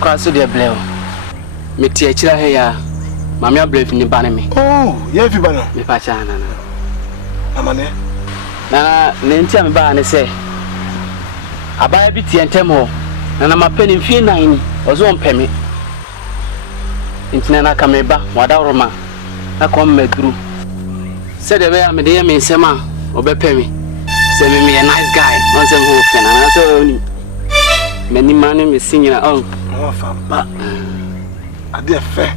Cross the blue. Metia Chila here. Mamma brave in the banner. Oh, yeah, if you banner. Me Pachana. Amane. Nana, Nentia Barney say. I buy a bit and temo, and I'm a penny few 9 or so on penny. Into Nana Cameba, Wadaroma. I come me through. Said the way I'm a dear me, Sema, or Bepemi. Send me a nice guy, on some who fan, and I saw many money is singing at home. Oh, Famba. I dear fair.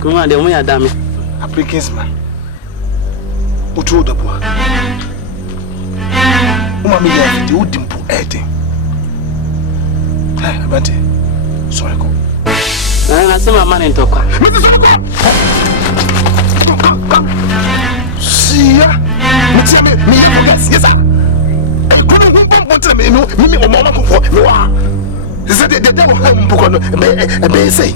Come on, the way I damn it. A pre-kinsman. Who told the boy? Mammy, if you didn't put anything. Hey, Abante. Sorry, go. I saw my money in Toka. Mr. Sonico! Come. See ya. Metia me here for guests. Yes, sir. I couldn't bump onto me, no, me or Mamma for me. They said the devil home book on a say.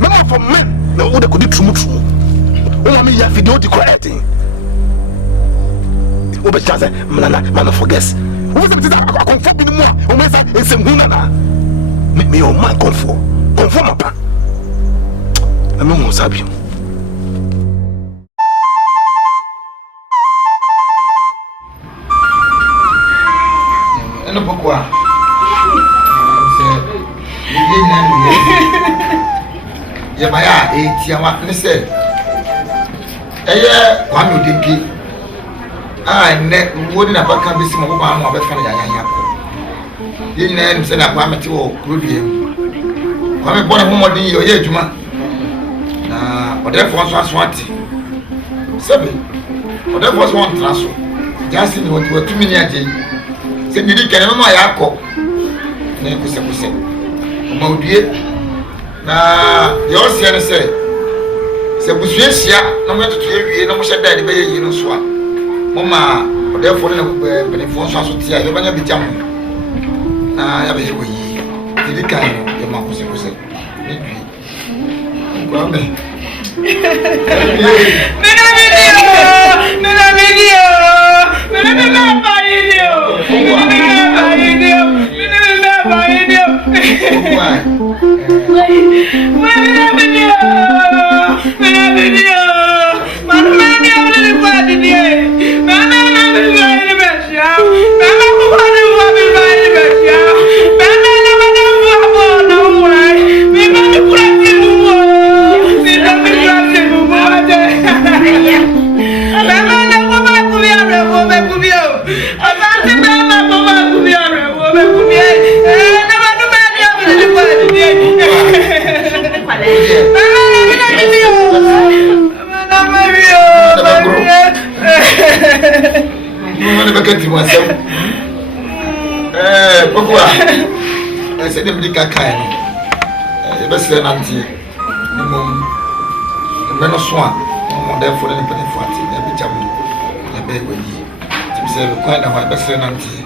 Member for men, no, would could do true. Oh, me, if you do the correcting. Obe chance mana forgets. Who is it that I conform in moi? O me say ensem hunana. Me o man conform apa. Na me mo sabi. Eno bokwa. Ya baya tia wa ne say. Eye wa mi dinki. Ne wodi na baka bisi mo ba no obeka na yanya ye nyina nim se na kwa meti wo problem kwa me bona ho modin yo ye adwuma na ode fo so aswati sebe ode fo so on traso jasi ni woti watu mini ade se nyiri kene mama ya akọ ne kuse mo odie na yo se ne se busuesia na mo tutu ewie na mo hyeda de be ye no so a Mama, therefore, for so tia, you want to be jamming. I have a way. The kind of Marcus said. Pourquoi? C'est des petits caca. C'est un anti. Nous soin. On doit faire une petite fois. Il y a un peu de tu sais, le coin d'avoir passé un anti.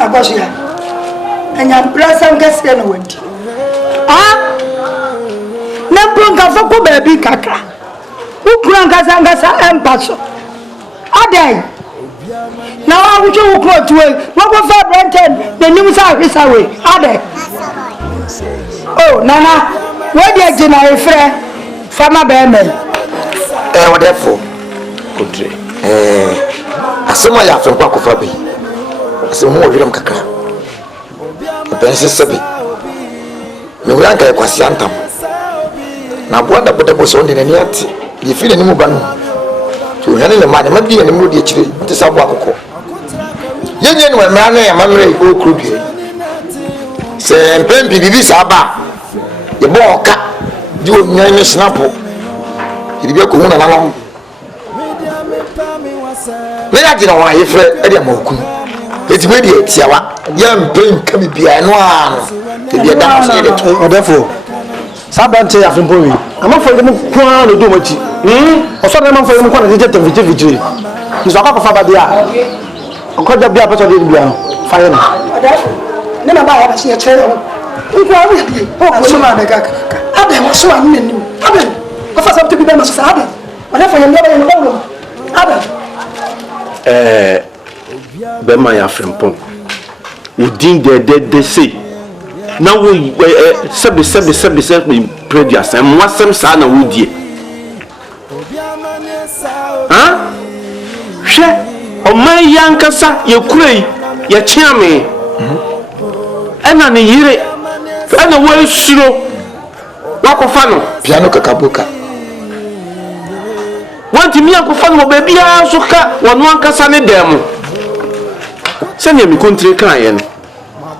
Abasia. Anya blasa ngase no wenti. Na ponga foko baby kakra. Ukura ngasa empaso. Adai. Na wa wucho ukro tuwe. Wako fa Brenton, the new service away. Adai. Oh, nana, where dey jina efre? Fama bemen. Whatever. Country. Asema ya fenko akofa bi. Asema wo wiram kakra. Bensi sebi. Me wura nka kwasi antam. Na boda boda bo so ndene ni ati. Ye file ni mu ba no. To hane ne ma ne mabi ne mu de chire. Nti sabo akoko. Yenye ni mra no ya mamre o krudie. Se mpempi bibi saba. Ye bo oka. Di o nyan ni snapo. Ye ko hu na nanu. Me ya di na wa ye fre e de ma okun. Eti be de tiawa. Ya mpem ka bibia no a no. Bibia da so de to. Odefo. Sabante ya fimpo wi. Ama fo dem kwa no do machi. Oso na ma fo dem kwa na je tevije. Nso akwa fa ba dia. Okoja bia peso de bia. Fa na. Odefo. Ne ma ba ya ba se ya chere. Nko awu di. O ko so ma de kaka. Abe was so many. Abe, I first have to be Mr. Abe. Whatever you never know. Abe. Bema ya frempon. Udin de say. Now we sebi previous and wasam sa na wudie. Ha? Hwe o man yankasa ye kurei ye chiame. Ena ne yire. Ena wo suro. Wakofa no piano kakabuka. Wanti mi akofa no baby a so ka wono ankasa ne dem. Se ne mi kontre kan ye no.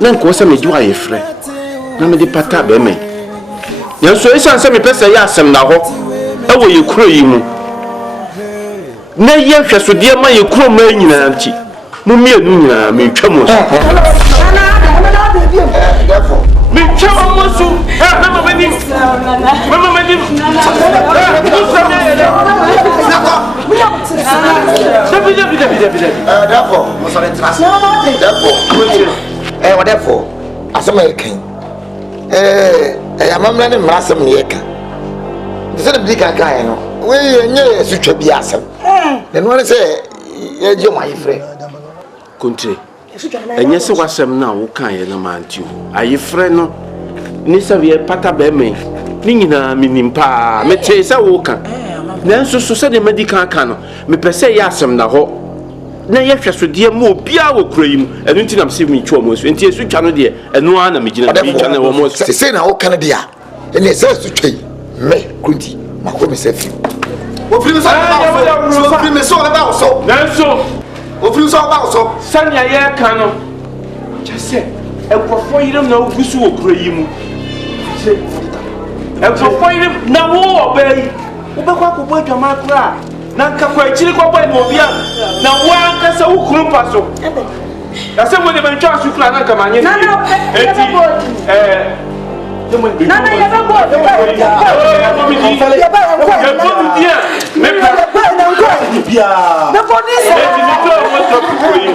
Na nko se me ju aye frɛ. Na me di pata be me. Yanso esan se me pese ya asem na ho. E wo ye kuro yi mu. Na ye hwɛso de ma ye kuro ma nyina nti. Mu mi anu nyina me twam so. Me twam mo so. Mama mani. Mama mani. Therefore, whatever, as American, amamla ne mrasem ne yeka. They said the big guy, no. We nye such a biasem. Then one say, you my friend. Country. And yes, wasem na wo kan ye na mantiu. Aye friend no. Ni savie pata be me. Ni nyina minimpa. Me chesa wo kan. Nanso so se de medical kan no. Me pese ye asem na ho. Na ye hweso de mo bia wo kurayim. Enu nti na mse mi twa mo so. Nti esu twa no de enu ana me gina mi twa na wo mo. Say na wo kan dia. Ene se su twai. Me kunti. Mako me se fi. Wo firi so ba so. Wo firi me so ba so. Nanso wo firi so ba so. Sanya ye kan no. Chese ekwofo yiram na ogusu wo kurayim. Ekwofo yiram na wo obai. Wo be kwa ko adwama kra. Na nkakwa chiri kwa boy no bia na wa nkasa ukuru paso na se mo de ban twa sukura na kama nye na eti na ya ba bo dia me pa na nko bia na police eti ni to mo to ko yi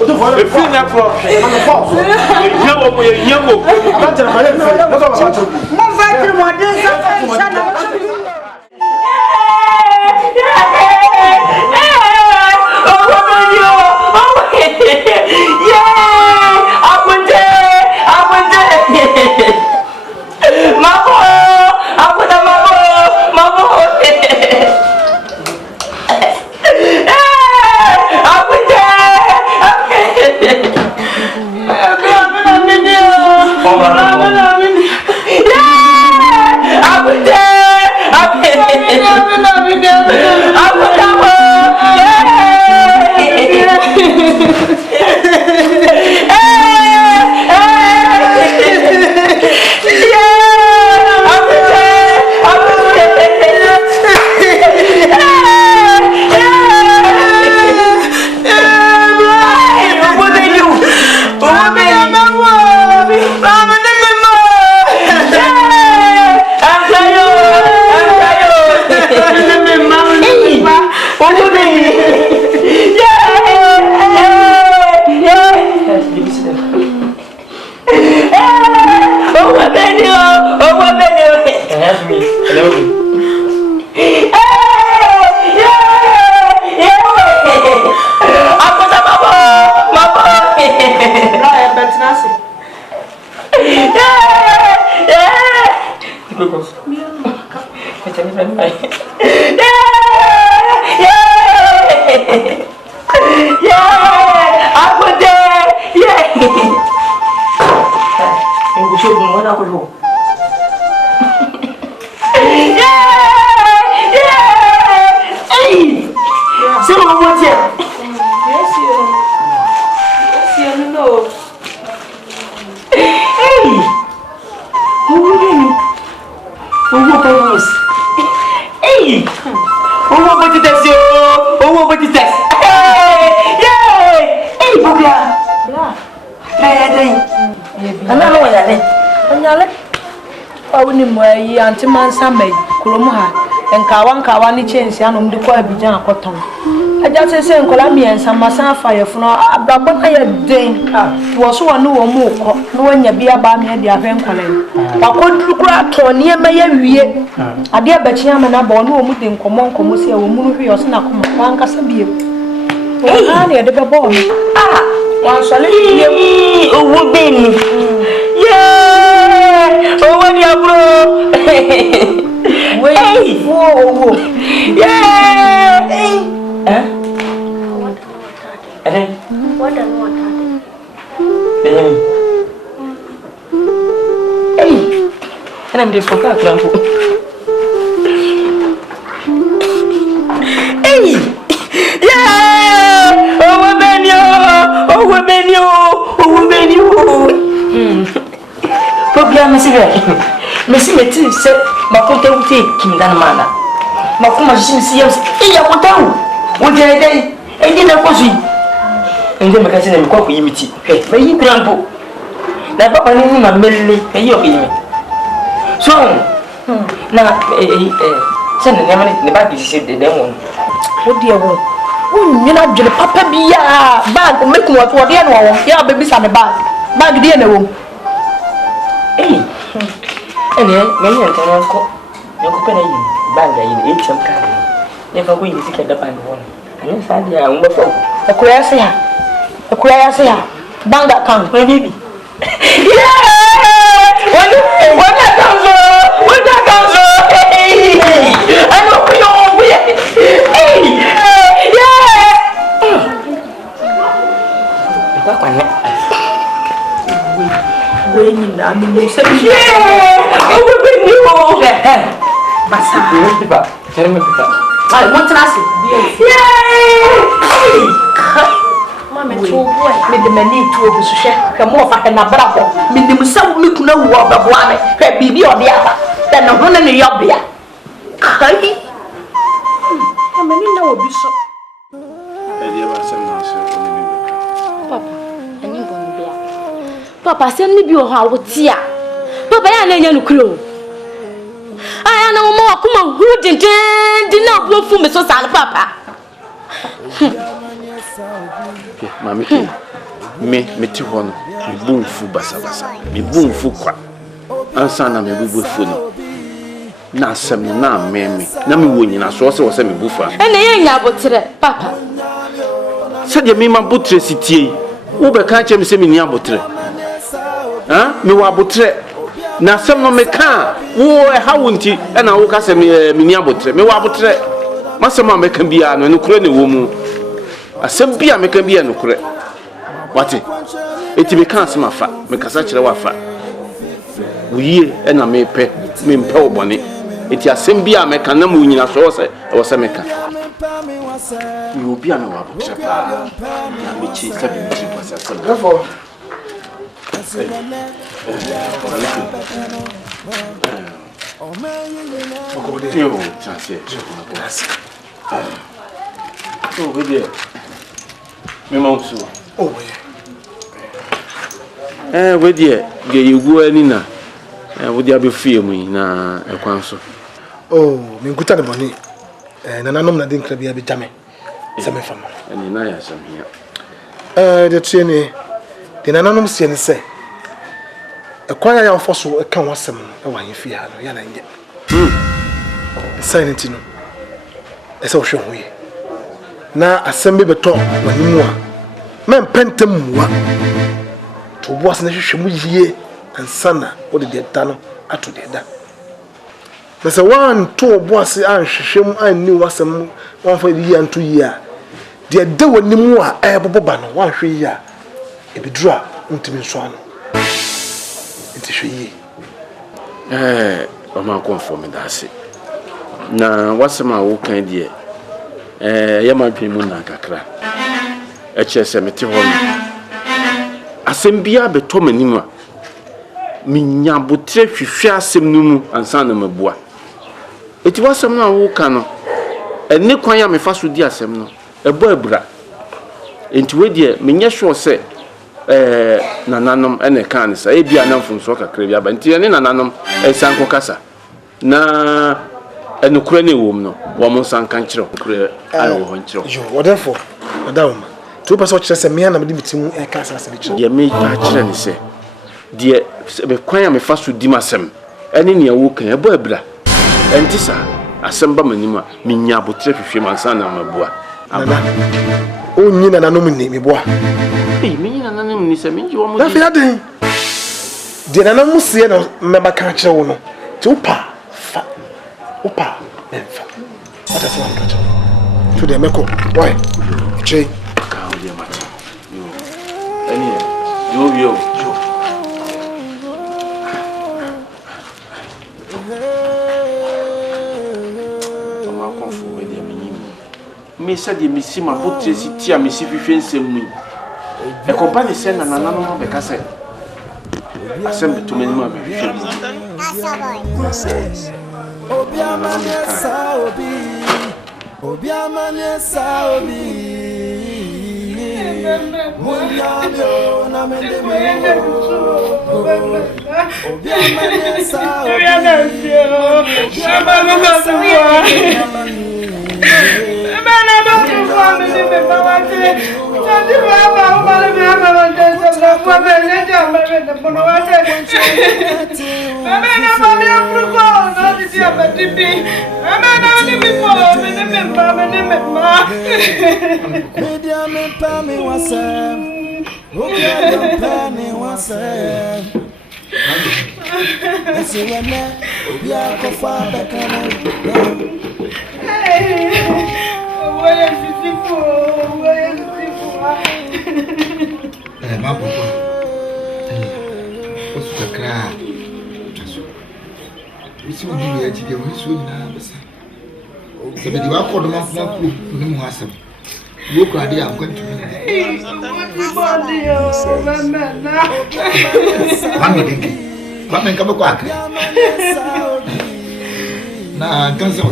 o to fo e fi na pro na fo so e nyawo mo ye nyawo ko na tera ma ye fi na so ma to mo va ti mo de sa na Anti man samay kulomu ha enkawa ni chensi anom de kwa Abidjan akoton aja se nkola miensa masan fa ye funo abrabo na ye den wo so wonu wo mu ko no wanya bia ba me de ahwe nkola wakoduru kura to ne ma ye wie ade abachi ama na ba no wo mu de nkomo se wo mu no hwe o se na koma wankasa bie ah ne de bebo wan sole bie owo benu yeah owo ni abro wey owo yeah What do you want? Hey, and I'm just for that, Grandpa. Hey, yeah, oh, Benio. Problem, Messi, said, my photo will take King Danamana. My former see us, hey, I want to. What did I say? I didn't know. Ndio makazi na mko kuyimiti. Bayi Grandpa. Na baba ni ma melle, bayi okiyimi. So, na sen na mani ne ba bi se de dem Odi ewo. Nyina dwele papa bia bag make mo to de no wo. Ya baby sa me bag. Bag de na wo. Ene, me yan tan ko. Yo ko pena yi bag ya yi ATM card. Ne fa ko yi sika da ban won. Ani sa dia un ba fo. Akura ya se ya. Bank account, baby. Yeah! What that comes Hey! I know you won't be. Hey! Yeah! When you na me say Yeah! Oh, baby, you. Basa. Ai, muito nasce. Yeah! Me de mani to obi so hwe hwe mo fa na brabo me de musa me kuna wo babo ame hwe bibi ode aba da na ho na ne yobia kai amani na obi so Papa, ani bombia. Papa sem ni bi o ha wo ti a. Papa ya na nya no kuro. Aya na mo akoma hu den na blo fu me so sal papa. Mami, me ti hono, me bunfu basa. Me bunfu kwa. Ansa na me bubufu no. Na asem na meme. Na me wo nyina so se me bufa. Ene ye nya botre, papa. Se de me ma botre sitie. Wo be ka che me se me ni abotre. Me wa abotre. Na asem no me ka wo ha wonti na wo ka se me ni abotre. Me wa abotre. Masema me kan bia no kuro ne wo mu. Asem bia me kan bia no kure wate eti me kan asem afa me kasa kire wa afa uye na me pe obone eti asem bia me kan na mu nyina so wo se me kan yo bia me wa botre pa na me chi se bi chi kwasa so Therefore, yo chance oh we me mausu oh we dey ge yugu ani na we dey abefie mu na ekwan so oh me nkuta de boni na nanom na de nkra bia be jame se me fama ani na ya samia de tiene de nanom sie ne se ekwan ya foso e kan wasem e wa yin fie ha no ya na nge sign no ese wo hwe hoye na asem be beto wanimu a men pentem muwa to boas na hwehwe mu yie ansana wo de da no ato de da na se wan to boas an hwehwe mu an ni wasem wan fa yi anto yi a de da wanimu a boboba no wan hwe yi a ebiduru a ntimi nso ano nti hwe yi o ma conform da se na wasem a wo kan de yama dwemu na kakra echese meti ho asem bia beto manim a minya botre hwehwe asem no mu ansa na mabua eti wasem na wo ka no eni kwan ya mefa so di asem no ebo abura enti we de menya sure se nananom ene kan sa ebia na mfumso kakra bia ba enti ene nananom esanko kasa na eno kura ne wom no wo mo san kan kire kura ayo ho nkire yo whatever madam to pass what say me na me metimu e ka sa se kire ye me pa kire ne se de be kwan me fa so di masem ene ne wo kan e bo abra enti sa asem ba manim a menya abotre hwehwe mansa na mabua aba o nyina na no me me boa menya na no ni se menji wo mo da fi aden de na no musie no me maka kire wo no ti upa Opa, never. What the fuck? To the Meko. Why? Che. How do you matter? You. I'm confused with them. Me said, "Me see my put Tracy a me see fiancé me." A company said, "Na na no be kase." Assemble to many more fiancés. Obiamane saobi Mugamio na medemeko Obiamane saobi Isi odi ya jide mo isu na besa. Ebe di wa ko do ma fun ko ni mu asem. Wo ko ade am going to be. Mama dinki. Mama nka ko akre. Na kan so.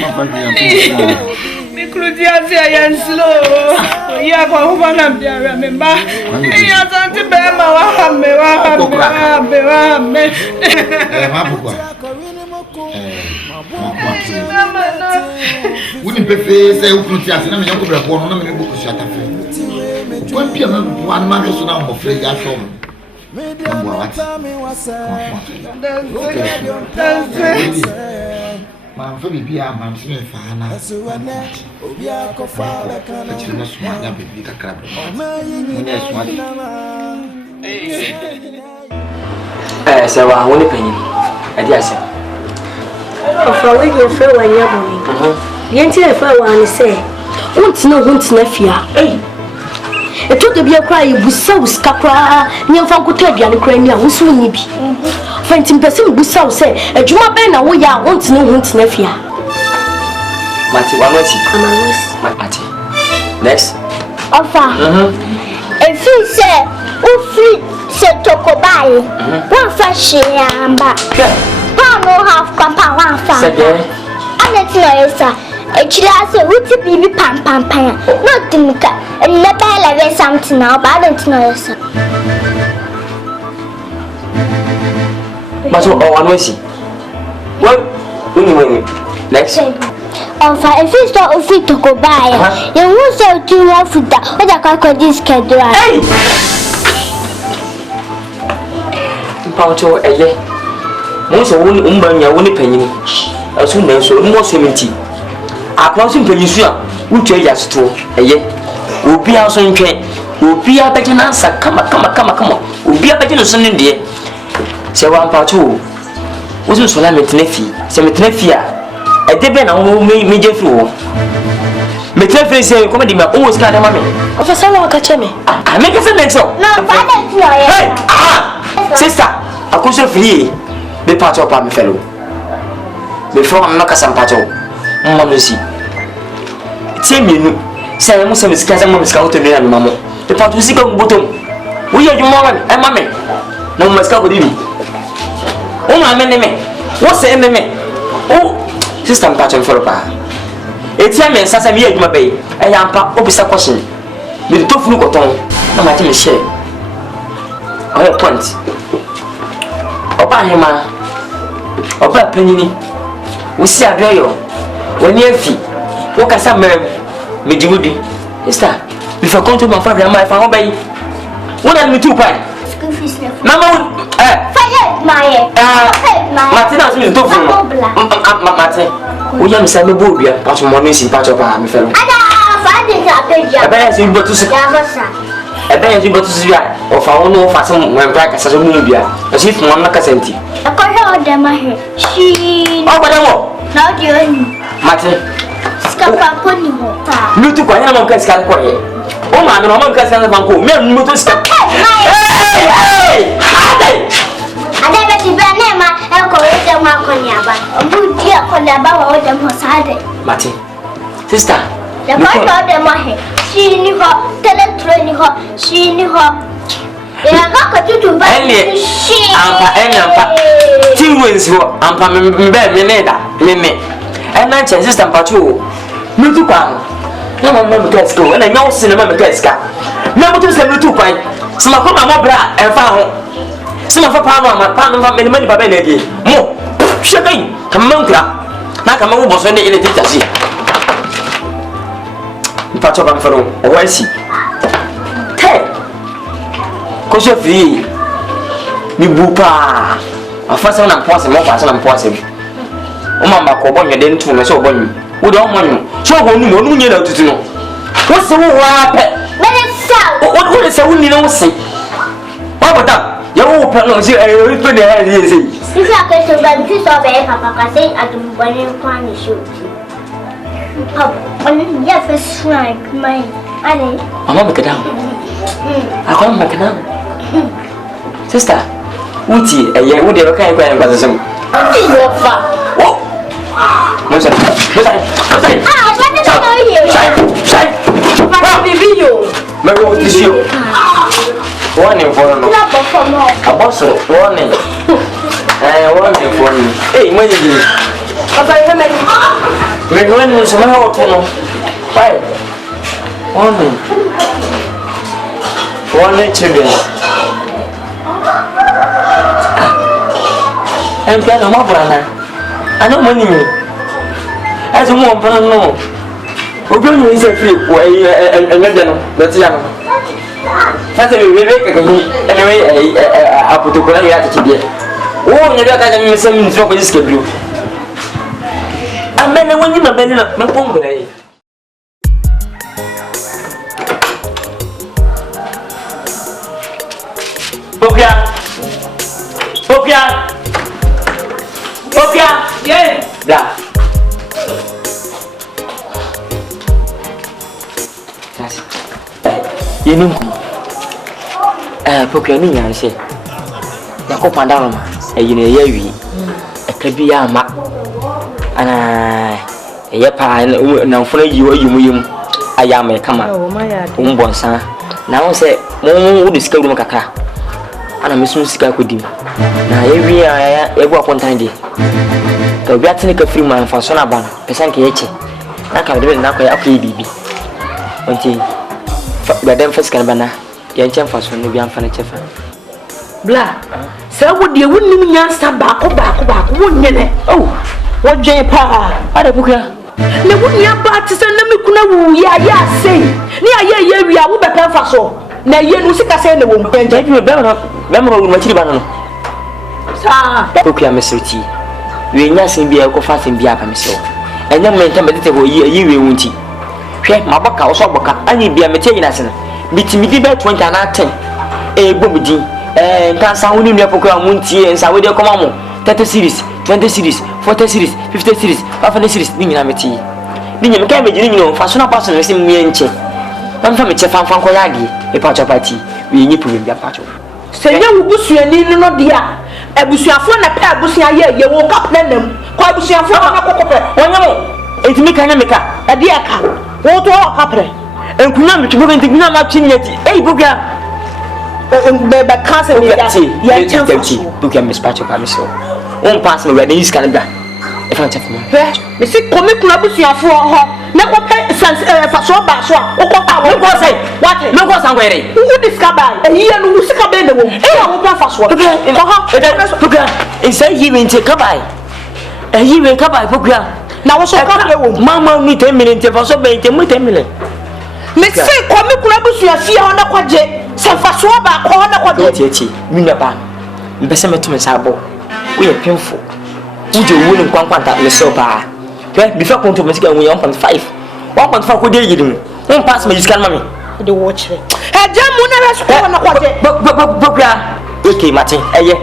Ma fa ni am. Claudia say I slow. Yeah, go home and be remember. Yeah, something be ma me. Ma pourquoi? Wuni pepe say u Claudia say na me yanko bra ko no na me boku shata fe. Ko pia na bo an ma so na mo free ya so. Mo wa Ma fa bibi a ma nse fa na obi akofa la kana china suma na bibi kakra munya suma se wa woni panyi ade ase ofa we go fe wa nya boni yenti e fa wa ni se untina fia eto de bia kwa ibusa uska kwa nyemfa nkoto aduane kwa ni a wusu ni bi fanti mpese ibusa wo se adwuma be na wo ya untina fia mati wanoti amanos mati next ofa if you say ufi se tokobai one fashion amba no half papa one fa anetina yesa echira say wuti bibi pam no timuka and never like something now but I don't know yesa but wanoti what when next ofa if you start ufi tokobai you won't say to you futa what I call this schedule Pauto eye mo so woni umbanya woni panyini asu na so mo 70 akwa so panyi su a wutwa ya sto eye obi aso ntwe obi abeje na ansa kama obi abeje no so ne de se wa pauto wo so la metnefi se metnefi a edebe na wo meje fi wo metnefi se ko me di ma o ska de ma me o fa sawa ka cheme me ka se ne so no father no hey sister akoso free be part of my fellow before I'm not kasampacho mama si tiemienu say mo say sika mo sika hoto ni na mama be part of sika mbotom wo ye dwuma wa e mama na mo sika ko di bi o ma me ne me wo say me o sister mpacho fellow pa etia me sasa me ye dwuma be e ya mpa obisa question me to funu koton na ma te me share point Oba hema. Oba panini. Wo si adoyo. Woni afi. Wo kasa mem. Medimudi. Sister, if I come to my father, my father bay. What are me too pai? Mama, fire my Martina is too full. Martin, we am Sammy Bobia, but money is part of my fellow. I bet you but to see. I bet you but to see. Of our own for some when practice as a movie, as if one like a centi. I call her them my hair. She. Oh, but I won't. Now do you? Martin. Scapa pony. You took one of us can call it. Oh, my mama can send a bank. Men move to step. Hey! I never see Banema and correct them Marconiaba. A good dear Conaba or them was had it. Martin. Sister. The part of them my hair. She knew her, teletraining her, she knew her. They are not to buy she. I'm 2 wins who I'm coming back, Minetta. And I change system for 2. No to come. No one gets go, and I know cinema gets car. No, to send you 2 quite. Some of my bra and found. Some of a pound on my pound of money by Benedy. More. Shipping. Come on, like a mobile was in the editor. Patch of Ampharo, or I see. Hey! Kosha fee. Me bupa. A first one and possum, more person and possum. Oh, Mamma, Cobon, you didn't tell me so bon. Who don't want you? So, who knew you know to know? What's the word? What is a windy no see? What about that? Your old panels here, I will put the head easy. If I can survive, you saw the Papa say at the morning corner shoot. Yes, it's right, my Annie. I'm not making down. I can't make down. Sister, Wooty, a year would ever kind of question. Oh, what's that? What's that? Warning for no. A boss, warning. Warning for me. Hey, when you do? We're going to some hotel. Five. Warning children. I'm going to Mobana. I don't want you. As a woman, no. We're going to say free and let them. That's young. That's a anyway, I put to play at the oh, you got a missing trouble is blue. I'm men when you're bending up my phone. Popia, yeah, you know, Popia, I say, Yako Pandama, a year, a Kabia, and a yapa, now for you, I am a come on, son. Now say, Momo would discover Makaka, and I'm Miss Sky with him. Now, every year I walk one time. The Biatic free man for Sonaban, Pesanki H. I can do it now. I play BB. Until the first Canabana, Yanchan for Sonobian furniture. Blah. So would you wouldn't mean answer back, wouldn't you? Oh, what J. Pa? Other booker. The wooden young parties and the Mikuna, ya say. Near we are over Pelfaso. Now you know, sick I say the woman, and take you a memorable material. Sir, okay, Mr. T. We are not seeing be a fast in Biaka, Miss. And then maintain a year won't you? My book, I was I need be a material. Between me about 20 and 10. A bobby, and pass out in your program, Munty and Saudi Comamo, 30 series, 20 series, 40 series, 50 series, 500 series, Dinamity. Dinam can be doing fashion of person racing me and check. I'm from a chef and Fankoyagi, a patch of party. We need to be a patch of. Say, you will see a little no dear. A bushia phone a pair bushia ye, you woke up them. Quite bushia phone a cocoa. One more. It's me can make a dear car. What to our capre? And Kunam to move into Gnama Chinity. Hey, Buga. But can't say, Book and Miss Patch of Amiso. Won't pass me where these Canada. Efante fuma. Me si komi kula busuafo ho. Na ko pe faso ba so a. O ko pa wo ko say. What? No go sangwere. Who discover? Eyi anu musika be ne wo. E wo pa faso. Ko Pokua. Inside you in take kabai. You in kabai pokua. Na wo so ka be wo. Mama mi 10 million te faso be 10 million. Me si komi kula busuafie ho na kwaje. Se faso ba ko na kwaje. Titi, mi na ba. Mbese metu me sabo. We are painful. Uje woni kwankwanta me so ba. Before konto me sika we 1.5. 1.5 ko dey yidin. Won pass me sika mami. The watch. Jamu na resko na kwaje. Bokra. Okay, Martin. Eye.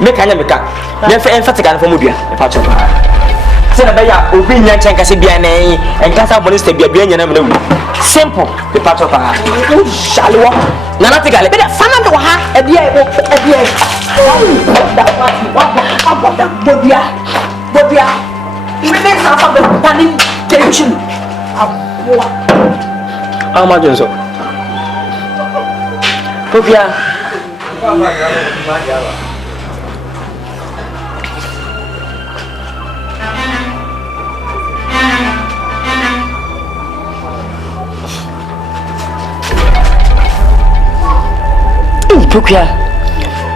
Make anya meka. Me fa emphatic an for modua. E pa cho ba. Se na ba ya obi nya chen kase bia na yi. En kasa bonista bia nya na me na wu. Simple. E pa cho ba. Shalwa. Na na tigale. Be da fana do ha. E bia Bobia. Me make half of the panic tension. Ama Johnson. Bobia. Bobia.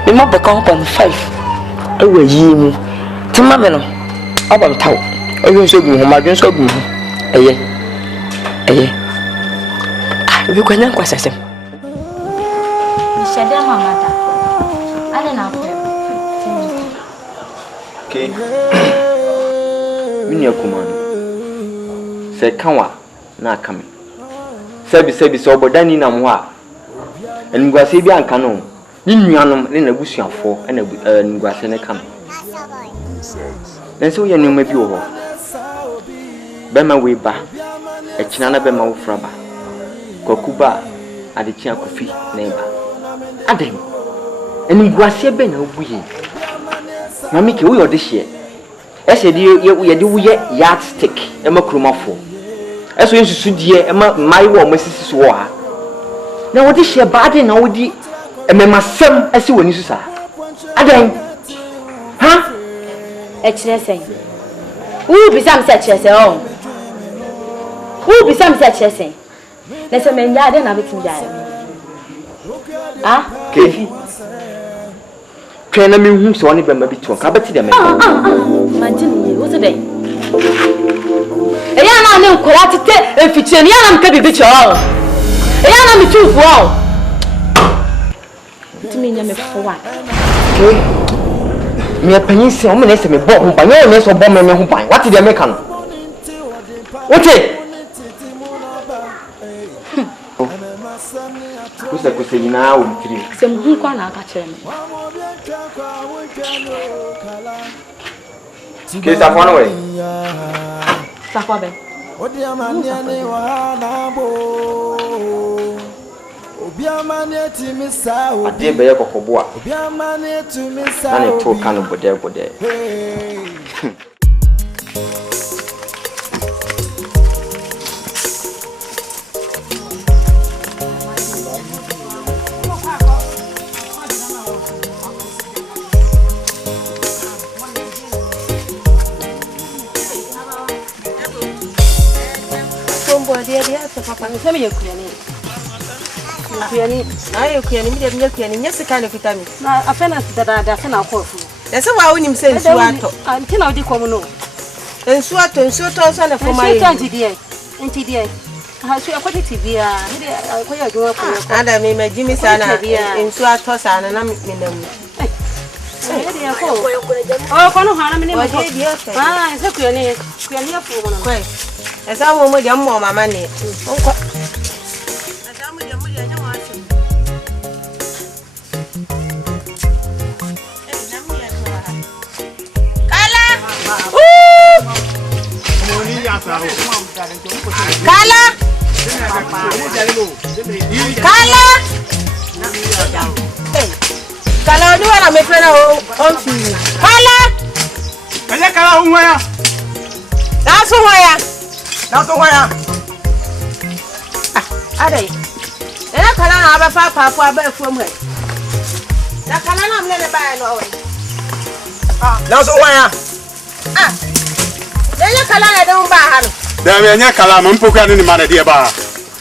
Me ma beka 1.5 ewe yi mu tima me no abam taw ewe so gu ho ma dwen so gu ho eye ebi kwanya kwa sasem ni shede mama ta ale na pe okay mini akuma se kanwa na akame sebi so bodani na mo a enguase bi anka no ni nuanom ne na busuafo na nguase ne kam nso ye nneoma bi wo ho bema we ba ekina na bema wo fraba kokuba adechi akofi na ba adem nguase be na obuye mami ke wo yode hye ese di ye di wo ye yardstick e makromafo eso yensusu die e ma mai wo masisi so wo ha na wo di hye ba ade na wo di ememasem asi woni susa adan ha Echiresen. Who be some such as oh? Who be some such as say? Let's a man yard and everything die. Ah, Kefi. Can I mean who so any bema bitu? Kabati dem. Imagine what's a day. Ayana no kwatite eficheni yana mka bibicho. Ayana mi tu wow. Timi nyame for what? Me panyin se o me na se me bo ho ban ye me so bo me ho ban what dey make no ote kusa nyina o mtiri Se mhu kwa na aka kire me ke sa fona we Safa be ade be ye kokobo a na ne to kan bode papa se me yekuyani ayo kuyani mi dem yekuyani nyese kan kutami na afena dada se na akofu ese wa wonim se nsu ato anti na odi komu no nsu ato so na foma yi nti die ha so akwati tibia ndi akoya adwo ko ada me magimi sana nsu ato sana na minamu oh kono hana mini mo ese kuyani afu mo no esa mo dem mo mama ni onko esa mo dem nya wa si kala kala ni wala me fena on fi kala unwa Naso waya. Adai. Kala na aba fa aba from here. Kala na mle ba no we. Naso waya. kala na de mba ha no da me nya kala ma mpokua ne ma na de ba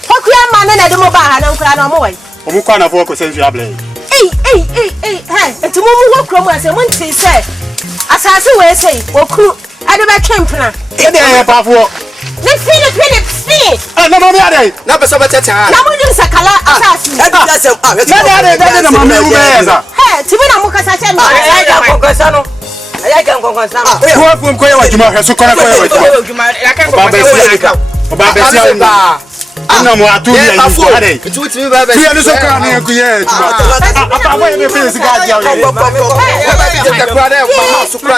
pokua ma na de mo ba ha na nkura na mo wai omu kwa na fo ko sensu able hey enti mo mu wo kro mo ase mo nti se asase we sei okru ade ba twempna e de ya pa fo ne fini na mo me ade na be so be tete ha na mo dim sakala asase e bi asem na de ma me u be esa tibi na mo kasa che no ya konkonsa no ya kan konkonsa ko ko ko ya wajuma he so kora ko ya wajuma ya kan konkonsa ba be sia ina mo atu ya ni ade tuti ba be sia ni so kra na ku ye apa mo ye be siga ja ye ba bi je ka na mama su kra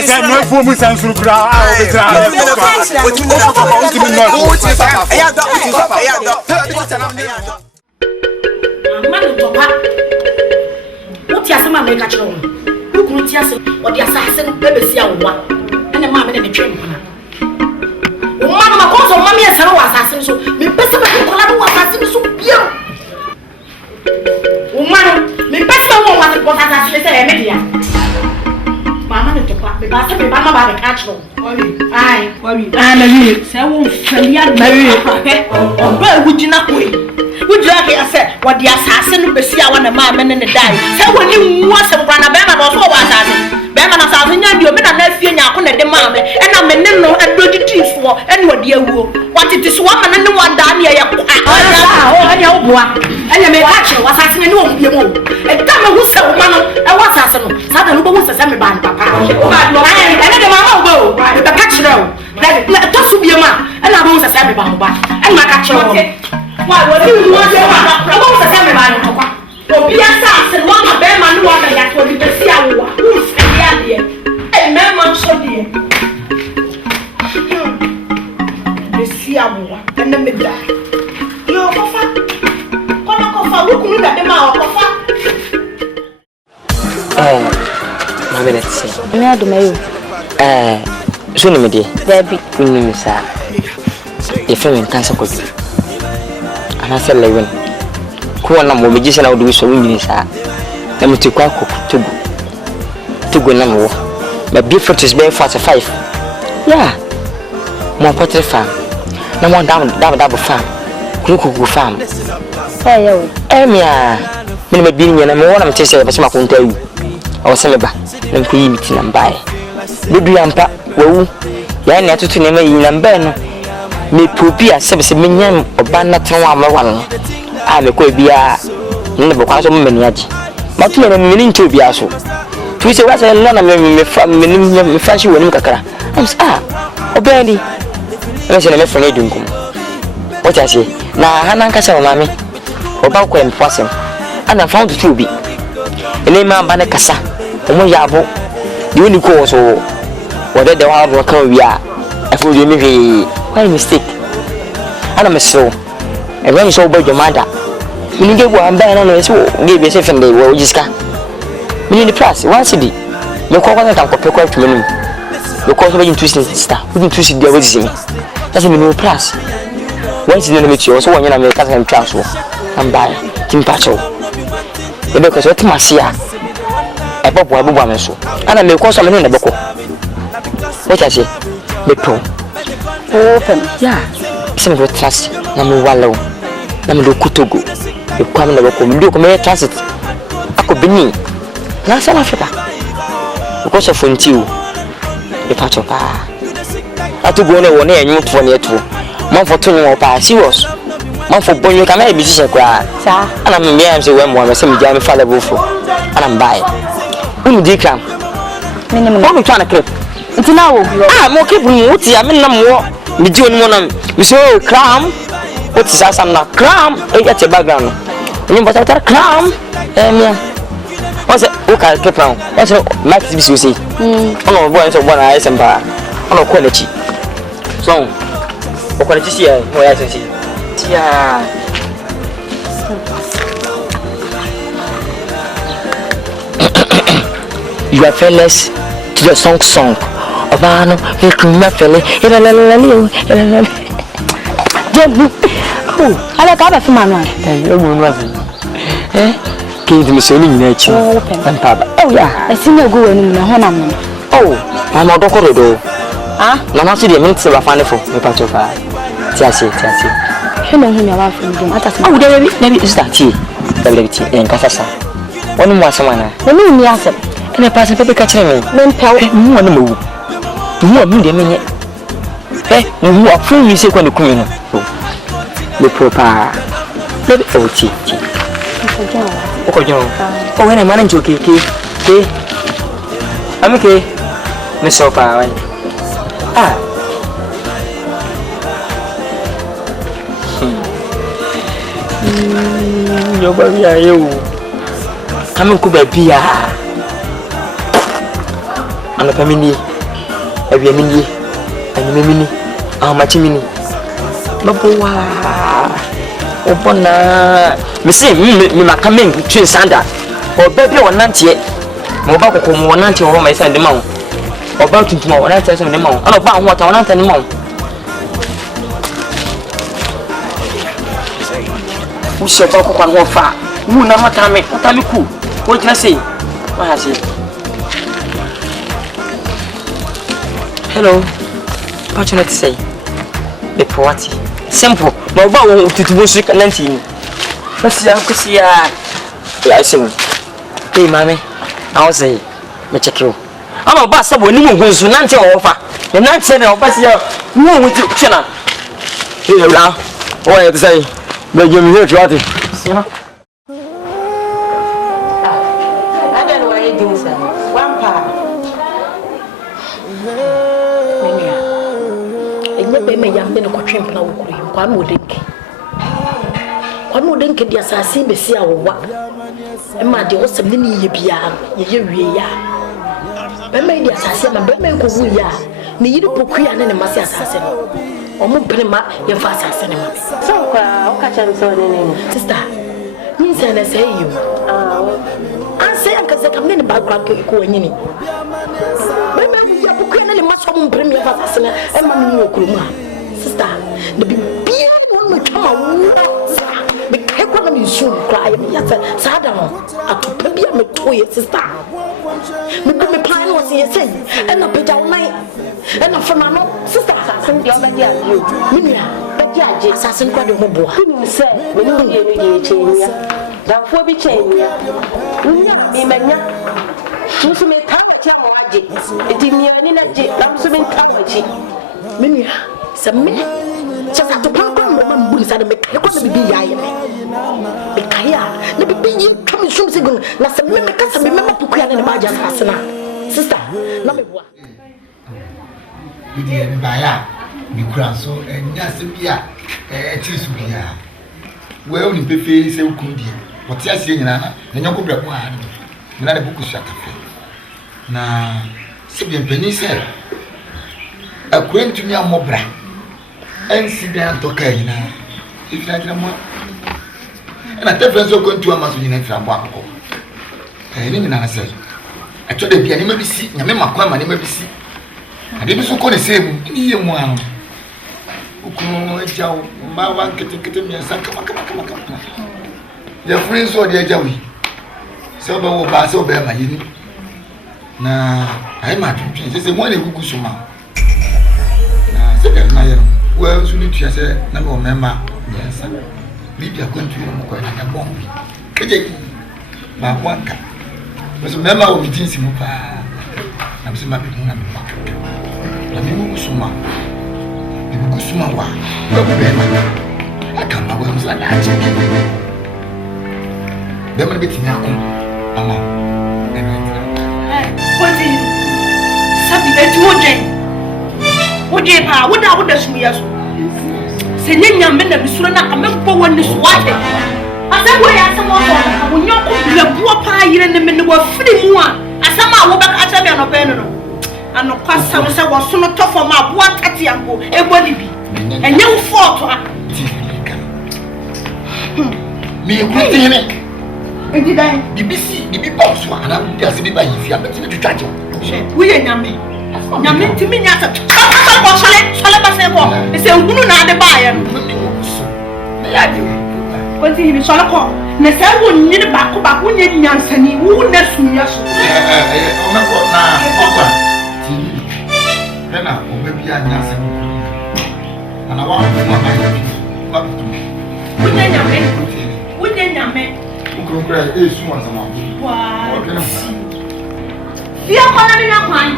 se no fu mu san su kra a o be tra ma me ka chiro no kunu ti ase o di asase no e besi awowa ene ma me ne twem kuna o ma ma ko so ma me ese ro asase so me pese be ko la ro asase so bio o ma no me pese wo wa ko asase se e me dia mama ne to pa pe ba se be ba ma ba de ka chiro ai na wi se wo fami adu na wi o ba gujina koi Would you have said what the assassin will see our man and the die? So when you want some brother Bama was all assassin. Bama assassin, you have been a nephew on the demand, and I'm a no and dirty chief for and what dear wool. What it is one and no one down here. And you may catch you assassin and you know. And tell me who's so man and what's assassin. Suddenly, who was a semi band papa. And then the mamma go, the catch them. That just to be a man, and I won't say about and my catch you. What you want to I want to say about it. Oh, be a sass and one of them and one that for you to see our who's here. A man so dear. You see our and then the die. You're a fat. What a coffee, looking at the mouth of fat. My minutes. Me adu mayo. So me dear. Baby. Me sa. If you cancer could. I said, Levin, Kuana Mobijis and I would do so winning, sir. Let me to quack to go number. But before is very 45. Yeah, more pottery farm. No more double farm. Kuku farm. Emia, when I'm being and I'm one of the chasers, but I won't tell you. I was sent back and cream it and buy. Baby, I'm back. Well, you're not to name in Lambano. Me popia sebese menyan obana tanwa amawan a me ko bia ne be kwaso mmeni agi matu me mmeni ncho bia so tu se wasa na me fashi woni kakara am sa obani me se na me fone dunkum o ta se na hanan kasa ma me oba ko em fasem ana found to bi ene ma ba ne kasa o mo yabo de oni ko so wo de wa ro kan wi a afo de me why mistake? And I'm so. And when you saw about your mother, you get one band on us, give yourself and they will just come. Me in the press, one city. No call one can compare to me. The cause of interesting star, wouldn't twist the way see me. Doesn't mean no plus. Once you know me, you also want to make a transfer and buy Tim Patrol. Because what must see a pop woman so. And I may call some in the book. What I say, the pro. Open, yeah. Some of the trust, Namu Wallow, Namu Kutogo. You come in the book, you come transit. I could be me. Now, South Africa. Because of you, the patch of car. I took one and you for near two. One for 2 more pass, serious. One for boy, you can make a musician cry. And I'm a man, so when one was some jammy father buffer. And I'm by. Who did come? I'm trying to clip. It's now. More keep me. I mean, no more. Me do one. Me so cram. What is that? Now cram. Get your background. You but I cram. What's it? Okay, keep on. What's it? Max BCC. Oh, boy, so one I am bar. Oh, quality. So, quality here. Where I see. Yeah. You are fearless to the song. Obano, we can not feel it. Oh, I like other man. Kid, Miss Only nature and Papa. Oh, yeah, I see no go in the Honam. Oh, I'm not going to do. Ah, no, not to the minutes of a funny for me, part of her. Tiasi. You know him, your wife, and oh, there is that tea. The and Casasa. One more someone. The moon, yes, and a person paper catching me. Men tell you on the move. You want me, the minute. Eh, you are free music when you come in. The proper. Let it go, tea. Oh, when I'm managing to okay. I'm okay. Miss Opa. Ah. Your baby, are you? I'm a baby. I'm a family. A mini. And mini. How much mini? Baba. Opona. Missy, me coming to Sanda. Or baby or not yet. Mobile come one auntie or my son the mount. About tomorrow, when I tell them the mount. I don't buy what I want anymore. Who shall talk on what far? Who know what I make? What I cool? What can I say? What has it? Hello. What you like to say? The poverty. Simple. No bow to music and 19. Let's see. I sing. Hey, mammy. I'll say, me check you. I'm a bastard when you go to Nancy offer. The night said, I'll pass you. No, with you, China. Here, now. What I have to say, but you're here to it. I don't know why you do, sir. One part. Mania. And yet, they may have been a quadrimp now. One would think. One would think the assassin be see our work. And my dear was something ye be ya. Ben made the assassin, and Ben make who ya. Need to put Queen and a massy assassin. Or more penema, your fast assassin. So, I'll catch him so in sister. Means I say you. I say, Uncle, I come in about crack going in. Ben, we are Queen and a mushroom premier assassin and Mammy Mokuruma. Sister, the big one will come a walk. The economy soon cry me as a sadam. I took Pebia me 2 years, sister. Me put me plan was here say, and a page all night. And a famano, sister, assassin, the other year, you, Minia, but Yaji, assassin, quadruple. You say, when you need to change ya. Down for be chain ya. Unya, me mania. Musume tower chamoaji. It is near Nina, Lamsumin tower cheap. Minia, some me. Just have to punk one woman bullies and make a corner be yayame. Kaya, the baby coming soon. That's a mimic, I remember Pukian and Majas Hasana. Sister, Namibwa. You didn't buy a new crown, so and Yasibia, a Tisubia. Well, in Pepe, so good. What you're saying now, and you could have one. Not a book of Shakafe. Now, Sibian Penny said, a quaint to me a mobra. And sit down to Kaina. If I can more. And I tell friends are going to a master in from Wako. I didn't answer. I told the piano may be sick, and then my crime may be sick. I didn't so call the same in one. Who come Joe, my one getting me and Saka. Their friends or their Joey. So, but so bear my unit. Now, I'm not. There's a money who goes so much. Well, soon you say, no member. Yes, leave your country and quite a bomb. My one cup. But remember, we'll be teasing you. I'm saying, my people, I'm Suma. You Suma, I can't know what's like that. Never get in our what is something that you would do? What you have? What I would assume. Sending your men of Surana, I'm not for one this water. As I wear as someone, I will not be a poor pie in the middle of free one. As some are back as I am a banner. And no past some was sooner tough for my one tatty and go, and what it be. And you fought me, and did I? The BC, the big boss one, and I'm just be by if you are better to touch it. We are Yami. Yami to me, yes, it's a woman at the buyer. What do you shall call? Miss Elwood need a back when you answer me, who next me. dia nyase ana wa mama Unya nyame ukura esu wanza mambo wakena Dia kona mina kwan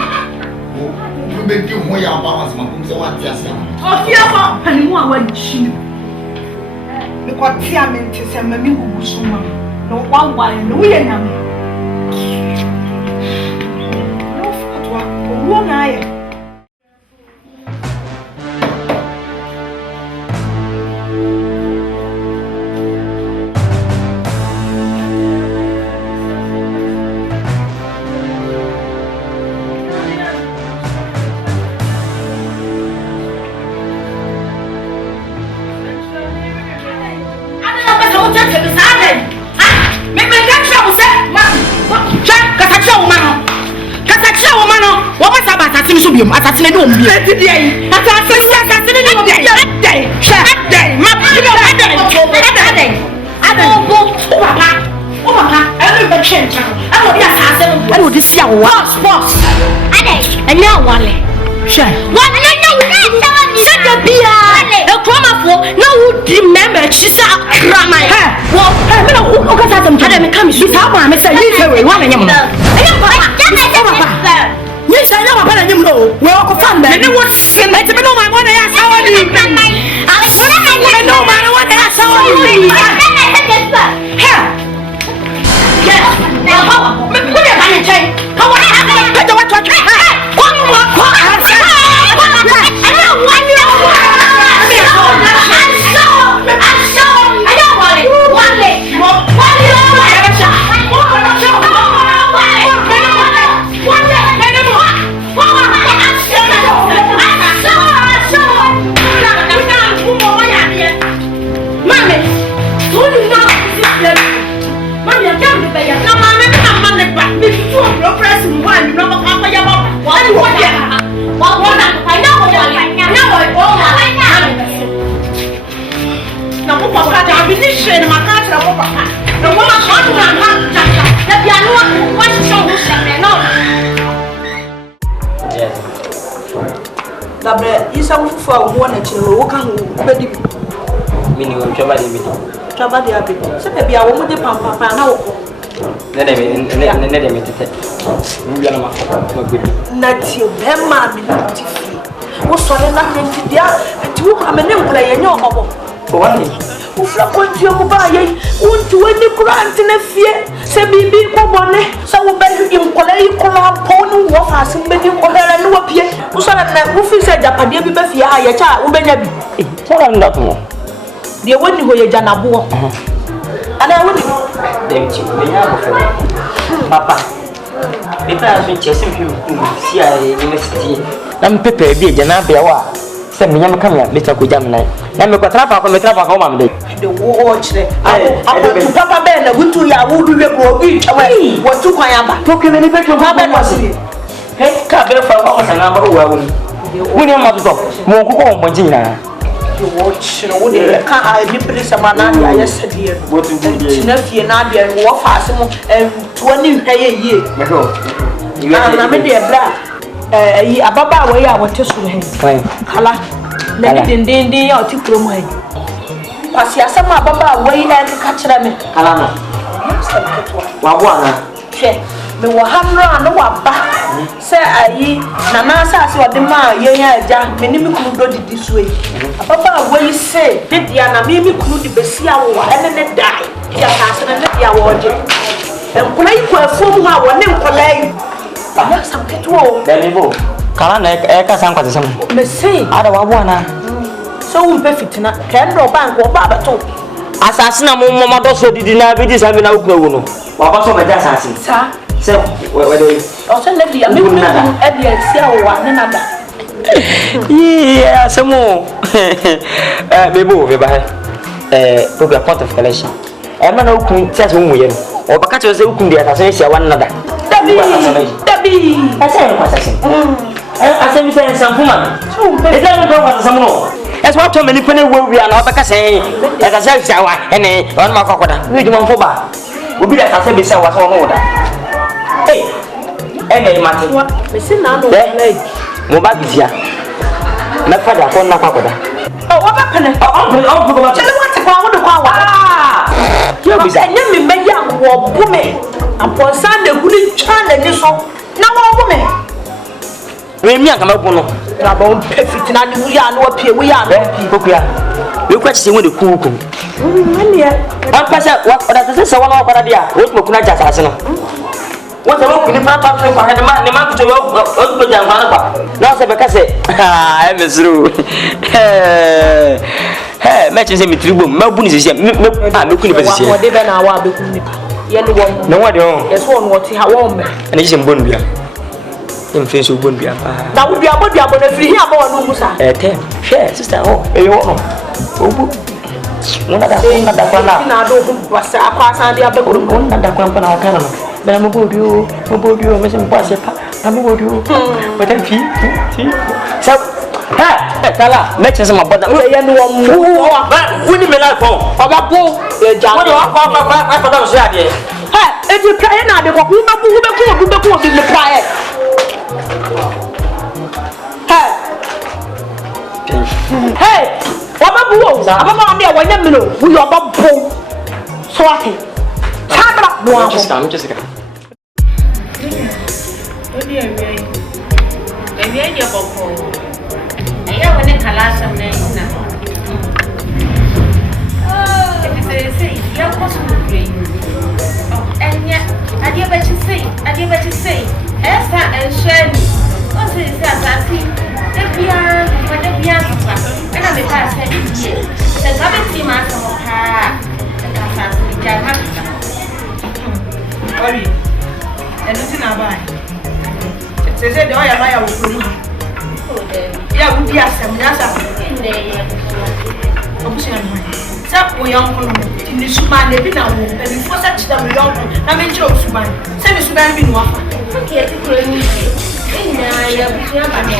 mbe ki ho ya ba wanza mambo mse wa tia se o fia ko pani mu awa chi me kwa tia me ntse ma mi gugu suma no wa no ye nyame no fatwa o na ye Assassine no mbie. Assassin no mbie. Boss. And now wale. Remember, she's a crime. Well, yes, I know about you know. Well, go find me. You want shit? Let me know my money. I saw you. I know my money. I saw you. Yes. Now, me put it on the chain. How are you? Put the what? I Isa fufu a wo na chire wo ka ho bedi bi mini wo twaba de bi twaba de abi se be bia wo mo de pampa pa na wo ko ne de me tete mu bia na ma gbedi na ti o be ma mi na ti fi wo so le na ti dia ti wo ka me ne nkula ye nya obo ko wani wo fra ko ti o ba ye wo nti wani kurant na fie se bibi ko bone se wo be nkula yi ko ma po no wo fa se be di ko hera no wo pie wo so na wo fi se japade bi be fie ha ye cha wo benya bi tara ndato de woni ho ye janabo ana woni dem chi benya bo fe papa me pa so che sem fi ku si a university na mpepe bi janabo ya wa se me nyam kam ya me ta ko jam na me ko trapa ko ma me de wo chire apo papa be na gutu ya wo du we ko bi tawe wo tu kwan ya ba to ke me ni petro ba no si he ka be fa ko sana ba wa wo ni ma to mo ko ko mo jina wo chire wo de ka a ni place ma na ya yesedie wo tu bu na fie na de wo fa ase mo to ni hwaye yie me do na me de bra yi ababa wa ya wo te suru he kala na ni dendende ya o ti kuro mo he kwasi asama ababa wa yi na ka kire me kala na wa bo ana hwe me wo hanra na wa ba se ayi na na asase ode ma ye ya aja me ni mi kunu do didi so yi ababa wa yi se de dia na me mi kunu di besi awo wa ene ne dai ya asase na ne dia wo je enkola yi kwa fom ha wo ne enkola yi ya samketo Delivo. Kala na ka san kwatse sam. Me sei Ada wa bo ana. So wo mpe fitina kendo bank wo ba beto Asase na mo do so didi na bi di sa me na ukuna wo no. Wa ba so me da asase. sa Se we do. o se ne dia me kunu e dia sia wo wa ne nada Yeah, asemo. Bebo, be ba. To be a point of collection. E ma na ukun ti aso mu ye no. O ba ka che se ukun dia asase sia wa nada. Dabi. Asa ko asase. Asa mi se sanfuma. Esa no ko asase mu no. Esa wa to me ni pene wo wi ana o ba ka se. Esa se sia wa ene on ma kokoda. Wi dum fo ba. Obi da asase be sia wa so no da. Eh, mate. Me se na no play. Mo ba bisia. me fa da ko na kwa koda oh wa ba pele oh chele wa te kwa wo de kwa wa yo bi se nyem me ya wo bu me aponsa na gudi twa na ni so na wo bu me we mi anka mabu no na ba on perfect na ni ya na opie we ya na kokuya we kwa chise wo de kuku ani ya an pasa wa da se wa na kwa dia wo tuma kuna ja sase no wo se wo kuni pa pa kwa de ma ne ma kuto wo ko ja kwa na kwa na se be ka se ah e mesru me chise mi tribo mabu ni se me kuni pa se wa de be na wa be kuni pa ye ni wo no wa de on yes wo no ti ha wo me ani chise mbon bia em fe so bon bia pa na wo bia bo na firi hi aba wo no musa tem share sister oh e yo no obu no da kwa na na do ko wasa akwa san dia be ko na da kwa na ka na bela mo bodio me se mpa se pa na mo bodio but then fi so ha tala me chese ma boda ye no wo ba woni me la ko oba bo ye ja wo wa ko da so ade ha e ti ka ye na de ko ku ma bu be ko bi le praye ha hey oba bu wo aba ma de wo nya me no bu yo oba bo so ate chabra bo I'm just Ori, anything about it? Say the oil I will yeah, we be asem nasa in there. Obushina man. Sa we young in the suman de bi na wo, and you force that we young. Na me jiro suman. Say me suman bi no afa. Okay, to kuro ni se. Ina ya bushia ba no.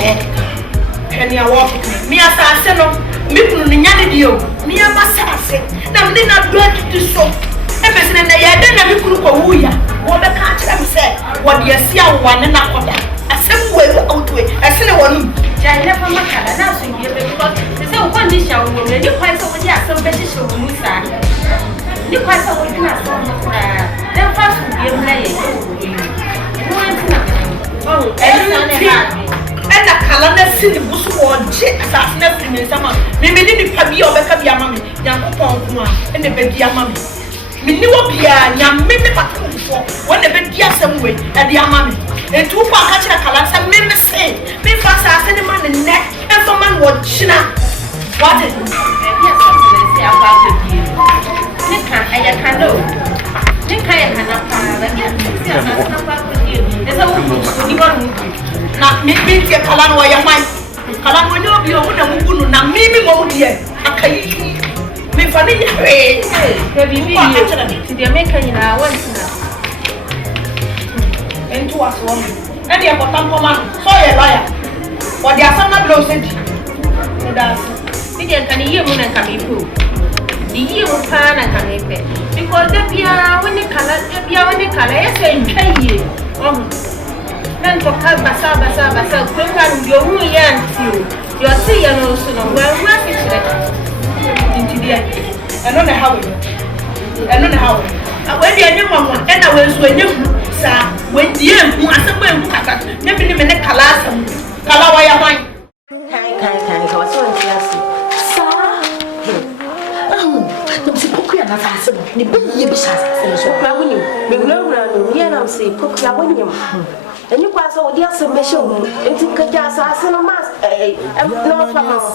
And ya walk. Me asase no, me kunu me nya de dio. Me amasase. Na me na do atu so. Ebe na ya de na me kunu ko wuya. Wo be ka kira me se, wo de asia wo ne na koda. Asem we outwe. Asene wonu. Jai na fama kada na so ngie be ko. Se o kwa ni sha wo ne ni kwa so wo dia so be chi so mu sa. Ni kwa so wo dia so mu sa. Na fa so bie mu na ye. Oh, ena kala na sidi busu wo je asase na firi me sama. Me ni pa bi o be ka bi ama me. Yankopon ko a ene be bi ama me. Me ni wo bia nyam me me patu fo. Wo ne be di asem we e di ama me. Etu pa ka kira kala sa me se. Me fa sa ase ne man ne. E fa man wo china. What is it? Yes, about the view. Nika aya kando. Nika ya kana pa ba ya. Esa wo ni wa ni. Na me bi ke kala no ya man. Kala no ni obi o na ngunu na mi mo di e. Akai. Me fa ni he. Ke bibi ye. Ti de me kan ya wa nsina. Entu aso me. E de ko tan ko man. So ye wa ya. O di asama blow se di. Das. Ti de kan ye mo na kan mi pu. Di ye mo pa na kan mi pe. Because the bia when the kala ya se nkai. Oh. Men ko ka basa ko kan yo hu ya nti. Yo ti ya no so no. Wa fi kire. Inti dia. Eno na hawo. Awe dia nye mamo. Ena we so enye sa. We die hu asem enhu kaka. Ne bi ne kala asem. Kala wa ya man. Kai ka waso ntiasi. Sa. Na msi pokuya na sase no. Ni be ye bi sase so. Kwa wuni. Me wura no. Ye na msi pokuya wonyem. Eni kwa so odi asem be hye enti kaja sase no mas no fama.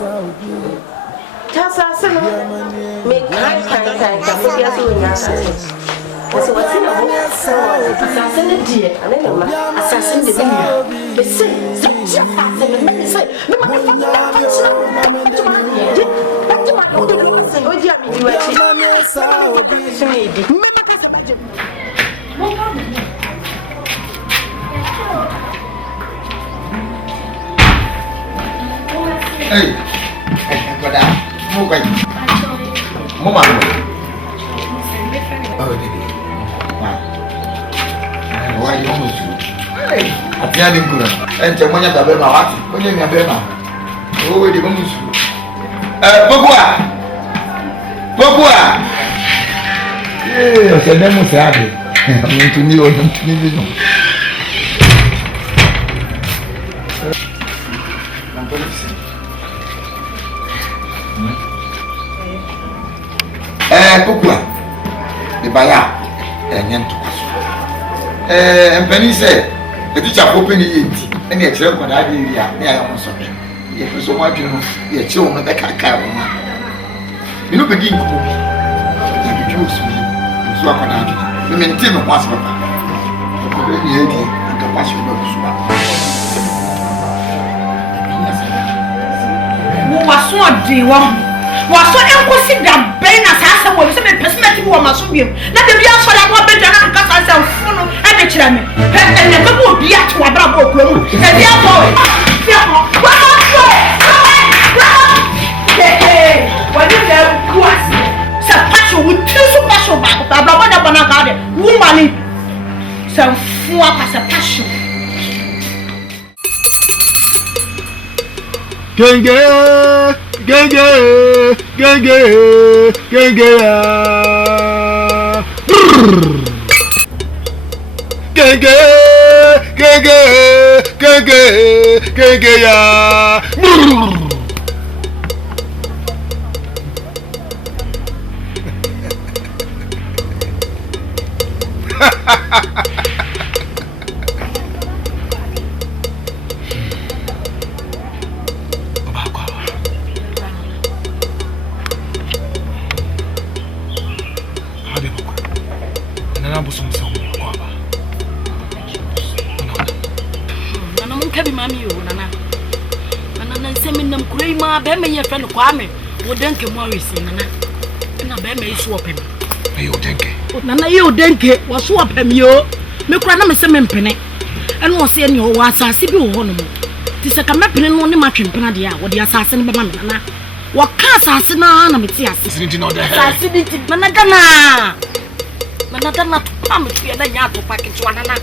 Ta sase no. Me kai ka pokuya so nya sase. Waso wati na bo so wazi. Asase ne die. Anene ma. Asase ne be nia. Me say, let's just asase me say. Me ma ne fa na fa china da. Bajuma die. Bajuma de o de lo ma say. Odi ami di wachi. Me ma ne fa da me so ne di. Me ma ka se maje. Hey, koda, mo kai. Mo ma. Oh, di. Why you mo su? Hey, ati ani kura. Ente mo nya gabe ma wati. Mo nya gabe ma. Oh, the one is. Pourquoi? C'est même mon sabre. On tourne, pourquoi? Le baya, rien de tout. Un penny c'est, le petit chapeau penny est, et il qu'on a dit, il y a un sorte. Il y a so much, il y a so much that I can't. You know, begin to be so I can the maintain of what's up. You can pass your waso enkosi da ben asase wo se me personality wo maso biem na de bia so la mo be dana nka sa se funu e be kira me e ne be wo bia to abra bo okro mu e bia bo what is that was sa passion with two passion ba abra wo da bana ka de woman sa fu apa sa passion Genge Kwame, wo denke Morris nana. Na be me isu opem. Ayo denke. Nana yo denke, wo so opem yo. Me kura na me se me mpene. Eno wo se ne wo asase bi wo ho no mo. Ti se ka mepene no ne matwempena de a wo de asase ne be ma me nana. Wo ka asase na me ti ase. Sinti no de. Asase bi ti nana gana. Nana gana to pam tu ya da nya to paketu nana.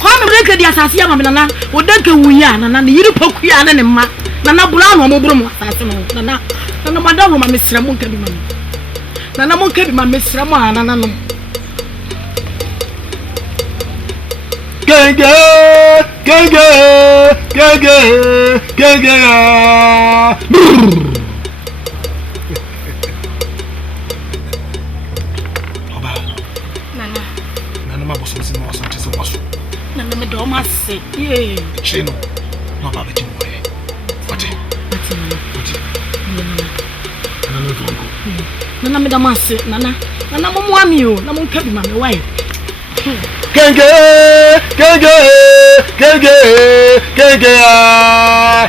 Kwame denke de asase ya ma me nana. Wo denke wuya nana ne yiri poku ya ne ma. Nana bula no mo buru mo asase no nana madam ma mesra mo nka bi ma nana mo nka bi ma mesra mo nana no Genge ya Oba nana ma boso si mo asante so boso nana me do ma se ye chino no ba be Nana me damase nana mo moami o na mo nka bi ma me wai Genge ya Genge ya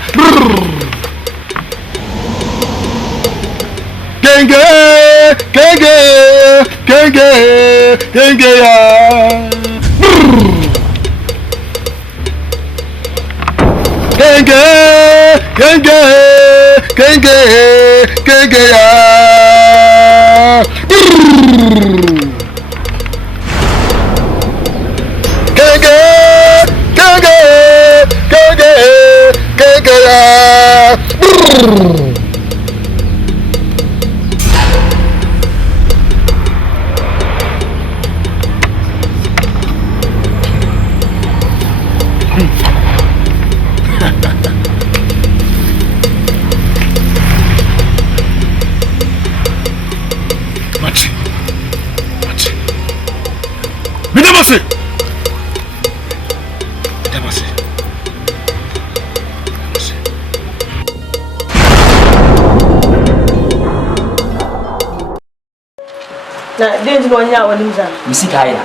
Na denji no nya wani mza. Misika ya.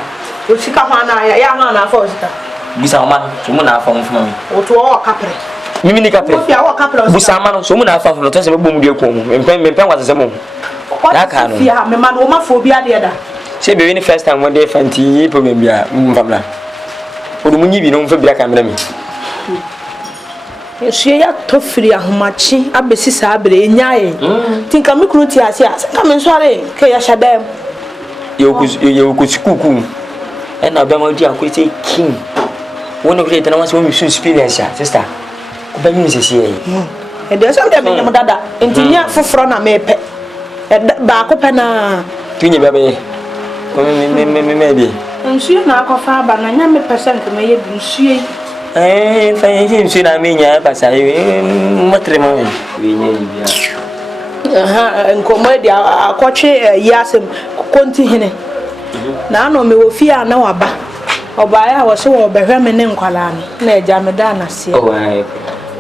O sika kwa na ya ha na afọ sika. Busa ma so mu na afọ mfuma mi. O to o kapre. Mimi ni kapre. O fi awo kapre. Busa ma no so mu na afọ mfuma to se be bom de ko mu. Mpen wa se mo. Ya ka no. Fi ha me ma no ma fo bi ade da. Se be ni first time one day fanti problem bia mfamla. O du munyi bi no mfa bia kamera mi. Yesu ya tofiri ahomachi abesi sa abere nyaaye. Tinka me kunu ti ase ase ka me nsore ke ya shadam. Yo kuku and na be ma di akwete king wonu create na wase wo mi experience ya sister o be mi sese e de so dem nyam dada entinya foforo na mepe ba ko pena tunye bebe ko me bi nsuo na akɔfa ba na nya me percent me ye bi nsuo fa yin nsuo na me nya ba sai motre mo we nya bia nkomo di akɔtwe yasem konti hene na no me wo fia na waba oba ya wo so wo behwe me ne nkwala no na eja me da na se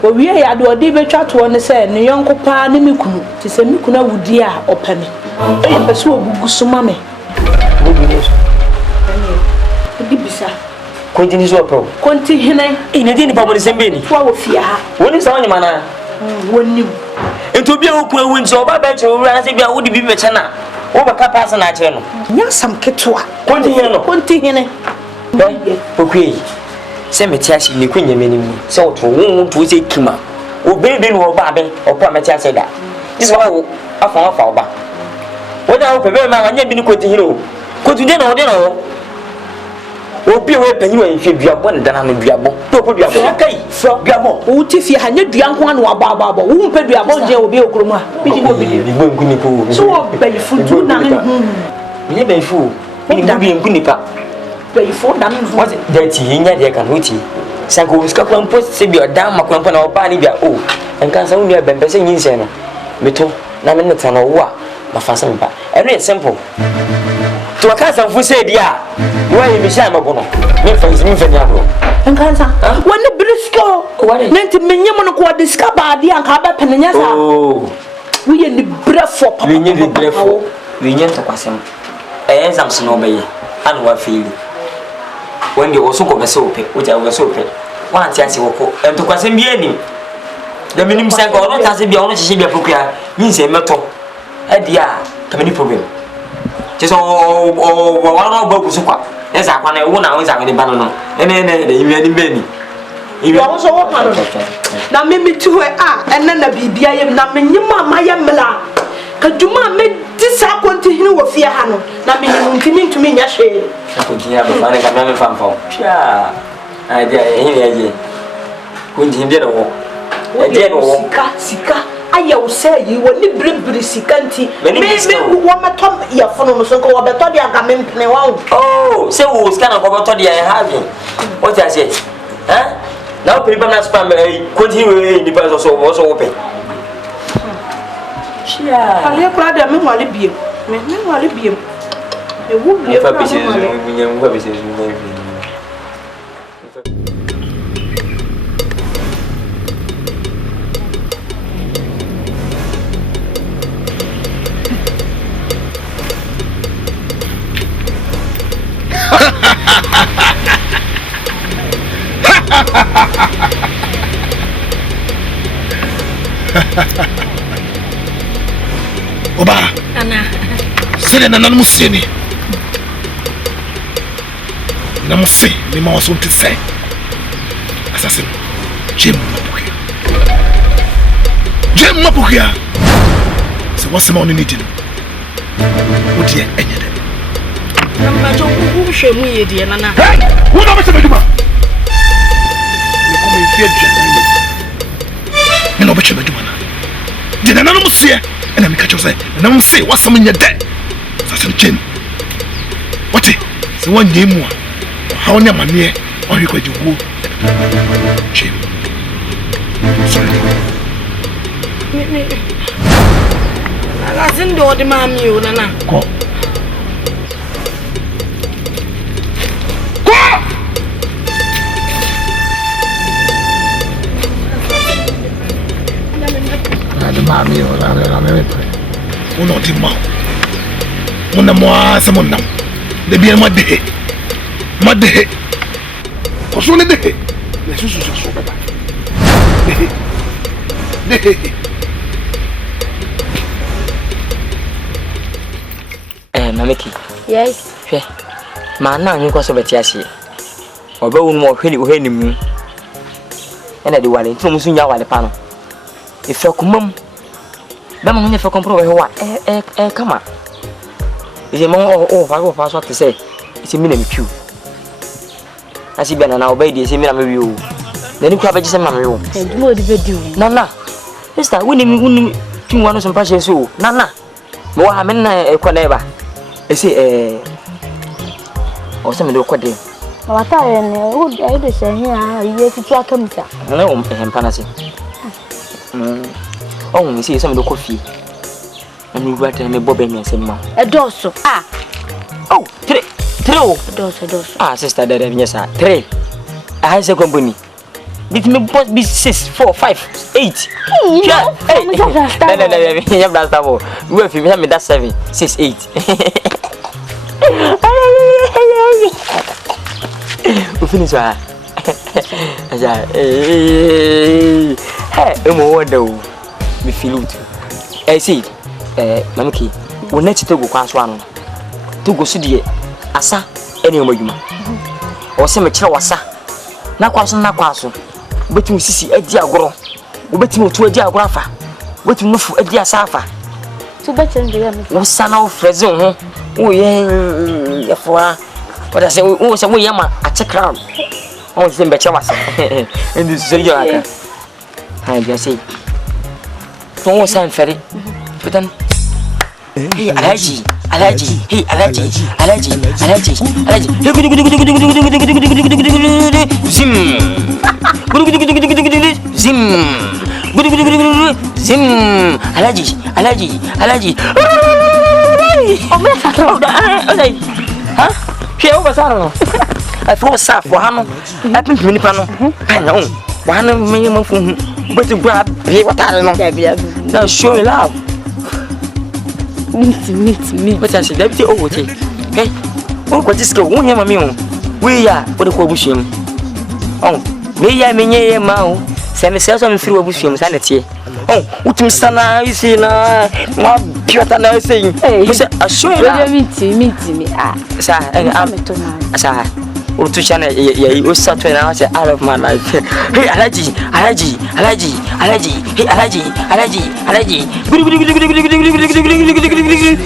owie ya de odi betwa to ne se ne yonko pa ne mikunu ti se mikunu awudi a opame e pese ogugu suma me odi bisa konti so pro konti hene ina di ni pa mo sembe ni to wo fia ha woni sa woni mana woni ento bia wo kwa won so ba ba che wo ran se bia wo di bi be chana wo ba ka pass na che no nya sam ketwa konti hene no konti hene okwe se metia shi ni kunya meni mu se oto won to se kima o bebe no ba be opo metia se da this one afa oba wo da wo bebe ma anya bi ni konti hene o konti de no o bi we panyi wa hwe duabo ne dana no duabo to ko duabo kai so duabo o ti fi hanya duanko anu aba wo mpe duabo je obi okromu a bi ji obi ni bo nkuni ko so o be futu na ne ni be fu ni bi nkuni pa before that what that hinya de kan hoti sanko ska kwan post se bi odan makwan na oba ni bia o enkan sa unu bembe se nyinse no meto na me neta no wo a ma fa se mpa every simple to aka san fu se dia wo yi mi sha mabo no me fa ni abro enkan sa woni brisko nenti menyem no ko discover dia anka ba penenya sa oh we ye ni brefo papa we ye ni brefo we nye to kwasem exams no be ye anu wa feel when you also go be so pe which I was so pe one chance woko em to kwasem bi ani da minim say go no chance bi ono chise bi apokua yin say meto e dia to many problem just o wa ba ku so kwa e za kwa na wo na wo za ngede ba no ene de imi ani be ni imi wo so wo pa no na me tu he ene na bibia yem na menyim ama yemla kaduma me disa konti hini wo fie ha no na me ntimi nya hwe ko dia ba fane ka me famfo pia ai dia hini aje ko ndi ndi no e dia no sika aya wo say yi wo ni bribri sika nti me wo matom ya fono no so ko wo beto dia ga me mpne wa oh se wo sika na ko beto dia e have what I say na o pripa na spam ko ndi we ni pa so wo pe ale kura da me wale biem me wale biem e wu biem fa bisi mi nyam fa bisi mi Oba ana sele na nanu museni na mufe ni ma waso ntife assassin jem mapukia se wase ma oni ni jin odi enye de na ma jo wu hwemu ye de na wo na be se meduma ni ko me fie dja me no be che meduma na de na nanu musie and I'm catch say and I'm say what's some in your dead that's a chin what it so one day more how near my near or you could go chin sorry I didn't do the mammy you nana go uno di mau una moa samonna de bien made ko sone de le susu so baba mameki yes hwe ma na anyi ko so beti ase oba wu mo hwe ni o hwe ni mu ena de wale ntu musu nya wale pa no ife kumam ba mo nya fe kompro we wa kama ise mo fa so te say ise mi na mi piu asi bia na oba di ise mi na me wi o na ni kwa ba gise ma me wo e dum odi be di na Sister, wuni tu wanu some passion so. Nana. Mo ha men na ko na ba. E say o se me do ko de. Wata ne o de se hia ye fitu akamisa. Na o hempa na se. Oh, mi se me do ko fi. Ani gwa ta me bobe mi se ma. E doso. Ah. Oh, 3. Doso. Ah, sister, there is 3. I say company. Bit me boss be 6, 4, 5, 8. Yeah. Hey. No. You blast abo. We fi me that 7, 6, 8. We finish ah. Aja. Mo wonder me feel it. I see. Mamiki, we net to go kwaso anu. To go sudie asa ene omadwuma. O se me kire wasa. Na kwaso. Betim sisi adi agoro. Obetim otu adi agoro afa. Betim nufu adi asa afa. To betim de ya me. Wo sana wo freze ho. Wo ye yafoa. What I say wo se wo ye ma a check round. O se me kire wasa. Ndi seriyo aka. Ha dia say. To wo san fere. Fitan. Hey, Alaji. Hey, Alaji. Zim. Zim. Alaji. Oh, me fato. Ha? Che o basaro. I throw saf for hano. I think me nipa no. I know. Wa hano me mo fu. But grab be water no. Now show me love. Meet. What I say, deputy over take. Hey, oh, what is going on, mammy? We are for the Cobushim. Oh, me, I mean, ye, mao. Send yourself on through a bushim, sanity. Oh, what you stand now, you see, now, what pure than saying. Hey, you said, assure meet me. Ah, sir, and I'm to my sir. Oh, to China, you was such an answer out of my life. Hey, Alaji. Hey, Alaji.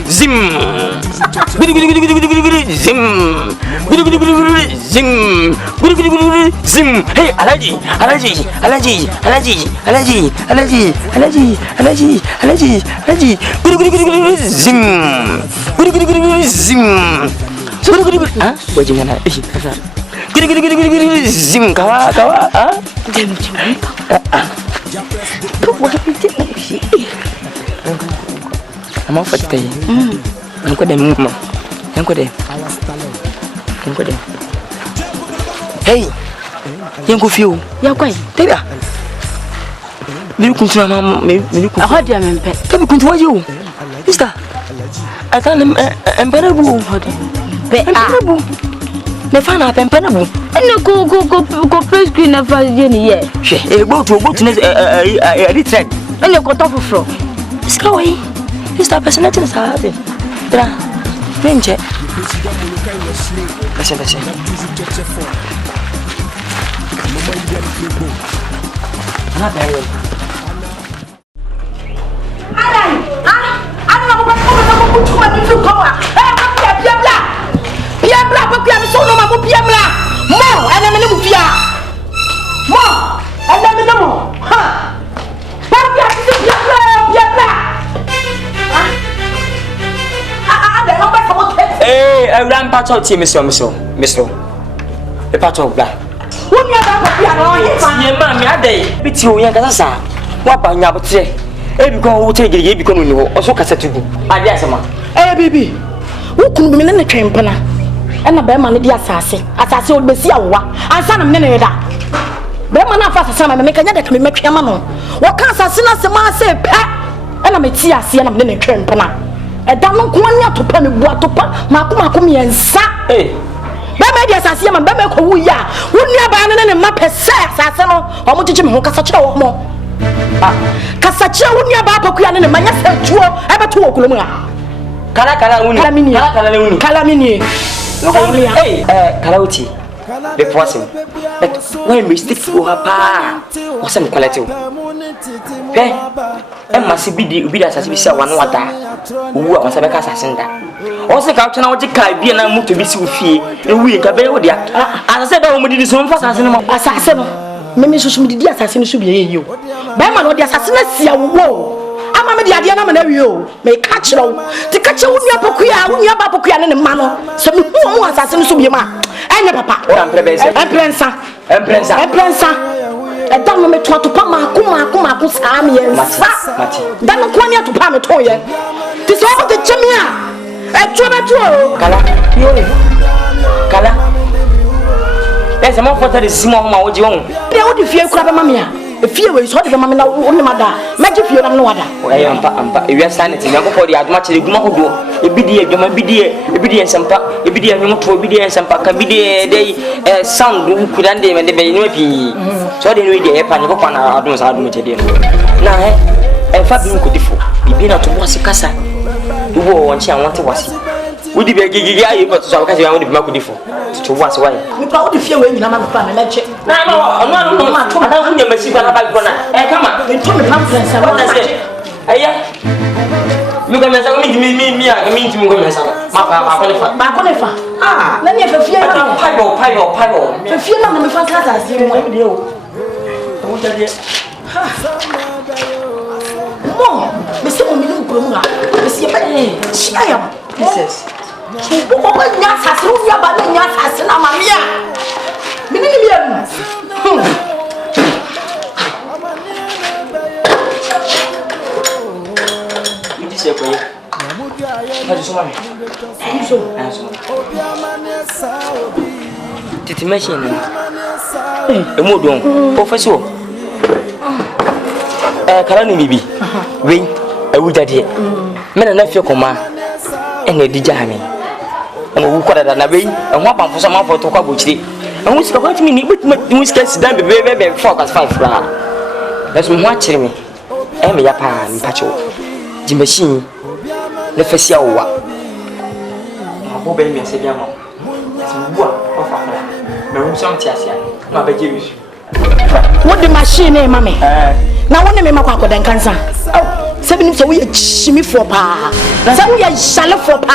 Zim. Hey, Alaji. Zim. Ah, bagaimana? Gini, zim kawa, ah? Ama fati tayi. Yang kode mama. Yang kode. Hey. Yang ko fiu. Ya kwai. Tega. Miri kuntu mama, miri kuntu. Ahodi ya mempe. Kabi kuntu wajo. Sister. Ata empanabu hodi. Pe empanabu. Me fana empanabu. Ene ko press screen na fa je ni ye. Hwe, go to na retread. Ene ko to foforo. Iska wai. Sister personality na sabe. Bra. Menje. Bese. Ana bayo. Ram pato ti miso. E pato bla. Wonya ba ko bia no ye fa. Ye ma mi adai. Biti o yan kasa sa. Wa ba nya botre. E bi ko wo te gege bi ko no ni ho. O so kasa tugu. Ade asema. Baby. Wo kunu bi me na twempana. E na ba ma ne di asase. Asase o besi awowa. Ansa na me ne da. Ba ma na fa asase na me kanya da ka me twema no. Wo ka asase na se ma se pe. E na me ti ase na me ne twempana. Eda no ko ani atopa me bu atopa mako miensa ba ma dia sase ma ba ma ko wu ya wonu aba ne ma pese sase no o mo chichi me ho kasa kire wo mo kasa kire wonu aba pa ku ya ne ma nya se tuo e be to wo kulo mu a kala wuni kala mini kala uti the person but when mistake go hapa o se me quality Emma si bi da sase bi se wanu wada owu a wasa be ka sase nda o se ka tuna wo ji ka bi na moto bi si ofie ewu nka be wo dia asase da wo mo didi so mfa sase no asase no me so mo didi asase no so bi ye yo bɛma no de asase na sia wo ama me de ade na ma na wi o me ka kyerɛ wo te ka kyerɛ wo nua pokuya wo nua ba pokuya ne ma no so me hu mo asase no so bi ma ɛnyɛ papa ɛmprensa ɛda no me to atopa maako saa me yɛnsa da no kwa ne atopa me to yɛ te sɛ wo de kyemi a ɛtwa bɛto kala ese mo fota de simo ma woji won de wo de fie kura be mame a fie we so de be mame na wo ne mada maji fie na no wada ayo ampa ewia sanity nyanko for de aduma kire duma hodo ebi de aduma ebi de nsampa ebi de nwonto ebi de nsampa ka bi de sound du kudan de me de be no pi so de no de e pa nyanko pa na aduma sa aduma chede na e fa bi ko difo ibi na to wasi kasa wo wonchi an wonte wasi wudi be gigi ayi but so ka se won de bi ma ko difo to wasi why mi pa wo de fie we nyina ma pa me leche na no ma to ada hunya masi ba na ba ko na kama mi to me pamphlet sa wona se aya mi ko mesa mi mi ko mesa ma ko ne fa na ne fa fie na paibo fa fie na me fa sa se mo e de o to ja de mo me se mo mi no ko mu na me se ba shi ayam Jesus wo ko nya sa se wo ya ba nya sa se na ma mi a mi ni mi am se ko ye hadi so mami so titi machine e mo don professor kala ni bibi we awudade mena na fie koma ene di jahame ene wu kwada na we ho apamfo so mafo to kwa bochire hu sika kwati mi ni mu sika sidan bebe focus 5 ra leso mo akire mi me ya pa mpacho Jimbashi le fasia owa abo be mi se bia mo tiwa ko fa ko me hu so ntia sia ma ba je wisu what the machine e mame na wona me makwa ko den kansa se binim se wo ye chimi fo pa se wo ye shale fo pa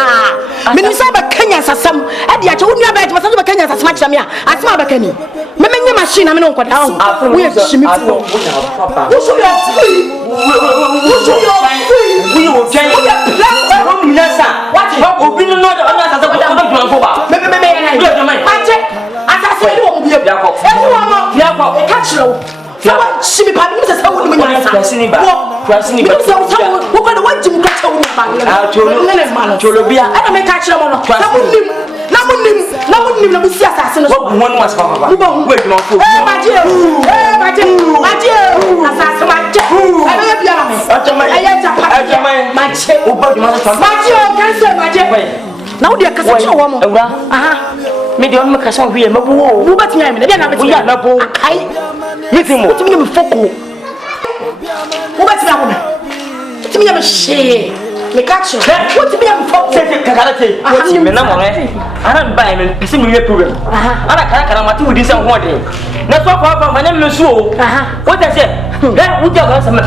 minim se ba kanya sasam e dia che wo nua ba je ma se ba kanya sasam akira me a asma ba kani me menye machine na me no ko da wo ye chimi fo wo so yo we will change what you nasa what obi no da ona sasa ko da dwan fo ba me ate asase ni wo bi bia ko e ka chiro sawa shimi pa mi sasa wo ni nya sa kwasini ba wo ko da wanjim ka chawo ni ba ne cholo bia ana me ka chiro mo no na munim na musi asase no wo won was papa we dwan fo maje asase maje e bia me mache na wo de kasa che wo mo aha me de on me kasa hwe mabu wo batia me de na batia wo mabu kai yitimo wo timi me foko wo batia wo me timi me she me catch wo timi me foko se kakara te wo ti me na mo re ana ba me pese me ye program ana kara mati wo di se ho de na so fa fanya me su o wo ta se ga wo ja ga se mo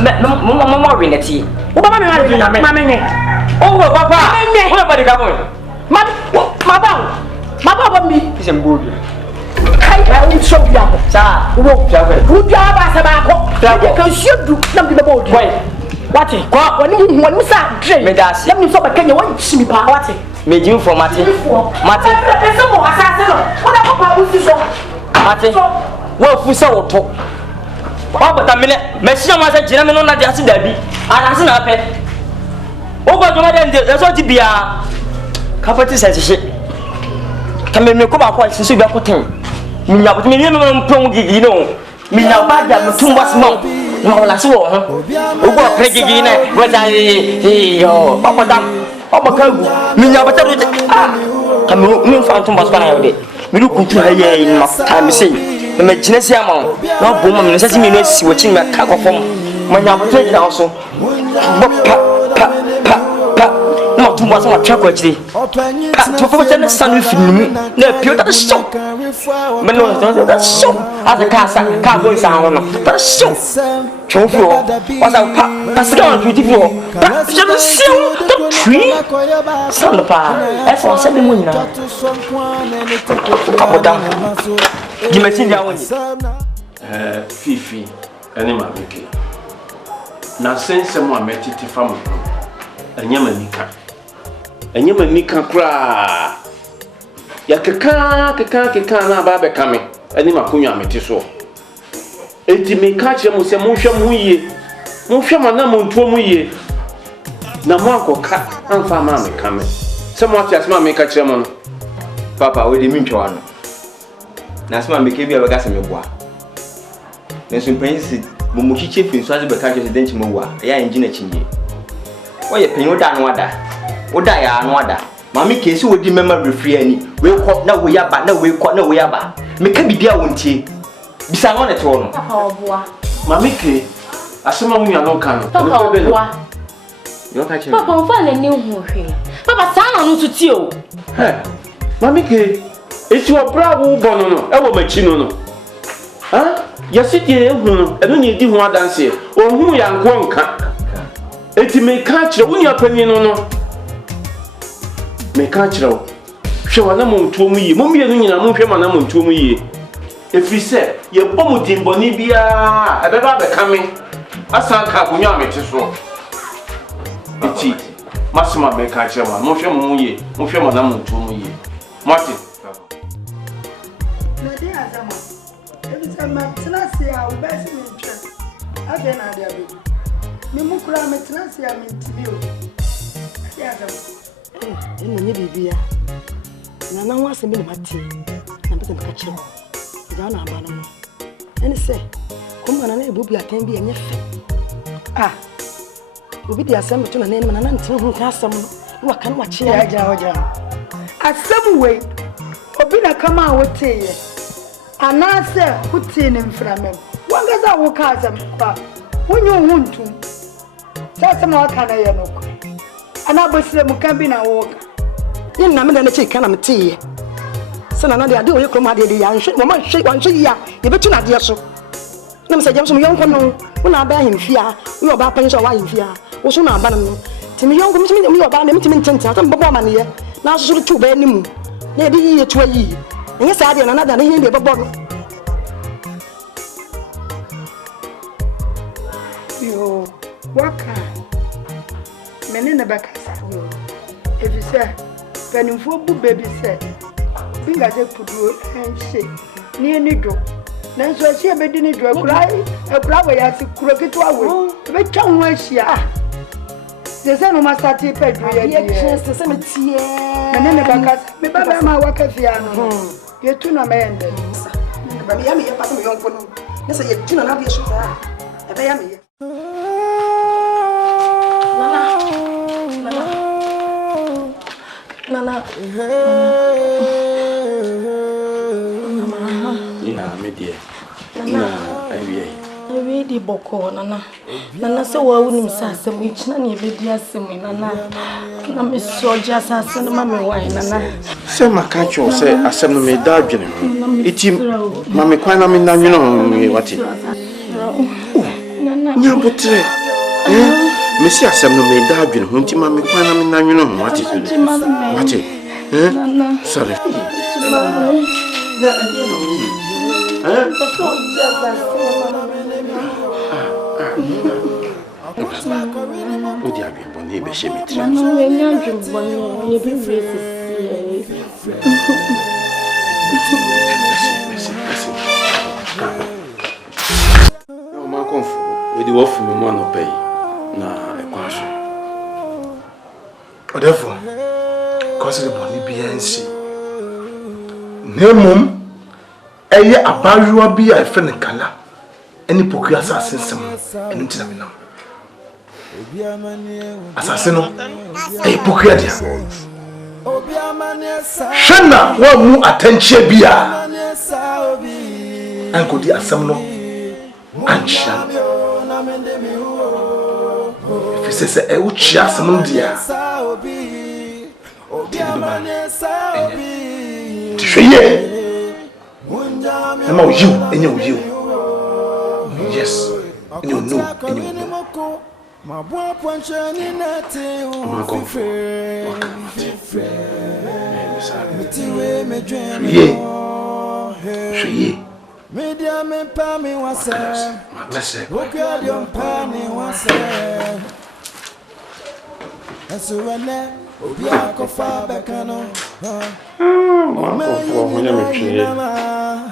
winati wo ba me ma me ne o wo papa wo ba de ka mo ma ba mi se mbobi kai ba wo show ya ko sa wo ja ba sa ba ko ka shudu na bi ba odi wate ko woni sa dre me das yam ni so ba kenya won chimi pa wate me jim for mate pese mo asase no wo da papa wo si so mate wo fu se wo to wa bata mele me sia ma sa jina me no na de ase dabi anase na pe wo go joma de nde so ti bia ka fati se se kameme ko ba ko sisu be ko ten mi nya ko mi ni me mpon gigi no mi nya ba ja me tumba smo no la so ho o go pre gigi na wa da yo papa dam o ba ka mi nya ba ta do kameme mi fa tumba so na yo de mi ru kuntu ha ye ma ta mi sei na me gina si ama na bo ma me se si mi no si wo chi me ka ko fom ma nya ba ta gina so pa na tumba so ma twa ko chiri to fo ta na sanu finimu na pio ta show me no ta show asa ka bo sa ho no ta show chofio wasa pa ska on beautiful pa je me show ta tree sanu pa e fo se me mu na apoda di machine ya woni fifi ene ma beke na sense mo ametiti fam enyama nika kra ya keka na ba be kame ani makonwa ameti so enti me ka kire mo se mo hwe mo yie mo hwe ma na mo ntuo mo yie na mo akoka amfa ma me kame se mo ati asema me ka kire mo no papa we de mi ntwa no na asema me ke bia be ga se me boa na so pensi mo mo chiche fi so ase be ka kire den chi mo wa ya engine chinye oye penyo da no ada oda ya no ada mami kesi wodi mema refri ani we ko na we yaba na we ko na we yaba me ka bibia wontie bisa no ne to no papa oboa mami ke asema wo no kan no papa oboa yo ka che papa mfa na ni hu hwe papa sa na no tuti o mami ke eti wo bravo bono no e wo machi no ha yasitie ehu no eno ni di hu adanse ohun ya nko nka eti me ka kire wo ni apani no me ka kire wo hwe wana mo ntuo mu yi mo mie no nyina mo hwe ma na mo ntuo mu yi efri se ye bomu dimboni bia ebeba be kame asa ka kunyo ameti so eti masima me ka kire ma mo hwe mo yi mo hwe ma na mo ntuo mu yi mati na dia azama ebisa ma tenase a wo besi me ntwe afa na dia bedu me mukura me tenase a me ntimi o dia azama eno nye bibia na na ho asem bi na mate na bete me ka kire ja na aba no ene se kuma na na ebubu atan bi enye fe obi di asem to na na na ntene ho ka asem no wa kan wa kire ya ja asem we obi na kama wote ye anase huti ne mframem wangaza wo ka asem kwa wonyo huntum sasa ma waka na ye no kwa ana bosire mu kan bi na wo ka yin na me na che kana mete ye sana na de ade oye kroma de ya nhwe mo ma hwe wan hwe ya ye betu na de so na me se jam so me yonko no una ba himfia we oba pan so wa himfia wo so na aba no timi yonko mi oba na mi timi ntenta so mbabo ma ne ye na so so tu ba ni mu na de yi etu ayi enye sa de na da ne hin de babo no yo waka menene bakasa yo efise penimfo bu baby se binga se pudu enche ni eni do na so se be di ni do ekura we ya si kuro kitu awe be twa ho ahia se no masati pedro ye ye se me tie menene bakasa me baba ma waka fia no ye tu na mende ba me ya me ye pasa me yonko no ne se ye tu na de so sa e be ya me ye Nana. Ina media. Ina awie. Awie di boko nana. Nana se wa unim sa asem ichina ne ebedi asem nana. Na me soja sa asem ma me wan nana. Se maka cho se asem no me da adwene ho. Iti ma me kwan na me na nwene ho wati. Nana. Nya botre. Messi asem no me da adwene ho nti ma me kwan na me na nwene ho wati. Wati. Sorry. Odi abi boni be shemitri. No, enya dwumbon ye bi resi. O ma konfu, we di wo fu me mo no pay na ekwaso. Odefo cause the body BNC nemum eye abaruwa bi a efe ne kala eni poku asase nsem eni ntina binam asase no eye poku ya dia hwena wa mu atanchie bia anko di asem no ancha fi se e uchi asem no dia Tiye. Am you? Yes. And you know. My boy punching in that tail. I'm going for Media me pa me wase. Okadi on pa me wase. Esuwane obi akofa bekano.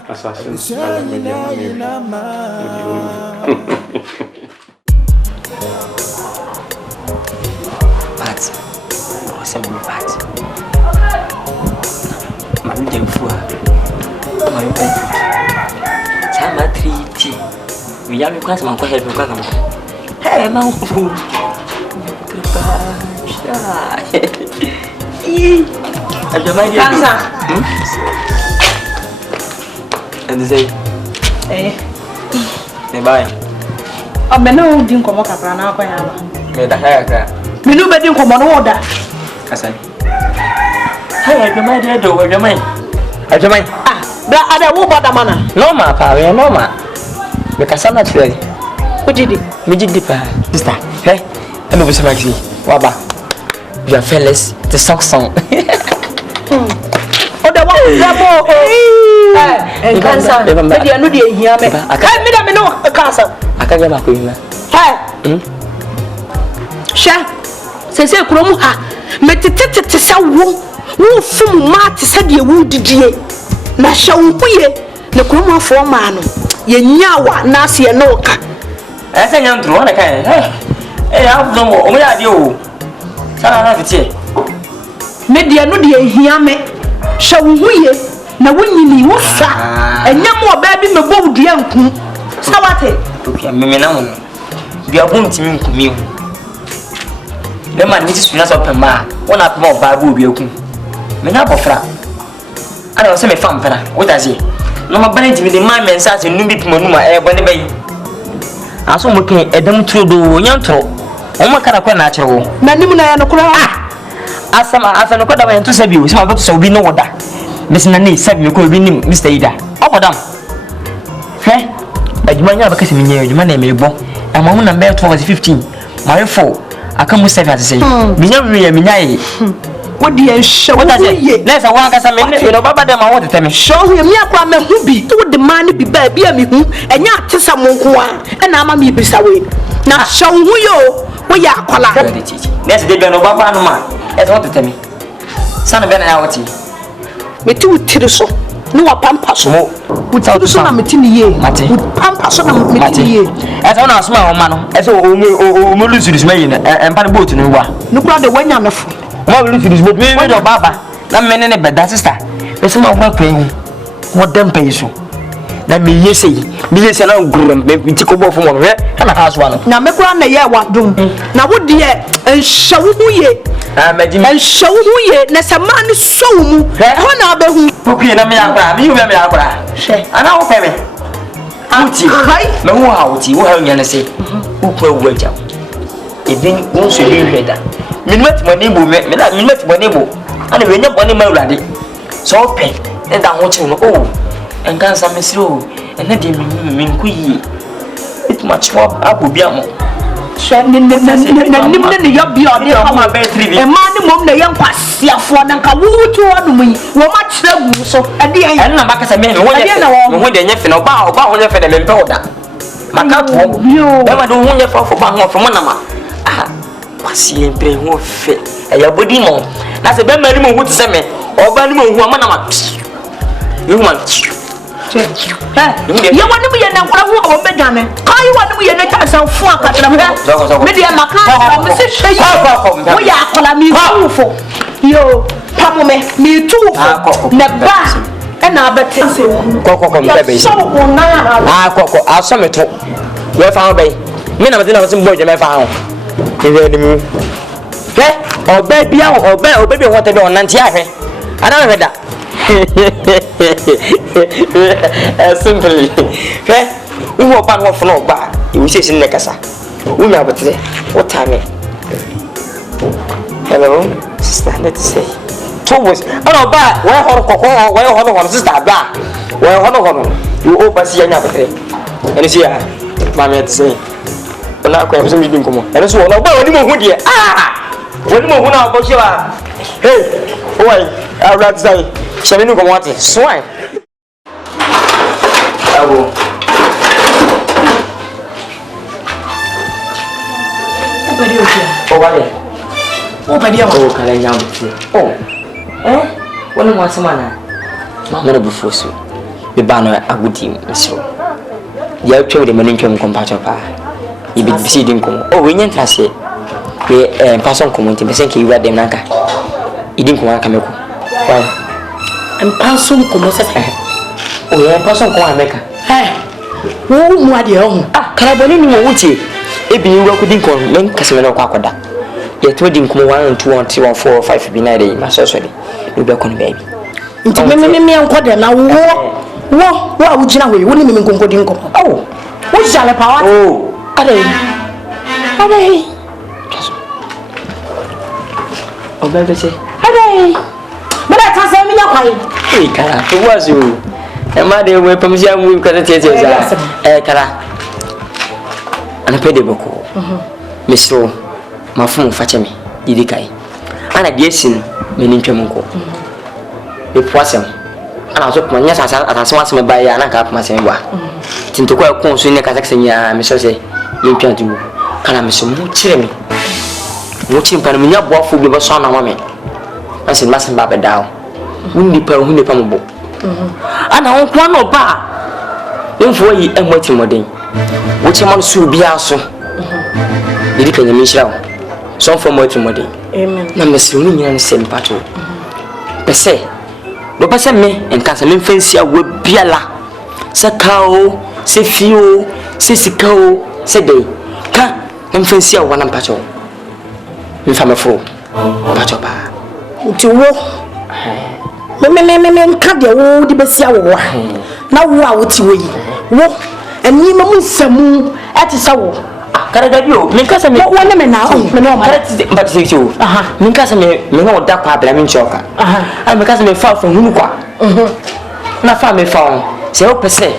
Assassin. Some part. Mammy dem for my bed. Sama 3T. We have because my head will come. Hey, my fool. And the my and they say, eh, bye. I'm no didn't come up and now. May the hair. Me no bedin ko mono order. Kasan. Hey, the my dear do, the my. Ajamai. Ah, bra ada wo boda mana. No ma pa, we no ma. Me kasana tire. Ojidi, me jidi pa. Sister, hey, I'm over so much. Waba. You are fearless, the song. Oh, the one rabo. Eh, cancer. Me dia no dia hia me. Kai me da me no cancer. Akaga ma ko ina. Hey. Sha. Sese kurom ha metete sa wo fum ma te se de wo didie na sha wo kuye na kurom afo ma no ye nyawa na se ye no ka ese nya ntro na kai ya do mo o ya de o sala na fitie media no de hia me sha wo huye na wonyini wo sa enya mo ba bi me bo dua nku sawate me na mo bia bo ntimi nkumi ho the man needs to not open ma one up more Bible be open. Me na bofra. I don't say me fam pera. What does he? No ma bani me the man men say no be pimo no ma e bani bayi. Aso mo ken edam tro do nyantro. O ma kara kwa na akere wo. Na nim na ya no kura. Asama asa no koda ban to sabi o. Sima beto so bi no woda. Miss na ni sabi me ko bi nim Mr. Ida. Okodam. He? Adwuma nya bakase me nya adwuma na me bo. Amamu na be 15. My 4. Akamu seven say. Minya minyaye. What the show? What does it? Let's a one as a man. You know, Baba them I want to tell me. Show him me akwa me hu bi. To the man be baby me hu. Enya ate samonko a. E na ama me bisa we. Na show hu yo. Wo ya akwala. Let's dey no Baba no man. Let's want to tell me. Sana be na ya wati. Me ti utiri so. No wa pampa so. Utiri so na me ti ni ye. Mate. Pampa so na me ti ni ye. E so na asoma o ma no. E so o mo lusu lusu me empa ne boat no wa. No kura de wanya mefo. Mo lusu lusu boat me do baba. Na me ne beda sister. E so ma kwa kwen. Mo dem pay so. Na me yesi na ngurum me ti ko bo fo mo he na ha so no. Na me kura na ye wa dum. Na wo de ehyawu huye. Majimi ehyawu huye na samani so mu. Ho na ba hu. Pokuye na me akra. Me hu me akra. She. Ana wo pe me. Uti. Me hu ha uti. Wo ha nya na se. Wo kwa wu aja. Ebi wo so bi hweda. Me nwati mo nebo me na me nwati mo nebo. Ana we nya bone ma urade. So pe. E da ho chi no. Oh. Enkan sa mesiro. Ene de me nku yi. It much more abobia mo. So nim ne yobi odi kama e ma ni mom na yan kwasiafo na nka wutu odum yi wo ma kire gu so ade en na baka se me ho de nya fe na oba ho nya fe de me mpe oda maka to e ma do ho nya fa fo ba ho fo mo na ma ah kwasi empre ho fe e ya bodi mo na se be ma ni mo hu te se me oba ni mo hu ma na ma you man you want to be an uncle who are better. I want to be an Italian for a media Maca. We are calling for you. Papa, me too. Never. And I bet Coco, I'll summit. We found by Minna was in Boy, I found. Or baby, or baby, what I do on Nantiafe. I don't heard that. Simply, we walk on one for no bar. You say in Necasa. We know what time. Hello, sister, let's say. Thomas, oh, bad. Where Honor, where Honor, sister, bad. Where Honor, you oversee another thing. And see, Mamma, say, but now I'm something come on. And so, no, but when you go, ah, when you go now, but you are. Hey, why? I'd rather say. Shall we go swine? Bravo. Oh, what? Oh, my dear. Oh, can I now? Oh, eh? One more semana. Mamma before so. The banner a good team, so. You have told the Meninchum compatible. You be proceeding. Oh, we can't say. We pass on community, but thank you, read them. You didn't come to why? I'm passing commerce. Oh, yeah, pass on America. Hey, who more the own? Ah, can I believe you? If you work with Dinkum, men Casimano Quacoda. Yet, we didn't come 1 2 1 3 4 5 be 9 days, my society. You back on baby. Into me and Quader now. What would you know? We wouldn't even go dinkum. Oh, what shall I power? Oh, are they? Oh, baby, say, hey, but I can't say me no way. Hey, Cara, who was you? A mother will promise you we got a teacher. Cara. And I paid the book. Miss Rowe, my phone fetch me, Idikai. And I guess in Meninchamunko. The possum. And I took my yes as I once me by an account myself. Tinto quite consume the Kazaxia, Miss Jose, you can't do. And I'm so much me. Watching Panamia bought for the son of woman. I said, Master Baba down. Wouldn't be per whom the Pambo. And I won't one or bar. Don't for ye and waiting more day. Which a man should be also. You can miss out. Some for more day. Amen. Number 3 and same battle. But say, Baba sent me and Casamin fancy a would be a la. Sakao, say few, say sicao, say day. Can't and fancy a one patch. If I'm a fool, patch up. To walk. Me can't be old, the best hour. Now, what you walk and you must some at the soul. Can I get you? Because I'm not one of them now. But say you. Because I know that part, I mean, choker. And because I'm far from Muka. Not far me found. Say, oh, per se.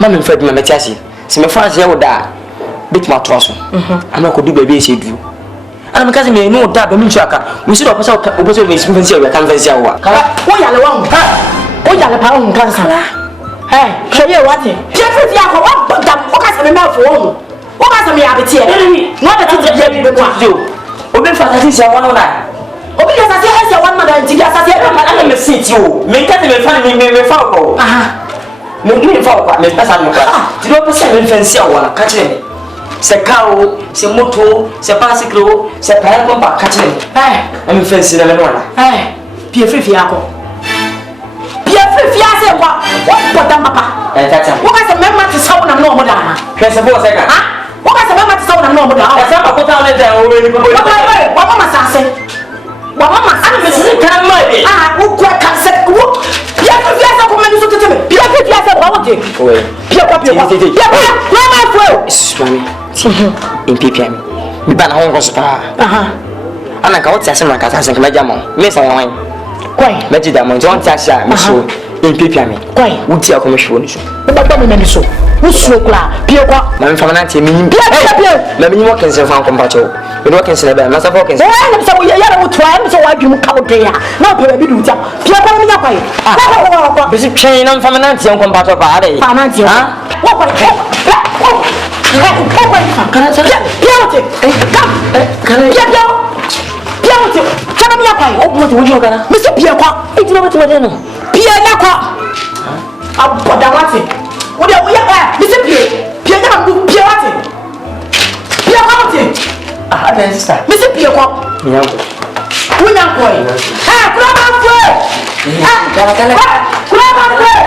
Mamma Fred Mametasi. So my father's here would die. Bit my trousseau. I'm not going to do baby, she do. And because I know that the Minchaka, we should also oppose me some conceal your canvas. What are the one? What are the pound cancer? Hey, show you what? Jeffrey, I have put them. What has been mouth for one? What has been a here? Not that it's a baby to do. Open for the teacher 109. Open as I say, one mother and Tia, I'm a seat you. Make that me funny, me follow. Make me follow, Miss Passamuka. Do not perceive fancy one, catch me. C'est cao, c'est moto, c'est pas si gros, c'est pas un combat catching. I'm fancy the Lenola. Pierre Fiaco. Pierre Fiaco, what the papa? What has a member to sound of normal? There's a boss, what has a member to sound of normal? That's not a put down there already. What must I say? What must I say? Who can say? Pierre Fiaco, come and to me. Pierre Fiaco, what would you? Pierre, in PPM. We ban home was far. And I got Tasman Catas and Majamo, Miss Online. Quite, Majidam, John Tasha, Misso, in PPM. Quite, would tell commission. But so, who's so glad? Pierre, my family, meaning Pierre, let me walk in some compatible. We walk in Senator, Master Hawkins. I'm so yellow to him, so I do come there. Not Pierre, Pierre, Bishop Chain on Famananti on compatible. Famananti, what? Can I tell you? Can I get down? Tell me up. Oh, what would you gonna? Mr. Pierre, it's not what I know. Pierre, I'll put that one thing. What are we at? Mr. Pierre, Pierre, Pierre, Pierre, ah, that's that. Mr. Pierre, no. We're not going. Ah, grab our foot. Grab our foot.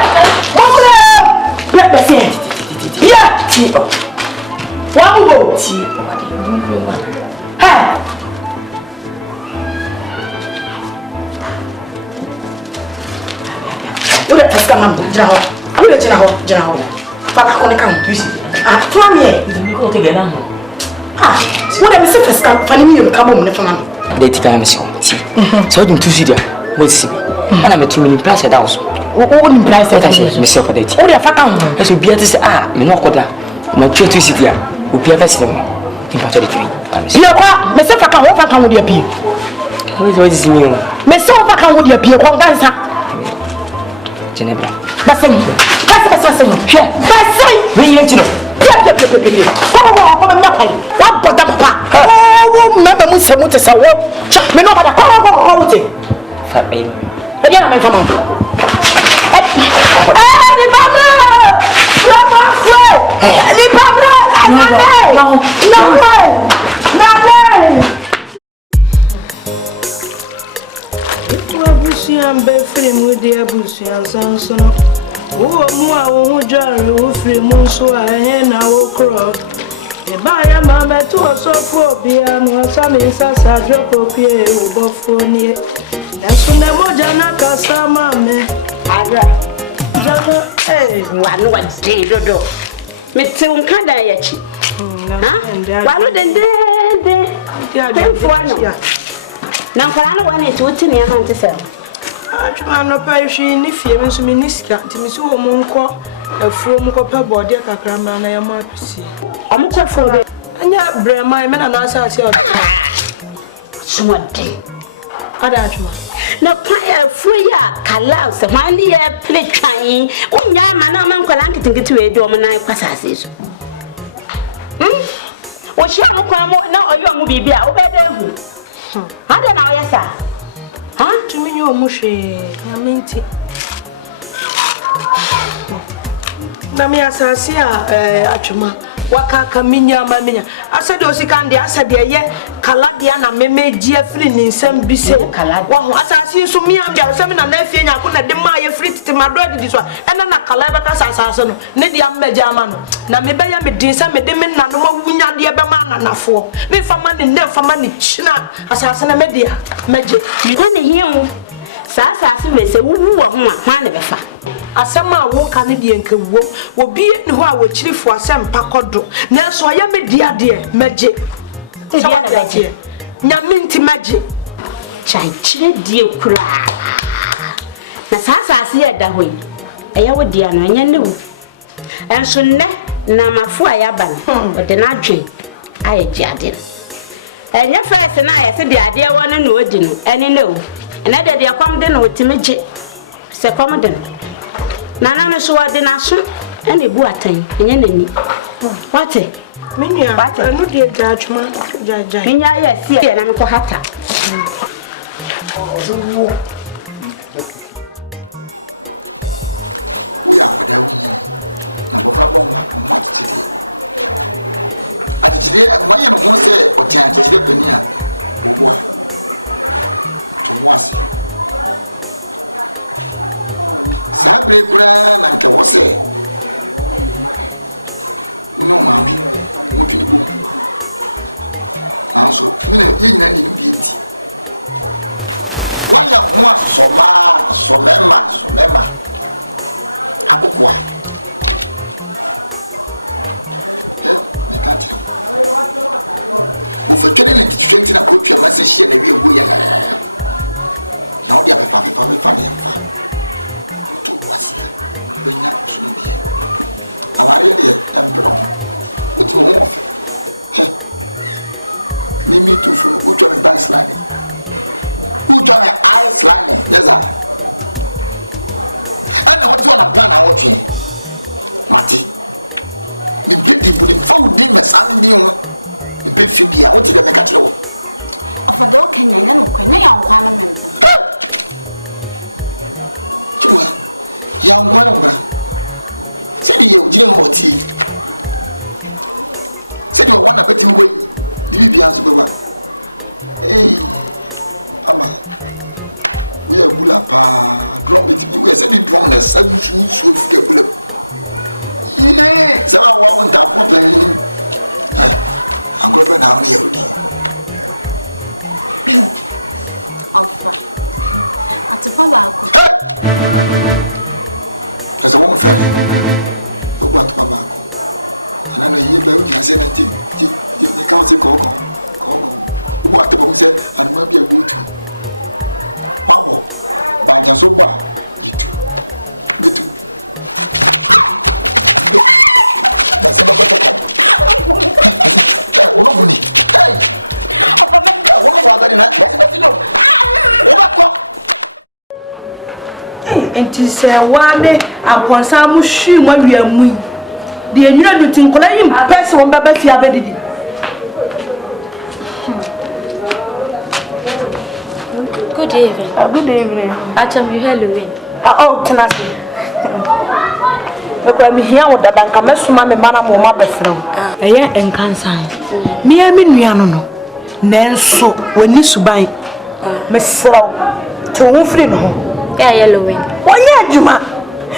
Let me see. Yeah. One more. Hey. You let us come on, General. You let General. But I can't come to see. Ah, come here. You go together. Ah, what am I saying? First, funny me, you come home never man. They tell me so. So you to see there. Wait, see me. And I'm a 2 million price at house. What implies that I say myself for that? Oh, they are fat. I should be able to say, ah, me no quarter. My true to see there. We be able to see them. In part of the tree. You're what? Myself, I can't walk with your pee. What is new? Myself, I can't with your pee. One dancer. Geneva. That's Passa. Me yet, you know. Oh, I'm not. What but that papa? Oh, remember me some to say, me no matter how it. Fabi. Again, I'm coming. Abusian befrem with the abusian sanson. Oh, more jar, who free moon so I hand our crop. The buyer mamma to us of phobia, no some insas a drop of here, above for near. And soon the Mojana Casama me. Agra Jana, eh, one day, Dodo. Metum Kada Yachi. Why then they for no. Now, for I want it to wait in your hand to sell. I'm not perishing if you miss Miniska to Miss Womonco, a from copper body, a grandma, and I am up to see. I'm not for it. And yet, bring my men and answer yourself. Someone day. Now, pay a free calouse, a money play trying. Oh, yeah, man, I'm going to get to a dominant passages. What you are now, you will be out better. I don't know, yes, sir. Huh? To me, you're mushy. I mean, Namia Sasia, Achuma, Waka Caminia Mamina. I said, Osikandi, I said, yeah, Caladiana, Meme, Jeffrey, in some Bissell, Calad. Well, as I see, so me, I'm just having a nephew, I couldn't demand free to my brother this one, and then a Calabacas assassin, Nidia Majamano. Namibaya, Medisa, Medimin, and no Winya, dear Bamana, and a four. Me for money, never for money, China, assassin, media, magic. You can't hear Sasa, we say, who are one of a Asama wo Canadian ke wo bi ne ho a wo chiri fo asem pakodo na so ya me dia de meje dia na meje nya minti meje chai chire die kura na sasa ase ya da hoyi eya wo dia no nya ne wo enso ne na mafo a ya ba no de na dwen aye jiade enya first na ya se de ade wo no na odi no ene ne wo ena de akwam de no otimeje se kwam de no Nana no so de na so ene bu atan enye nani wate minya no de judgment jaja minya yes ye na me ko hata we are for that na bo fra bon ma titi atitire ma ye no ho se o tia titire bani a wo bo a to mo ase Sabre kura na nke wose uno mami mo tuni bu anso mina ye nyina ni bi enti wanya ho asoma somema akokwa ne kati o fetene ne titwenti na kotwa ma se hie na wi egu ya na odi apepa ne yamfa Wasia, benya kusumbiye. Awari de empero. Uti wo mo fe. Ni mi tu fu uto me baseline. Uto me Iceland. Yes sir. Ana wati wana plan na wotwe. Mati. Mi bedi budi fa udi me san di ho. Mi be fi bia woti de me ka kire wo. Ofado Kenya na no kwanya ya nkwa na memza. Chuma. Ya ngwana mbra sedi ye ujire hoti sedi wana beti wo yi bibi anso bewa ama we are bula pa drum beti we sedi drum na sabu so fike bula sa wa on ta fo plan ni angro be na ye odi Alpha atifa ba ko Asa wo mfere ogbo atopa ba ko na no yiye ba o jina se na ti ni ka o se ko ogbo atopa mu se anuma bia butu pabo ba jan so ba yitu bitu da se ba ko to ko o no buni hey opa me wo mo wa ga ni na da se ba ti no o ba ko enti se wane aponsa mu hwi mu awiamu de enwura du tinkola yim pese won baba fi abedidi. Good evening. Good evening. Acham you Halloween. Oh, tenasi. Mekwa mi hia wo dada nka mesoma me mana mo ma befrem. Eye enkansan. Mi a mi nua no no. Nenso wani suban. Mesraw. To wo free no ho. Halloween. Wonya adwuma.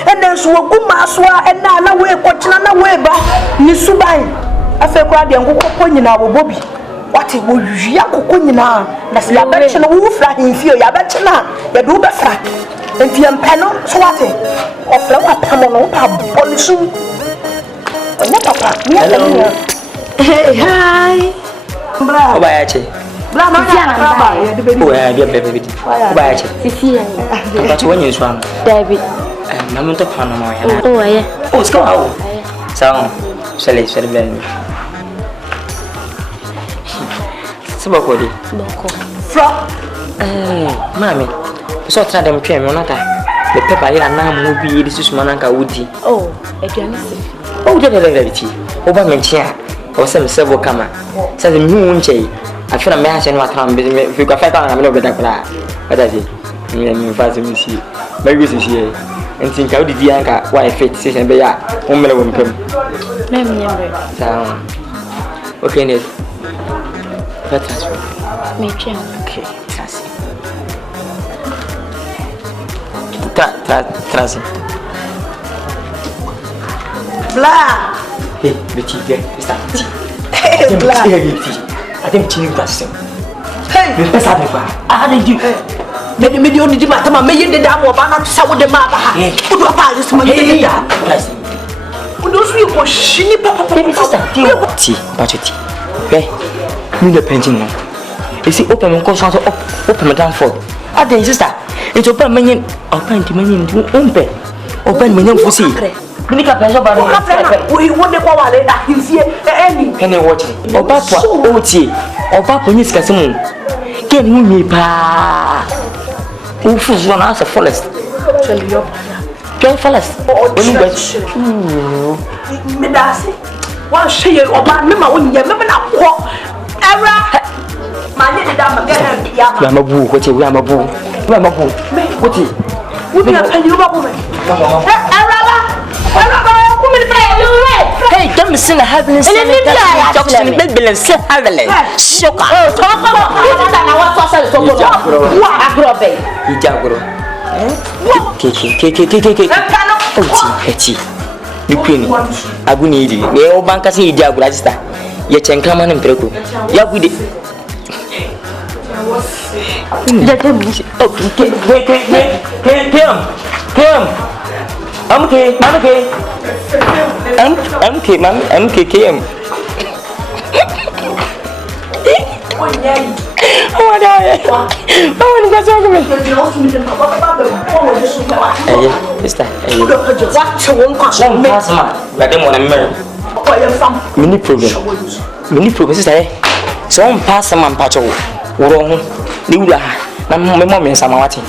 Enenso wo guma so a ena na we kokyena na we ba ni suban. Afa kwa de nkokko nyina wo bobi. Wati wo yua kokko nyina na se ya beche no wo fra himfio ya beche na ya do be fra. Enti empeno so wati. Ofra wa pamo no pa polisu. Onya papa, ni ala. Hey, hi. Bra. Obayache. Bra ma ya na ba ya de be. O ya bia bebe bidi. Obayache. Sisi ya. Abacho wanyi nswa. David. Na mento pa no ma ya. Oh, yeah. Oh, ska wa. Sawa. Sele ben. Seba ko di. Boko. Fra. Mami. So tra dem twa me onata. Me pepa ira na mu bi di susuma na nka wudi. Oh, eduane se. Oh, de ti. Oba me ntia. O se me sebo kama. Se me hu nche. Afira me ase no atra me fi kwa fa na me no beta kra. Beta ji. Me fa se me si. Me wi se si. Enti nka wudi di anka wa fit se be ya. O mele wo mpem. Me nyembe. Sawa. Okay, ne. That's Me try. Okay, trust. Trust. Bla. Hey, Betty, stop. Hey, bla. I think you got some. Hey, you best have it. I didn't do. Me di oni di mata ma me yende da mo ba na sa wo de ma ba ha. Wo do pa yesu ma yende da. Wo do su ko shini papa. Baby sister, ti, budget. Hey. Me the painting no. You see, open my conscience, open my down for. I think sister, it's open my name. Open to my name to open my name for see. Me nika penso ba no. We won the kwa wale da himfie any watch. Oba po oti. Oba po ni skase mu. Ke mu mi pa. U fu zo na as a forest. Tell forest. When you guys. Me da se. Wa shey oba me ma won ye me na ko. Era manye de da ma get am bia ma. We am abu ko che we am abu. We am abu. Oti. We be a you ba me. Era ba. Era ba ku me play you right. Hey, don't sin happiness. Talk to me baby and say happily. Shoka. Oh, talk about na wa so so so. Wa agrobe. Ijagoro. Ke. Oti. Ni kwini. Aguni idi. Me o banka se ijagoro sister. Ye chenka man mpreko. Ya gude. Ya temi. Okay. I'm okay. I'm KM. Oh my God. Oh my God. Sister. Mini problem sister. So on pass some man patch woro ni wura na me mo me sama wati.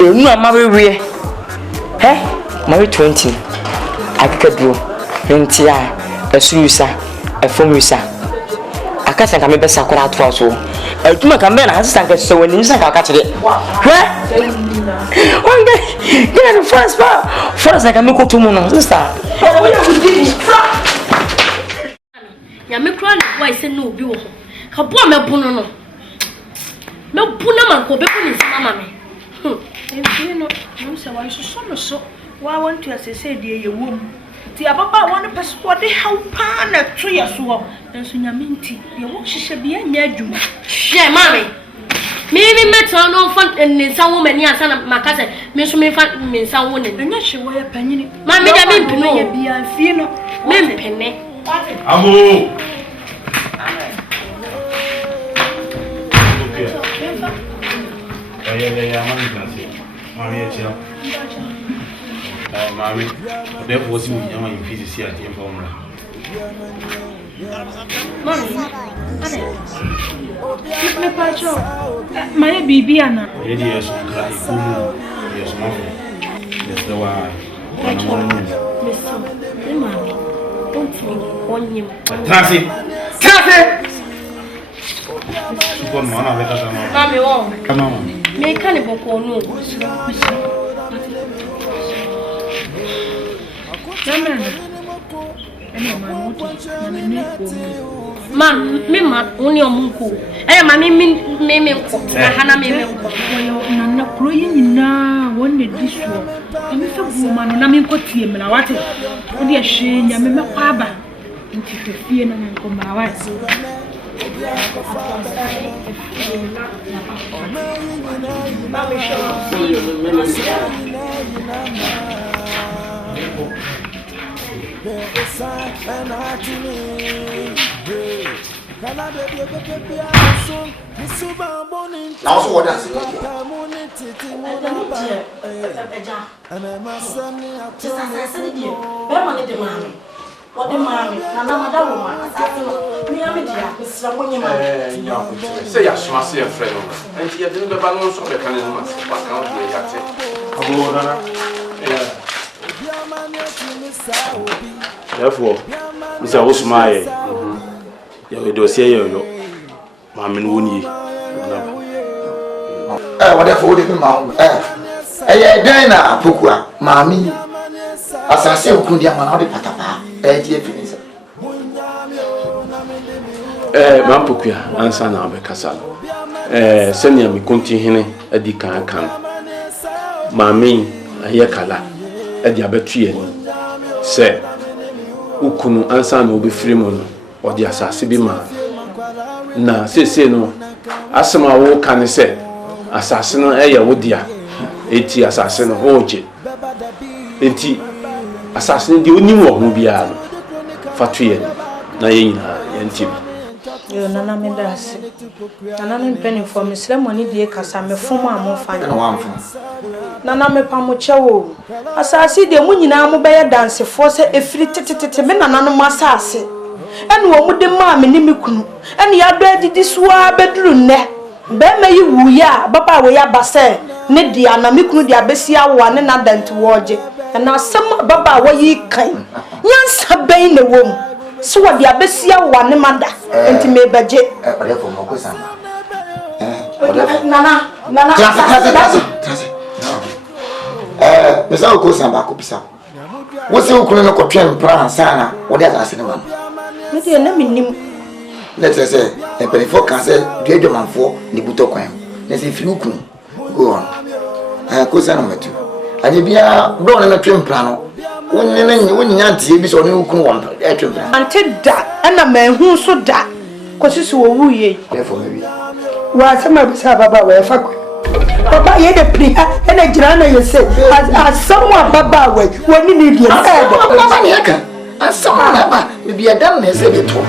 Enu ama we Mari 20. Akakaduro. Ntia. Asurusa. Afomusa. Akasa nka me besa kwara ato so. Aduma ka me na hasa nka so wani nsa ka kire. Onge. Get the first part. First nka me ko tumu no sister. Ya me kra na boy say no obi wo. Ka bo me bunu no. Me bunu man ko be ko ni sama me. Enfim, não sei, eu só não sou. Wa want to say dey ye wom. Ti ababa won pesco de how pa na to ye so. Enso nyaminti, ye wo hihye bia nya adwuma. She mami. Me bi meto no fa nsa wo mani ansa na makase. Me so me fa me nsa wo ne. Nya hye wo ye panyini. Mami da me mpino ye bia fi no. Me mpene. Amo. Mami, therefore, see me in physics here in formula. My baby, Anna. Yes, Yes, there were. Transi! Come on, come on. Me can't book on no. Man, me man, only on Muku. Eh, mammy, me, Hannah, me, Nana, growing now, one day this one. I'm a woman, and I'm in Cotium, and I want it. Only a shame, I'm a papa. And if you fear, and come my wife. Now, so what does it mean? Say, yes, my dear friend, and she had the balance of the cannon. What can't be therefore, Mr. Osmai, you do say you, Mammy Woony. Whatever would be mount. Dana, Pukua, Mammy. As I say, Kundia Manadi Patapa, dear Prince. Mampukia, answer now, Becasalo. Send me continue at the can. Mammy, a yakala, at the abattoir. Say, Ukunu answer no be free mono, or the assassin man. Na, say no, as some old can say, assassin aya wodia, 80 assassin oje. 80 assassin the only one who be a fatui, Naina, and Tim. You nana me dress. Nana penny for Miss Lemony, dear Cassam, former more fine. Nana me pamucho. As I see the Munina Mobile dance, force a free men and massassi. And one with the mammy Nimikunu, and ya bed this war bedroom ne. Ben may you ya, Papa we are basse, Nidia, Namikunu, the Abessia, one another to watch it. And now some Baba where ye came. Yes, a bane the womb. So what the Abessia one mother, and to me budget. Nana, Miss Alcos and Bacopisa. What's the Ukrainian Cotrian Pran Sana, or the other cinema? Let's say, a penny for cancer, Gator Man for Nibutoquam. Let's say, you can go on. I have two. And if you are blown in a trim plano, when you are TV or new come a trim plan. Until that, and a man who so that, because it's so wooey. Therefore, maybe. Why some of us have about where fuck. Papa, you had a plea and a grana, you say, as someone Baba way, when you need your head. And someone maybe a damn mess a little.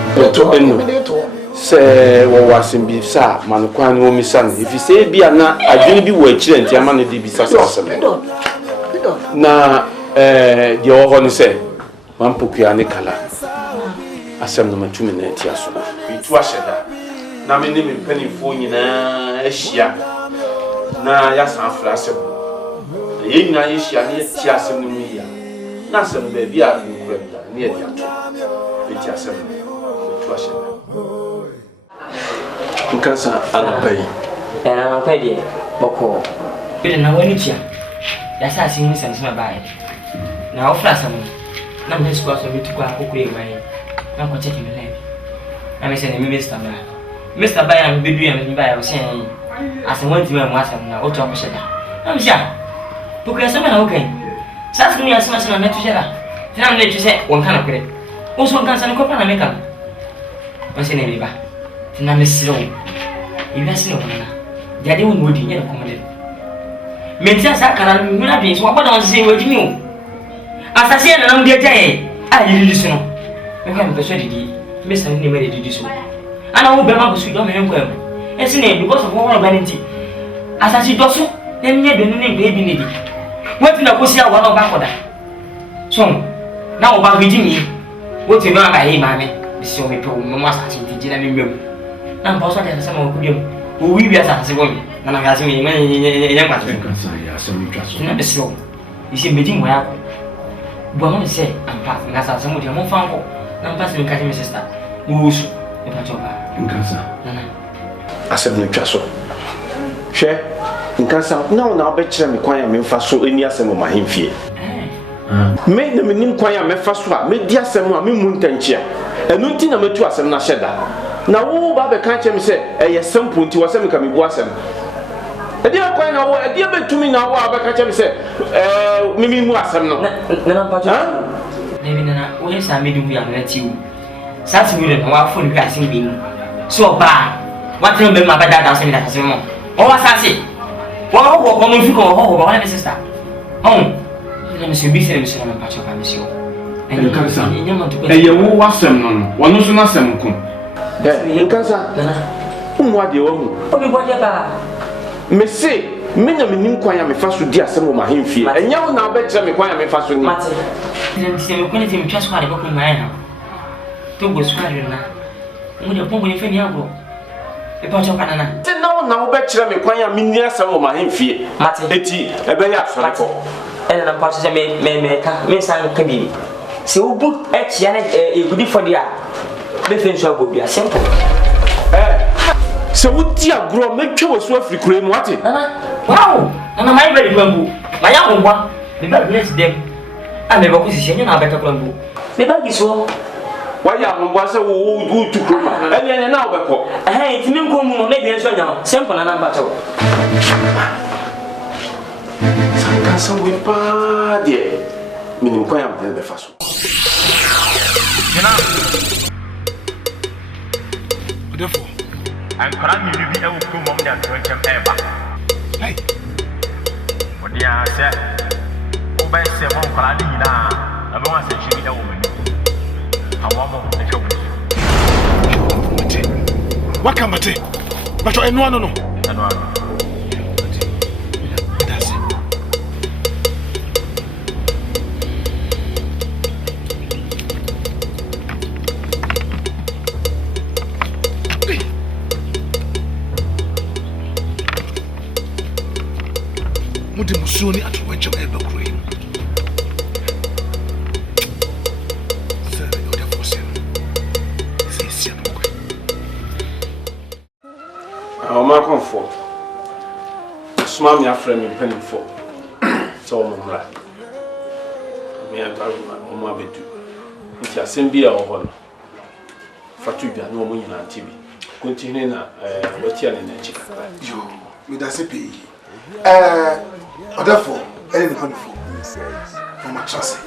Say, what was in Bisa, Manuquan, woman, son. If you say, be a not, I didn't be watching, and Yamani did be successful. Now, the old say, Mampukia Nicola. I said, no, 2 minutes. It was that. Now, my name is Penny Fonina, Asia. Now, yes, I'm flaccid. The young Asia near Tiasam Mia. Nothing, baby, I'm near the Tiasam. Cancer, I'll pay. And I'll pay you, Boko. You don't know any cheer. That's how I see Miss my bag. Now, Flassam. Now, Miss Cross will be to go and cook away. I'm going to take him a leg. I'm saying, Mr. Mr. Bayam, baby, and by saying, as I went to my master, now, what I'm saying. I'm sure. Because I'm okay. Sass me as much as I met together. Then I'm let you say, one kind of credit. Also, one cancer and copper and make up. I'm saying, Eva. Then I'm a slow. You have seen one. The other one would be accommodate. Mentas, I can't be so what I was saying with you. As I say, I'm the day. I did this no. We can't persuade you. Miss and never did this. And I will be able to sweet on my uncle. It's name because of all vanity. As I see Dosso, then you don't name baby lady. What in a Cosia one of Bacoda? So, now about meeting me. What you know about him, mammy? So we told Mamma to Jenny. Now, Bossa has some of you who will be as a woman. Nana gasi me nya kwa. Nkasa ya asem twa so. Na beso. Isi meji mo ya ko. Bua mo se ampa ngasa asem de mo fanko. Na ampa se nka me sister. Wusu. E pa choba. Nkasa. Nana. Asem twa so. Hwe nkasa na ona obekire me kwan ya me mfa so eni asem ma hemfie. Me na me nim kwan ya me fa so a me di asem a me mu ntanchia. Enu nti na metu asem na hyeda. Na wo ba be kan che me se eye sample nti wo se me ka me bu asem. Edi akwan na wo edi betumi na wo abeka che me se mimi mu asem no. Na pa cho. Debi na wo esa me du ya na tiwu. Sat mi na wa fo ni ka sin bi ni. So ba. What tell me my bad dad asem da asem mo. O wa sase. Wa ho ko mo fi ko ho ba na sister. Na me se bi se na pa cho ka me se. Nkasa eye wo wasem no wono so na sem ko nkasa umwa de wo mu obi bode ba me se me na menim kwan ya me fa so di asem ma hemfie enya wo na obekire me kwan ya me fa so ni mate se me kwene se me twa so ale ko mai ha to go so ale na mu de pombo ni fe ni agro e pa cho kana na se na wo na obekire me kwan ya me ni asem ma hemfie mate eti ebe ya so ko ena na pa so se me ka me san ka bi se wo bu etia na e gudi for dia be fen so agobia simple se wo ti agro metwa wo so afrikure mu ate wow na mai be kwambu na ya gongwa me ba yes dem a me ba ku sisi nya na ba ka kwambu me ba gi so wa ya gongwa se wo tu kroma ene na wo be ko ti me nko mu na bi so nya simple na namba to sanga so we pa de minim kwa ya be fa so therefore I'm proud to be able to come up there to ever. Hey, what do you say? Obey 7 o'clock now. I want to say she be a woman. I want to show you. What can I say? But I no. That's it. Mudi musoni atuwache eba kuri. Sasa ndio force. Sisi anakuwa. Ma konfo. Suma mi afre mi penifo. So mo mra. Mi antaru mo abedu. Nti asem bi a wo ho no. Fatu bia no mo nyina ntibi. Kontine na wati ane na chika. Yo, mi da se pe. Therefore, any wonderful. No much chance.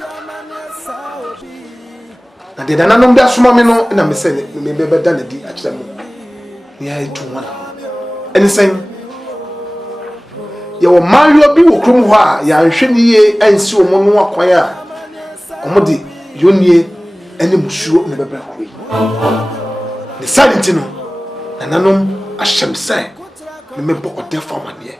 Na de na no mbia soma me no na me say me be da na di a kira mu. Ni ai to one. Any saying ye wo mario bi wo krom ho a ya hwe ni ye ansi wo mo no akwan a omode yonie ene musuo ne bebra koi. The silent no nanom ahyem say me bɔ ɔde fama ne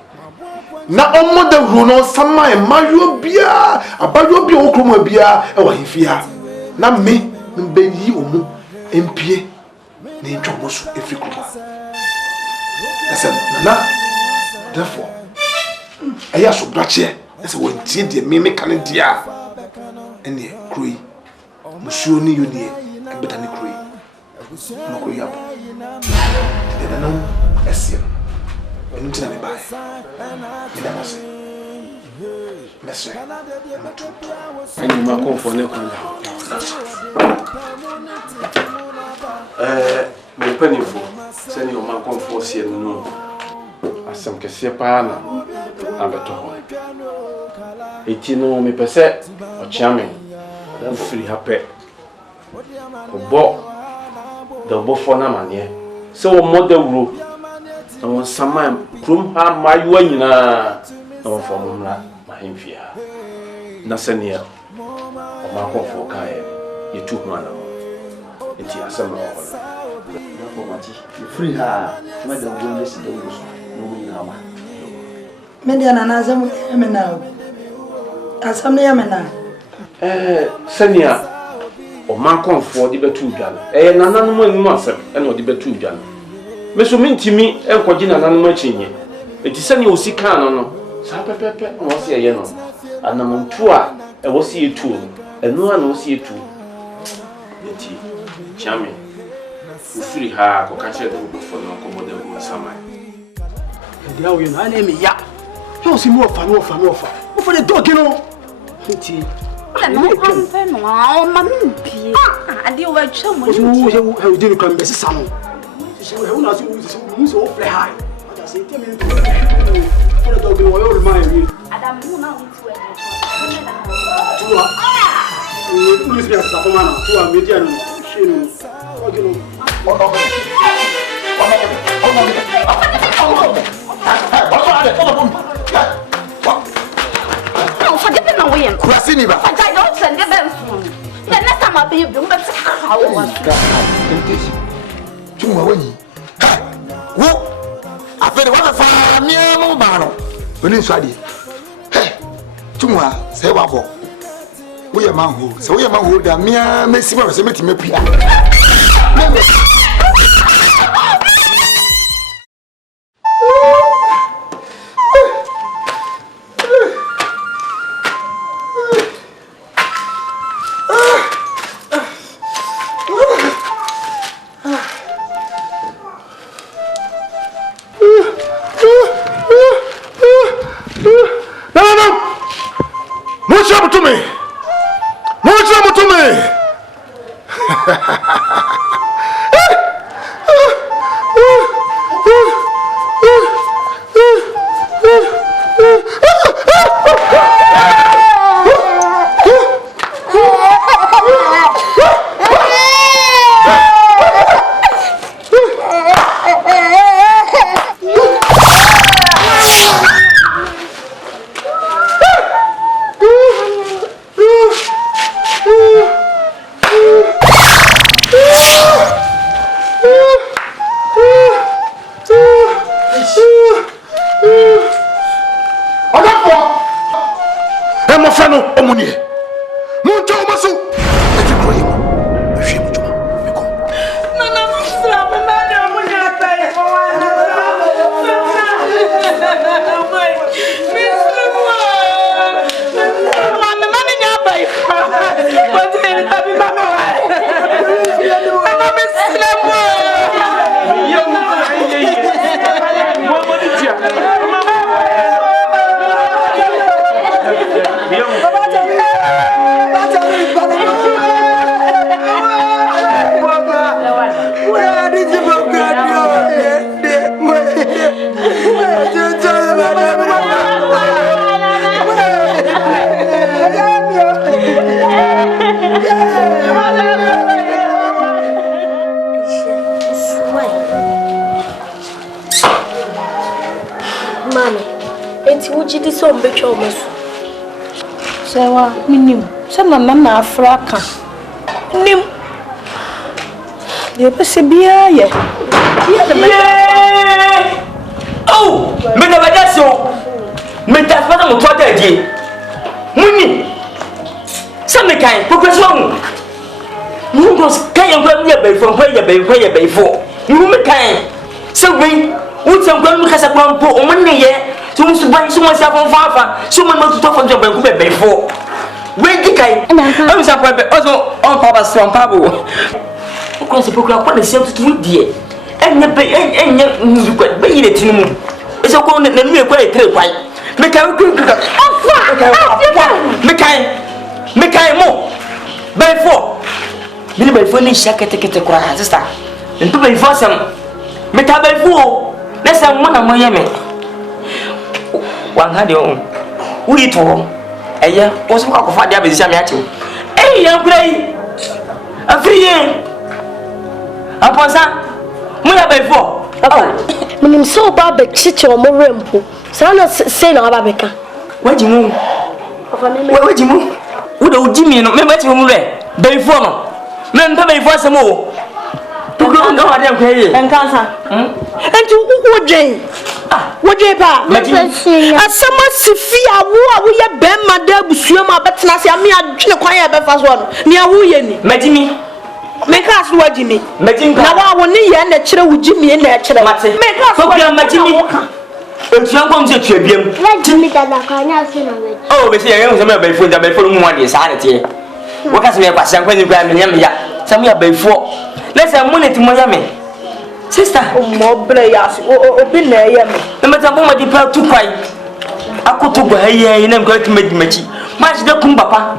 na ɔmo de ru no sama e mario bia abayo bia okroma bia e wa hifia na me mbeyi omu empie na ntwomo so efi kroma ese na therefore aya so brache ese wo ntie de me kan dia ene kroi musuo ni yonie e beta ni kroi no ko yabo de na no ese onu tina me bae me da mase mese matu ani ma ko fo ne kwanda me penifo se ni o ma ko fo sie no asem kese pa na abeto ho eti no me pese o chiame da free happy obo da obo fo na mane se o model ro on sama krum ha mayo nyina on fo mumra mahemfia na senia o ma ko fo kae yetu ho ana enti asema ko na ko mati free ha ma da bonde si do no mu na ba me dia na azam emena asam ne emena senia o ma ko fo di betu dwan nananom anu asem e na o di betu dwan me so mentimi enkogi nananom achinye It is any Osika, no. Sapepe, was a yellow. And among two, I was here too, and no one was here too. Chammy, free her, or catch it for no commodity summer. And the hour I name me, ya. You see more fun, for the dog, you know. I deal with someone who didn't come to salon. She will not use all play high. I just say, tell me for the dog in oil, my real. Adam, who now needs to lose me as a man to a median. She knows. Forget the way. Krasiniba. But I don't send the bells. The next time I'll be a boom, but how was Tumawani. Ha! Who? I feel what a family mobile. When you saw it. Hey! Tumwa, say what? We are man who, so we are man who, the mere Messi was a meeting. Mama Africa. Nim. The Passibia, oh, Menavadaso. Metafana Mutwadi. Muni. Some kind, Pocasson. You must carry a from where you before. You kind. So we would some girl has a bomb for money yet. So much to buy someone's up on Fafa. Someone must talk on your before. Wait, I'm also on Papa's from Pablo. Because the book of the same to dear. And the bay and you could be it to me. It's a corner that me quite tell white. Make a good make I more. By four. Billy by funny shacket to cry, sister. And to be for some. Make up by four. Let's have one of my yemen. 100 we told. Aya, was what of father is Samiato. Eh, young play a free year. Upon some, we are before. When I'm so bad, the teacher or more ramble. Sana say no, Babica. What do you move? What do you move? Would Jimmy not remember to move there? Before, men come before some more. To go and go at them and cancer. And to what Jane? What do you pa? As someone Sophia, who are Ben Madame Suama, but Nasia, me, I drink a quiet breakfast one. Near Wooyeni, Majimi. Make us what Jimmy. Majim, now I will need and the children with Jimmy and their children. Make us what Majimi. Etuan kom se tuabiam. Jimmy dada kwanya se na we. Oh, be se yɛn ho sɛ me bɛfo da bɛfo mu ade saa ne te. Woka se me kwase ankwani kwa me nyam ya. Sɛ me bɛfo. Na sɛ mo ne ti mo ya me. Sister, mo bre ya so obi na ya me. Me meta bo ma di pa tu kwai. Akoto gwa hayi na mko atimagimachi. Ma ji da kum papa.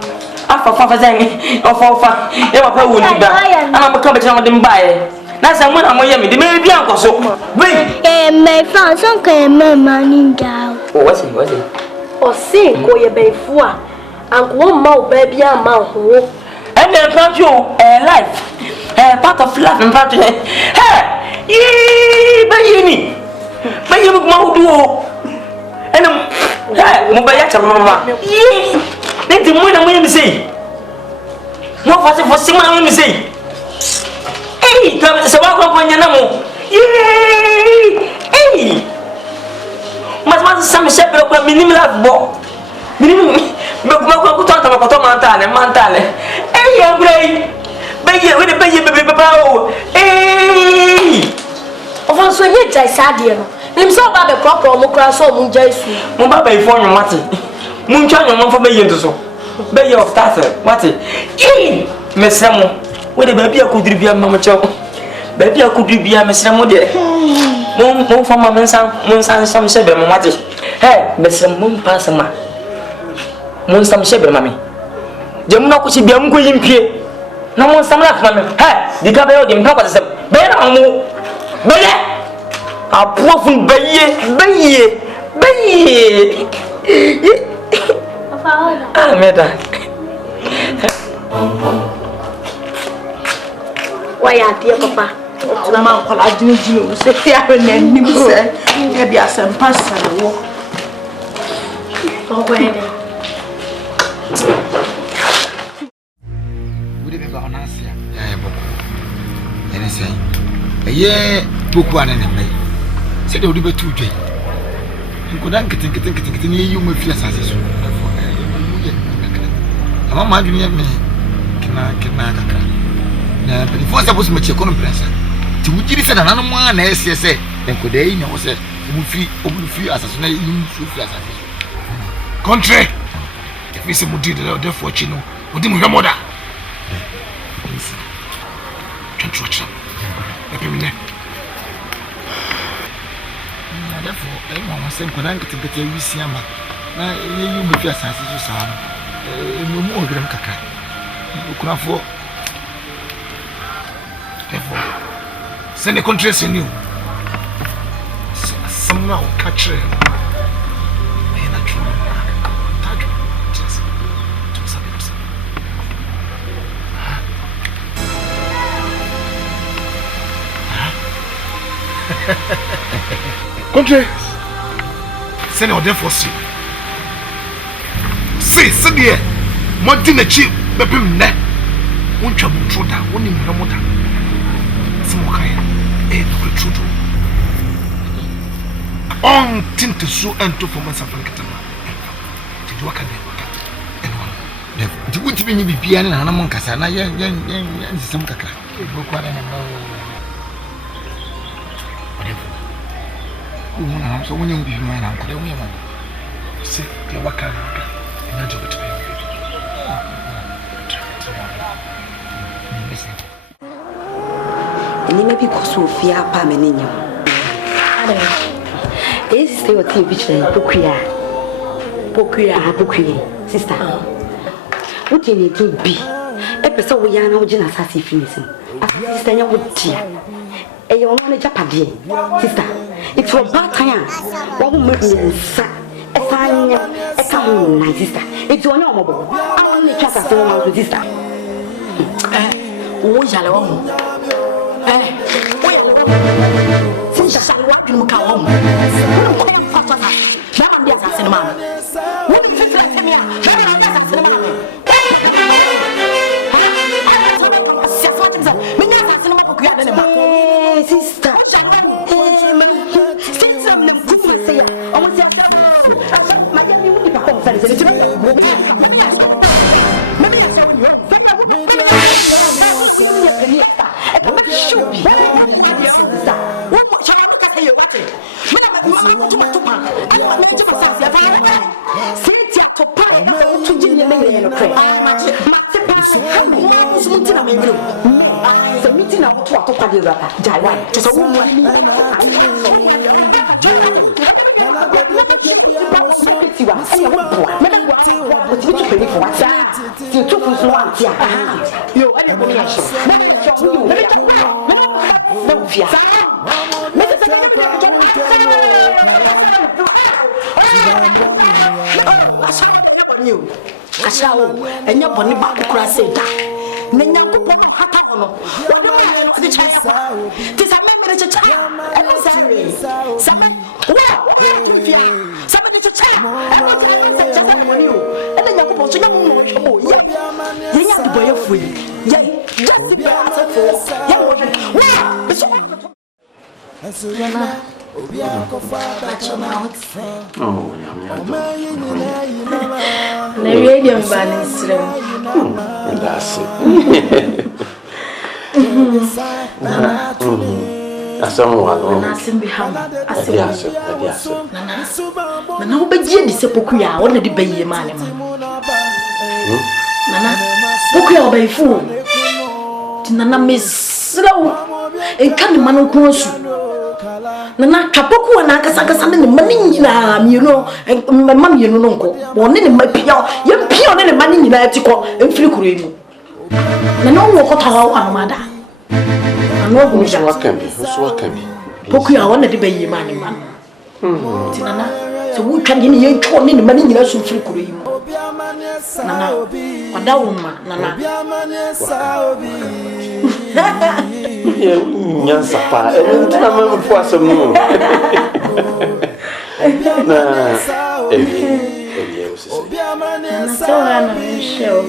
Afa zan ofa. E papa wo ni ba. Ana mka be chama de mbae. Na sɛ mo na mo ya me de me bia nkoso. Wei. My friend son can me money down. Oh, what's it? O se ko ye bɛfo a anko ma o ba bia ma ho. And then come you life. Part of life and part. Hey, bayini. Bayi mo do. And mo baya cha mama. Then the mo na mo mi say. Mo fa se fo se mo na mi say. Hey, come se wa ko nya na mo. Hey. Mas sam shepe ko minim la bo. Minim me ko to mantale. Hey, ya brai. Bayi we de bayi bebe papa o. Hey. Ofan so nye jai sadie no. Nim so ba be proper mo kra so mo jai su. Mo ba bai fo nwate. Mo ntwa nwo fo bayi nto so. Bayi of that mate. Hey. Mesemo. We de baby akodiri bia mama chew. Baby akodiri bia mesemo de. Mo fa mama nsan sam se be mo mate. Hey, mesem mo pass ma. Mo sam se be mama. Je mo na ko si bia mo ko yimpie. Na mo sam la mama. Hey, diga be o de mpa ko se. Be na mo. Be ye. Apofun bayi. Ah, meda. Waya dia papa. Na ma ko la jinu se fia na nim se. Ya dia sem passa wo. O wele. Udi be ba onasia. Ya bo. Ene sei. Eye boku ane ne bai. Se de udi be tu dwe. Nkodan kitin ni yu ma fi asase so. Ama ma dwene ya me kina kaka. Na before force abus me check on pressa. Ti wujiri se na nanom a na ese se nkodai na wo se mu fi asase na yu fi asase. Country. If we se mu di de for chino, odi mu hwemoda. Twetwe. Epemine. Therefore, I want to say, when I get to get you see, na you be just as you saw. No more grand caca. You can afford. Therefore, send the country in you. Somehow catch it. Country, send your death for see. See, dear, more dinner cheap, baby, net. Won't you throw that? Won't you know that? Some kind, no truth. On tint to sue and to form something. Did you work at it? Do you want to be piano and among Cassana? Yan, some caca. So when you be my uncle, then we are sick, they work out and I do it. And you may be Sofia Pamenino. This is still a TV Pokia, sister. What do you need to be? Episode we are now Jenna Sassy finishing. As a sister, you would tear. And you want to Japadi, sister. It's for bad time. What will make me sad? A sign, a come, my sister. It's your normal. I want to trust a woman with sister. Oh, Yalom. Since I want you to come, wouldn't quite am fast as Mamma Diaz as in mammy. Wouldn't feel like him, Mamma Diaz as in mammy. What put them a I want to make as much as Minas as in Mapokia anymore. Sister, what shall one? Since some them Kuma say, almost I shall Miami would be conference. Let me ask you one. Maybe I shall you home. Maybe I shall you home. We only a penny. I can make sure. What your own sister? Whom shall I look at you watching? Mamma, go to my tupa. ya fa wo be senti atopa ya ka se wo to gye ne me no kre ai mate pa ne ha me wo amusu nti na me bere me ai se miti na wo to atopa de rapa jai wai te so wo mu ani na wa to ka wo mu ani o ma ka jai wa to e de me no ka bia me ba shoot pa wo me peti wa e ya wo boa me be boa o ti tu peni fo wa sa ti tu fu so wa ti aha yo e de bo me ya sho bo me ya sho wo yo me be ta wo me no ba me ufia sa me se ka nya me de ka to na asawo de nya boni o asawo enya boni ba kokura se da ne nyankopon no hata ho no wode ma no de chaye kwa ti sa me de chicha eno sare sa me wo ba to fia sa me de chicha eno ja eno se chicha e boni o ene nyankopon so nya mo no hwe mo yai ye nya de boye fu yai just be asafo ye no hwe wa be so wa to na radio mbaninsire ndase asamu walo asimbi hama adiaso nana wo begie di se pokuya wona di bayiye mane ma nana pokuya wo bayifu nana mesrawo enka ni manu ko su nana kapoku na kasa ne mani nyina mieno mama mieno no nko woni ne mapia ye mpia ne mani nyina atiko emfiri kuro emu nana wo ko tawa amada nana wo so wakami poku ya wona de bayi mani man tinana so wo twa ne ye ntwo ne mani nyina so emfiri kuro emu nana wada wo ma nana ya nyansa pa ntina mama po asem no na ebi usise na sawa na show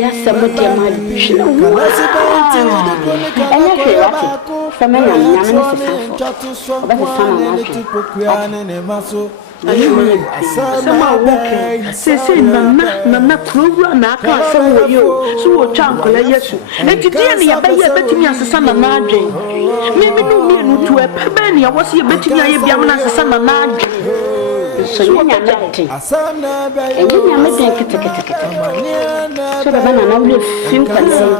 ya samudi ma shina wa enya hwe wate sama nyame ne sesafo oba sesana na adwe wate sama woke sese nana kurowura na aka asem woyo so wo twa ankola yesu entidie ne yabaye betimi asesa na adwen memi no mienu tu epebe ne yawose ye betimi aye biam na asesa na adwen so nyame den kete so baba na wule fim kwale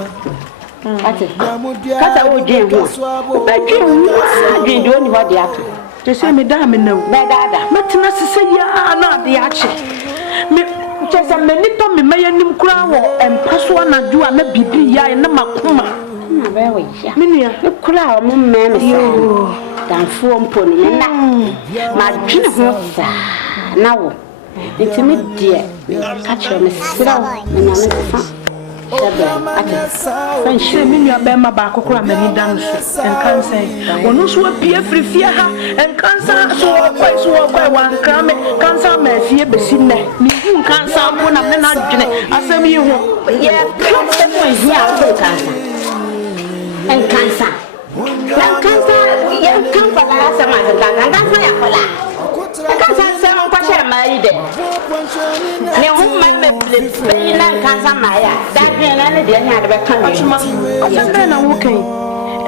ate kasa wo dwen ho a be dwen ho adwen de oni ho de ato te se me da me na wo be dada metena sese ya na de ache me chesa me ni to me mayanim kura wo empaso anadwo na bibi ya na makoma na be we ya menua me kura wo me me sa danfo mpo ne na ma dwene ho sa na wo intimi de me catch me siraw me nyame sefa shabran ate se menua be ma ba kokora mani dan so enkansan wono so apie frifie ha enkansan so wo kwai wan krame kansan ma fie besi ne mi hu kansan po na me na dwene asem yi ho ye klase mo hia wo kansan enkansan ye kan kwala asem kansan ya kwala kansan se on kwashe ma yi de ne humma me blebe na kansa maya dadwen na ne de nya de be kan achuma asembe na wokan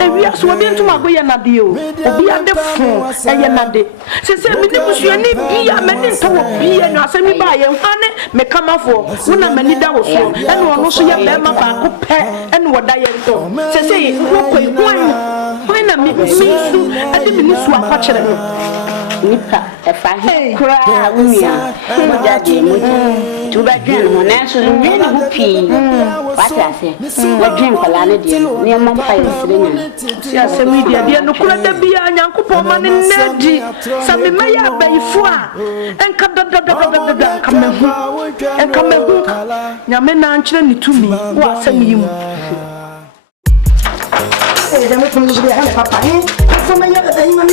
ewia so obi ntuma go ye na de o obi ade fon eye na de sese mi ne busuani bia mani nto wo bia no asemi ba ye hwane me kamafo wona mani da wo so ene ono so ye be ma ba ko pe ene woda ye nto sese wo koi hwan na mi su ade mi ni su akwa no nipa efa he kura wumia moja de moja tuba dwen ho na so nwie ne ho pi wate ase na dwen kwala ne de no ne mom pa yesire nyan si asemi de no kura da bia nyankopon ma ne nadi sami maya abaifo a enka da enka mehu nyame na nkyere ne tumi wo asemi yi mu já me põe nos berros, papai. Foi melhor daí, mas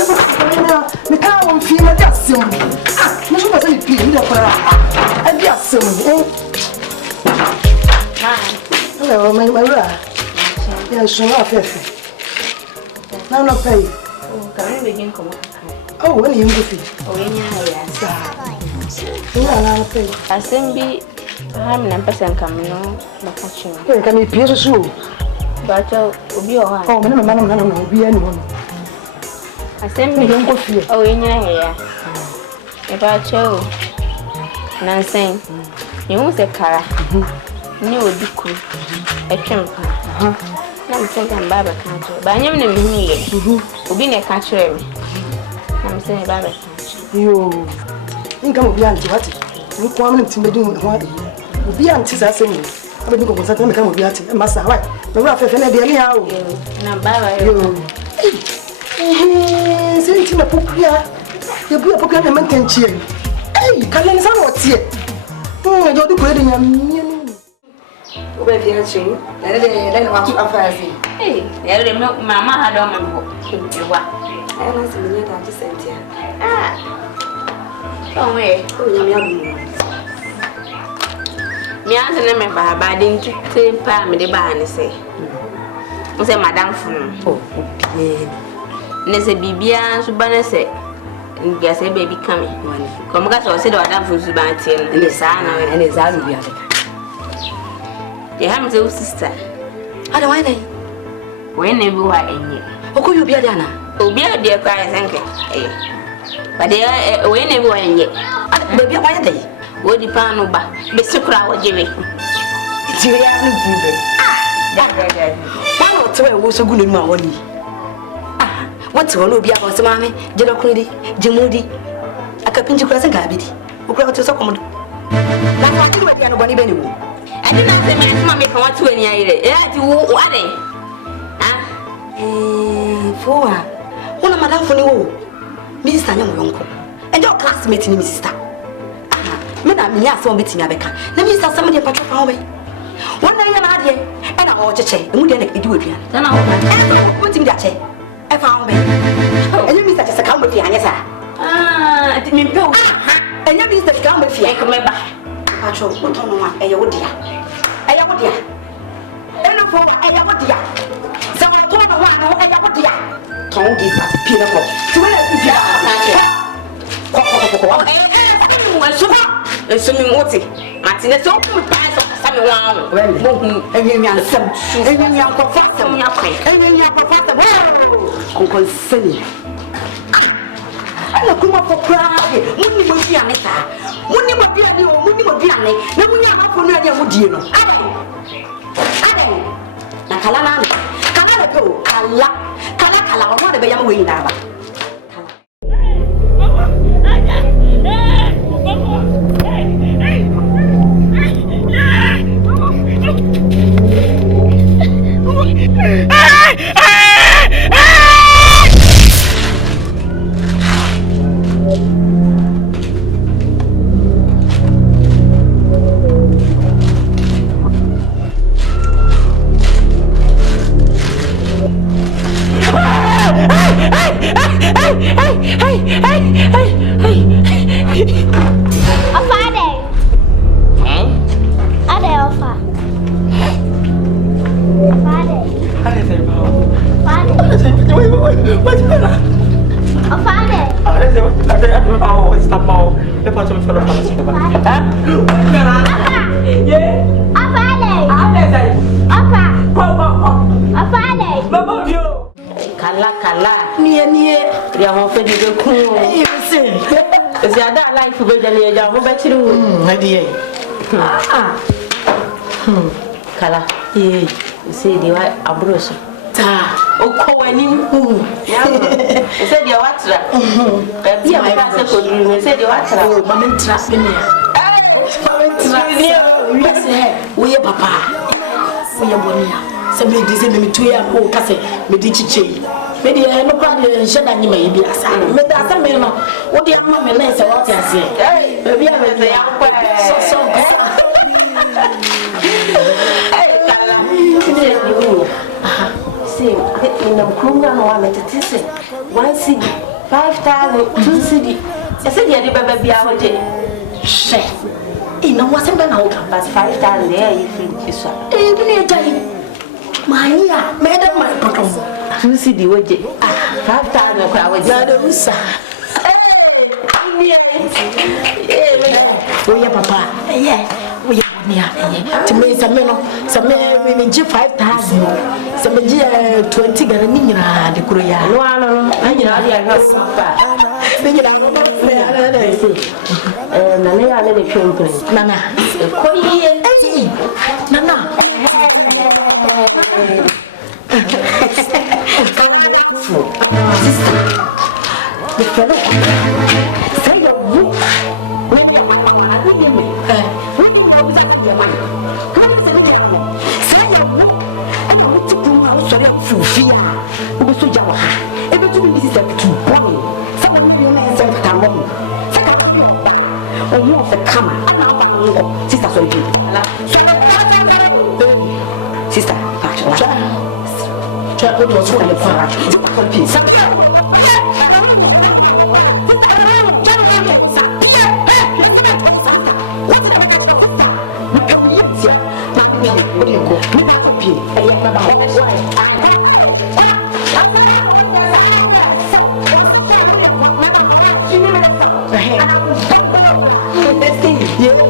me cago um filme de ação. Ah, mas eu vou fazer pino para é de ação, hein? Hello, my brother. Eu sou uma fefe. Não, não pei. Kami begin como. Oh, when you go free. Oh, yeah. Assembly, I'm not person coming on the catching. You can be pierced so. But oh, be all right. Oh, no, be anyone. Assembly, don't go free. Oh, in your hair. About you, Nancy, you was a car. You would be cool. A tramper. I'm saying Baba country, but I never knew me. Who been a country. I'm saying Baba country. You think I'm beyond what? You come to me doing what? Be until I say, I will go something become be at a master. Why? The rough and anyhow. And I'm Baba. Since in a pupia, you be a pupia and maintain cheer. Hey, can I say what's here? Oh, I don't do good in your meaning. Let what affairs. Hey, the milk mamma had on my book. I asked me that to send here. Don't wait. Oh, yummy. Me answer them about I didn't take palm the barn, say. I say, Madame Fun. Oh, Nessa Bibia, Subana say, and guess a baby coming. Come, guys, or said, Madame Fusubantin, and the son and his army. You have a sister. How do I know? Whenever I am here. Who could you be a Dana? Oh, be a dear cry, thank you. But they are whenever I am here. Baby, why are they? Would the pan back? Be so crowd, Jimmy. It's your young people. One or two was so good in my money. Ah, what's one will be about some mammy, Jelocredy, Jimudi, a capinju cross and garbage, who crowd to Socomodo. That's why I didn't wait anybody anymore. I didn't ask me as mammy from what to any idea. Yeah, you what eh? For one of Madame Fonio, Mr. Young uncle, and your classmate in Mrs. Star. Ah, men are me as one bit in Abeca. Let me start somebody patrol away. One day I'm out here, and I watch a chair, and we didn't do it. Then I'll and I will put him that chair. I found me. And you miss that as a come with you, yes, sir. Ah, it means go. Ah, and you miss that come with you. I come back. Patrol, put on one, a wodia. A wodia. And no for a wodia. So I'll turn on one, a wodia. Told you what pinnacle. So when I see that, swimming water. Martinez open with pies of Sammy Wow. And you are some, and you are professor, and you are professor. Whoa, Uncle Sunny. I look for crying. Money will be an etar. Money will be a new, money will be an egg. No, we are not for no idea what you know. Ade, Nakalana, Kalanapo, Kala, what a baby wing now. Kala near your home for the cool. Is the other life for the young bedroom? My dear. Kala, you say the white abroso. Oh, Coanim, who said your water. Be a master could you say the water. Oh, Mamma trust me. Hey, Mamma, we are papa. We are Bonia. Somebody did me 2 years old, Cassie, Medici. Maybe I no crowd and shut down you may be a son. But that's a man. What the young man is what I say. Hey, maybe I was a young boy. So, hey, Kala, see, in the Kunga, one at the Tisset, 1 city, 5,000, 2 city. I said, you had a baby our day. Shame. You know what's in the note, but 5,000 there you think is so. Every day, my dear, Madam, my bottom. 2 city, 5,000 crowd. Yadosa. Oye papa. Oye bonia. To me some no, some me give 5,000. Some me 20 Ghana ni nyina de kuro ya. No ano. Anyina de aka papa. Ni nyina no ba se ana na isi. Nana ya na de twempre. Nana. Koyi Nana. Canada fool. Sister. The fellow. Say your woo. Maybe your mind, I wouldn't me. Wouldn't you always have your mind? Wouldn't say me, I don't know. Say your woo. And I would took room house, sorry, I would fear. Who was so jawa. Ever to me, Mrs. Bonnie. Someone your man sent for time. Say, I saw your bar. Or more of a camera. And now found sister. So you. Sister, Check what was for your father. Sister, what did I make a child? Sister, we pay you. Mammy, what do you go? Me part of you. Why? I what's the point? Remember how I she never saw. And I will bump over. Yeah.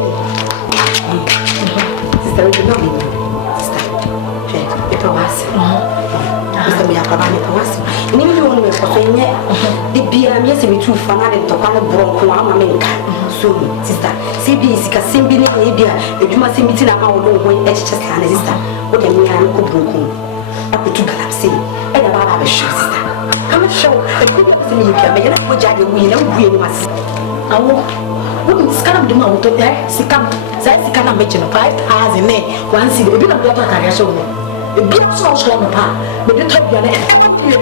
Sister, you know me. Sister, it was. Mr. Miyakabani was. Nimi you want me for saying the BM, yes, me too for not to call a bronco. So, sister, CB is a simbi in Libya. If you must see meeting a mouth, don't wait, sister. What a mere bronco. I could do Galapsi. And about a show, sister. I'm a show. I could be up to me. You can make a good win and win must. I wouldn't scan the mouth of there. Sikam says he cannot mention 5,000 once in the bill of the career show. A beer so strong pa, but the type you ever do it.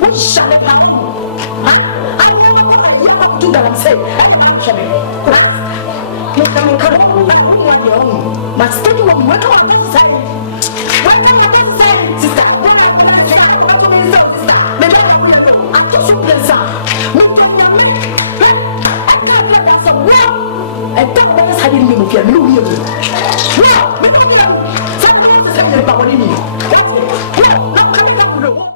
What shall the power? Huh? I won't go a yaka to Galam say, I am Abishabi. Huh? You come in, I won't want your own. Must take you on welcome our daughter say. Welcome our daughter say, sister. Brother, what I say, I'm about to be so, sister. Maybe I will know. I told you, Prince. Me don't you make? I can't let us a war. And that way is hiding me with your new year. Wow, me don't hear. I don't want to say about what you mean. What? Whoa, now come back with the wall.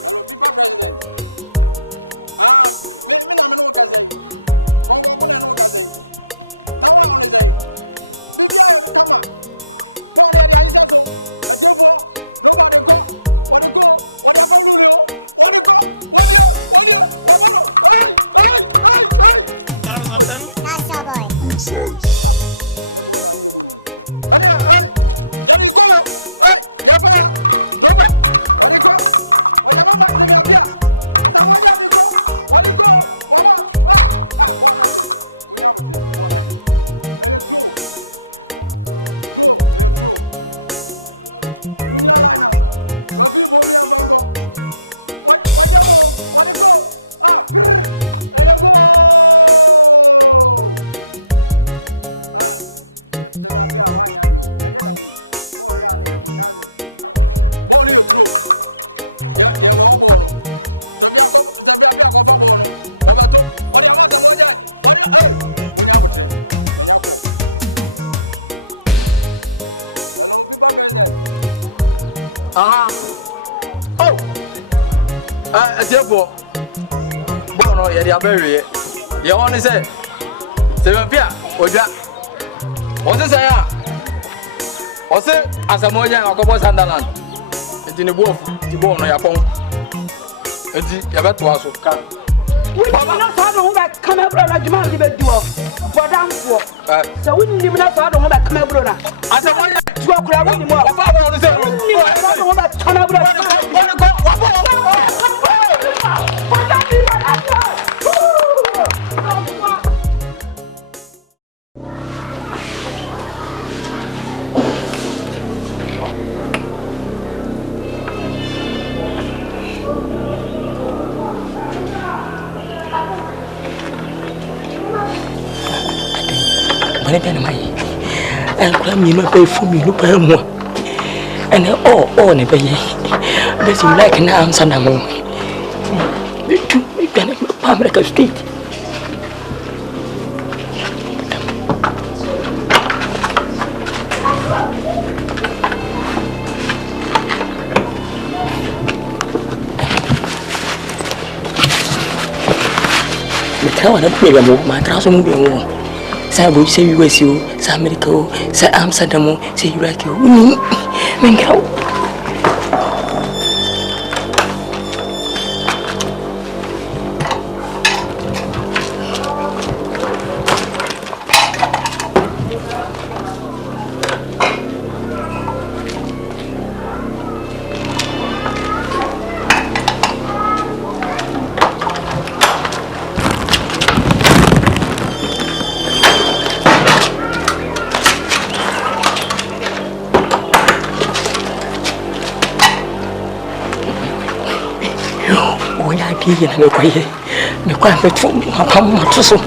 Hello, people president. Me na me no kazai. Kongo kuna no kazai. Na wa on say. Bibia e kama. Bon e dia yin so. Atefo, nobody go. What to go? What you have Lulio? What to go? What you? What bolo? Hey! Ne bo na ni ebuni. Ani, hey! Jari go. Hey, Jefa. Doba. What to go? What you mama se via bia. Atamoja diko. What you go? Wama. Bona du. Kunya bote. Bona du. Hey, true. Hey, true. Kunya line up. Rafi bomi ambango. What you go? There you go. Sema pia wanya dio. Nadia na uni. Bo ya ne bunaze. Bo ni true. Ya wa bo no. Tabia ko fa bo no. Obato. Odi amasa moja. Odi munya botre. Menya ko. Hello people president. Oh. Therefore, Bono, you're the berry. You want to say, Seven Pia, or Jack. What's it say? What's it as a moja or Cobos Sunderland? It's in the wolf, the bone or your pong. And you better also come. Baba na sa do ho ba kama bro na juma de be diwo. Bodamfo. So wonni na sa do ho ba kama bro na. Asa mo ya diwo kura wonni mo. Wa fa bo no se. Wonni na sa do ho ba kama bro. Wa bo. Mane bena mai kula mi ma pe fu mi lu pa mo ene ne be ye be si like na am sana mo be tu mi bena pa me ka street me trawa na be mo ma trawa so mo be mo sa boy say US yo sa America yo sa Amsterdam yo sa Iraq yo men graw Iya na kwa ye me kwa mpetu hapa matuso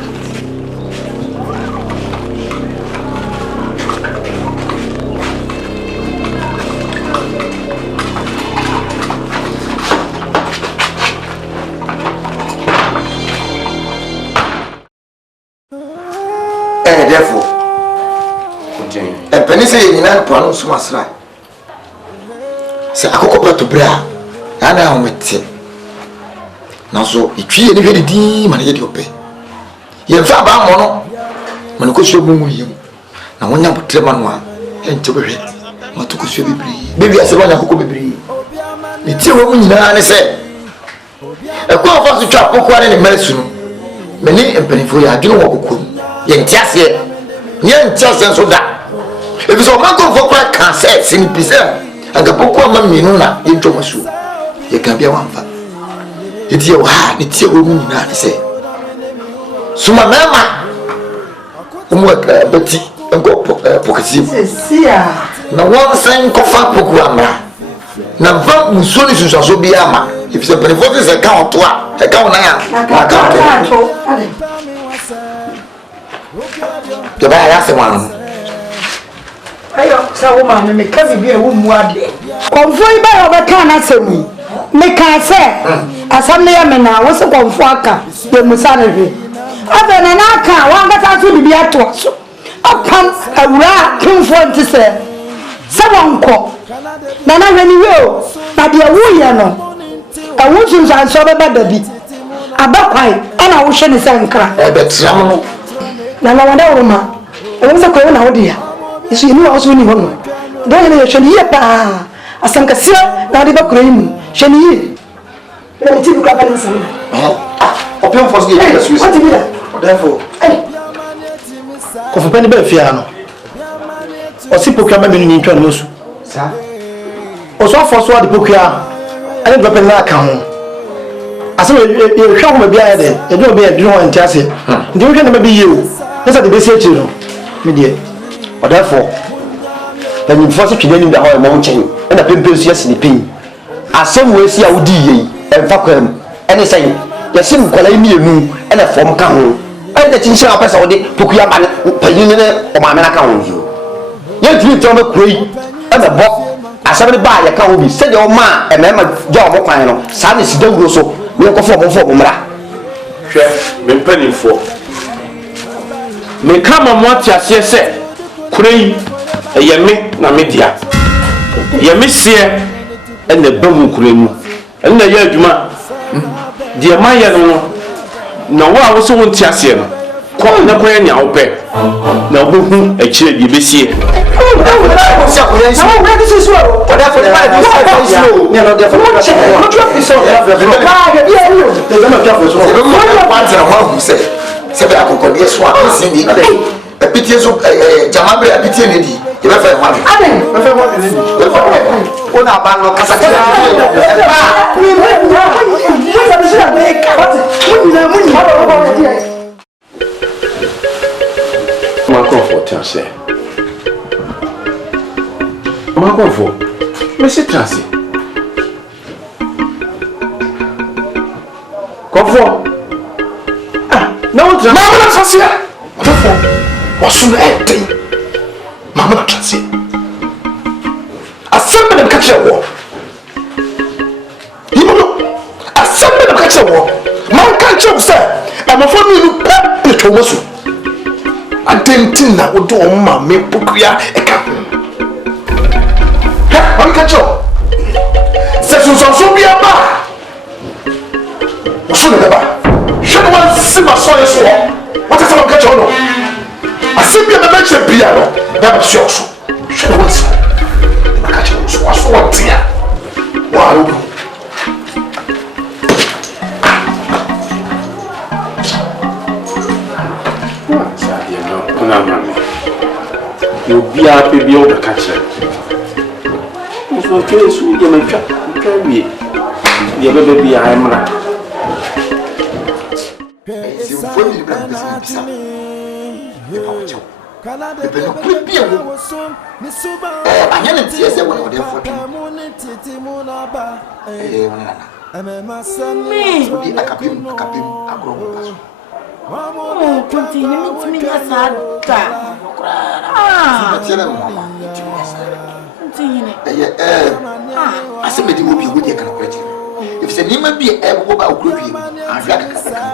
therefore continue penny say you na plan so masra se akokopra to bra ana ho mete na so itwie ni hwede din ma na ye de ope ye fa ba mo no ma no ko so bu mu yem na wonya botre ma no a ente behwe ma to ko so bibiri ase wonya ko bibiri ni tie wo mu nyina ne se e ko fa so twa poko ne melesu no me ni empenifo ya adwene wo kokko ye ntiase ye ntiase so da e bi so ma ko fo kwa kan se sin pise aga poko ma minu na ye ntwa so ye kan bia wanfa itie wa ni tie wo mu nyina ne se suma mama umweka beti ngo pokasi sia na won sen ko fa poku amra na va musoni susaso bi ama if se benefit se ka oto a e ka ona ya ka ke ba ya se wan ayo sa wo ma me ka bi e wo mu ade konfo iba yo be ka na semi me ka se asam ne ya me na wo se konfo aka be musare hwe abena na aka wa ngata so bibi ato so apam awura pinfo ntise se wonko na na hwani wo na de wo ye no awu sunsan so be bada bi abakwai ana wo hwe ne se nkra e be tram no na na wanda wo ma wo se ko na wo dia isu ni wo so ni ho no do ye ne hwe ni ye pa asanka sia na de ba kura yimu hwe ni ye na ti bu ka ba nsa opem force ge ye su what be that therefore ko fupani be fia no o si pokua ma menu ntwa no su sa o so afo so ade pokua ani do pe na ka ho ase ye hwa ko bia ya de e do be e do ho ntiase ndi wo hwe na ma bi ye o nesa de be si echi no me de o therefore when you force twede ni be ho e mo nchen e na pempe su yesi ni pin asem we si a wodi ye e fa kwam ene sai yesim kwala mienu e na fom ka ho e de tinshira pesa wodi pokua ma panyin ne o ma me na ka ho ye tiri to be kroi e na bo asabe ba ya ka ho bi se de o ma e me ma ja o mo kwan no sa ne sida wuro so me ko fo mo mra hwe me mpanimfo me kama mo atiase se kroi ye me na media ye me se e na ba mu kroi mu e na ye adwuma de ma ye no na wa wo so wonti ase no ko na ko nya wo pe na wo hu a kire bi besie Monsieur Tracy. Confort. Ah, non, Tracy. Maman Tracy. What's your name? Maman Tracy. Assemble them catch a war. You know, assemble them catch a war. Man can't choke, sir. I'm a family who pep it was. I didn't think that would do my me pukuya a cap. On catch up. C'est sous son bien bas. On s'en est là-bas. Je ne vois si ma soeur est sur. On t'a fait un catch up. A si bien de mettre bien là. N'a sûr. Je ne vois si. Ma catch up. Soit soit tia. Waouh. Ça dit non. On a mamie. You be happy be on the catch up. So que isso ia me ficar que ia beber bia amra se foi me lembrar pensei me pisar me pa o chão me pelo que bia wo anya ne tie se wona ode fotu wona na me odi akabim agro mo paso oh continue me timinha sada tira mama timinha sada ase medi wo bi wo de kana kwete if se nima bi wo ba okro bi ahwa kakaka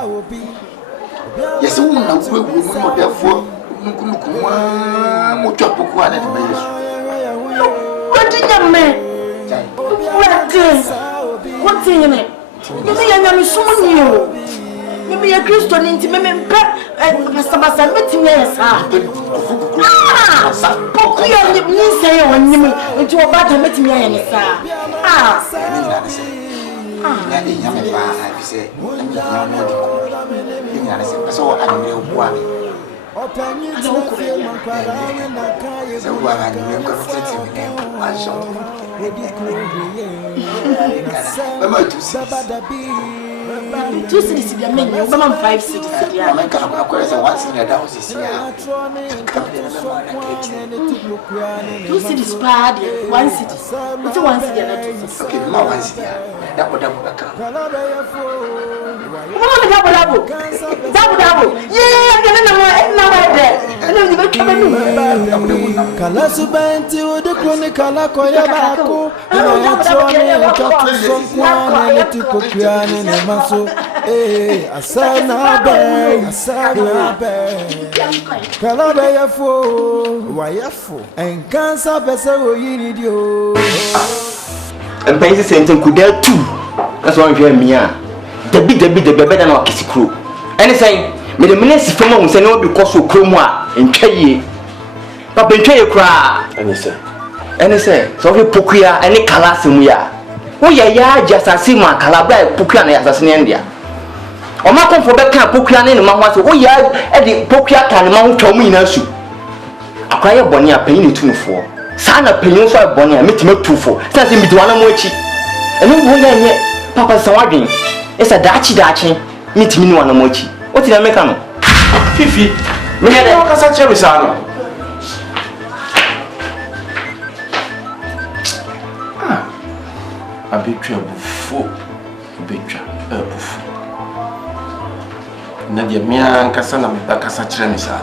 yesi wo na wo wo mu odefo nukunuku mo twapoku ana de yesu wadi nyame wadi continue me ya nyame sumuni o me ya Kristo ni nti me mpa basa metimya yesa poku ya ni nse ya wanyim nti obata metimya ya nesa ni nyina ne se na e nyame ba abi se na mi nyame mo di ko ni nyina ne se so anime wo a ada wo ko be dia se wo ba ni we ko tete mi ne wa so kana ba ma tu sis Tapi 2 cities dia menyo, ba man 5 cities dia. Mama kana kuna kweleza 1 city da house si ya. Kabila na mama na kechi. 2 cities pa dia, 1 city. Uti 1 city na 2 cities. Okay, mama 1 city ya. Dabo baka. Mama me dabo. Dabo. Yeah, kana na wa de. Ina ni be kaba nu. Dabo na. Kala subenti ode kuni kala ko ya. Dabo dia ba ko. And Pansy sent him could there too. That's why you're me. The better than our kiss crew. And it's saying, me the minister from home say no because of Cromwa and Kay. But Ben Kay cry. And he say, so we Pukia and Nicolasimuya. Oh, yeah, just as Sima Calabra, Pukian assassin India. Or my come for back camp Pukian in the Mama. Oh, yeah, at the Pukia can amount to me in a shoe. A cry of Bonnia paying 2 for. Sana paying for Bonnia, meet me 2 for. Stands in between a mochi. And no one yet, Papa Sawadin. It's a dachi. Meet me one mochi. What did I make on? Fifi, me had a such a resano. A betray bufo, betray a bufo. Nadia Mian Cassana Bacasa Trenisa.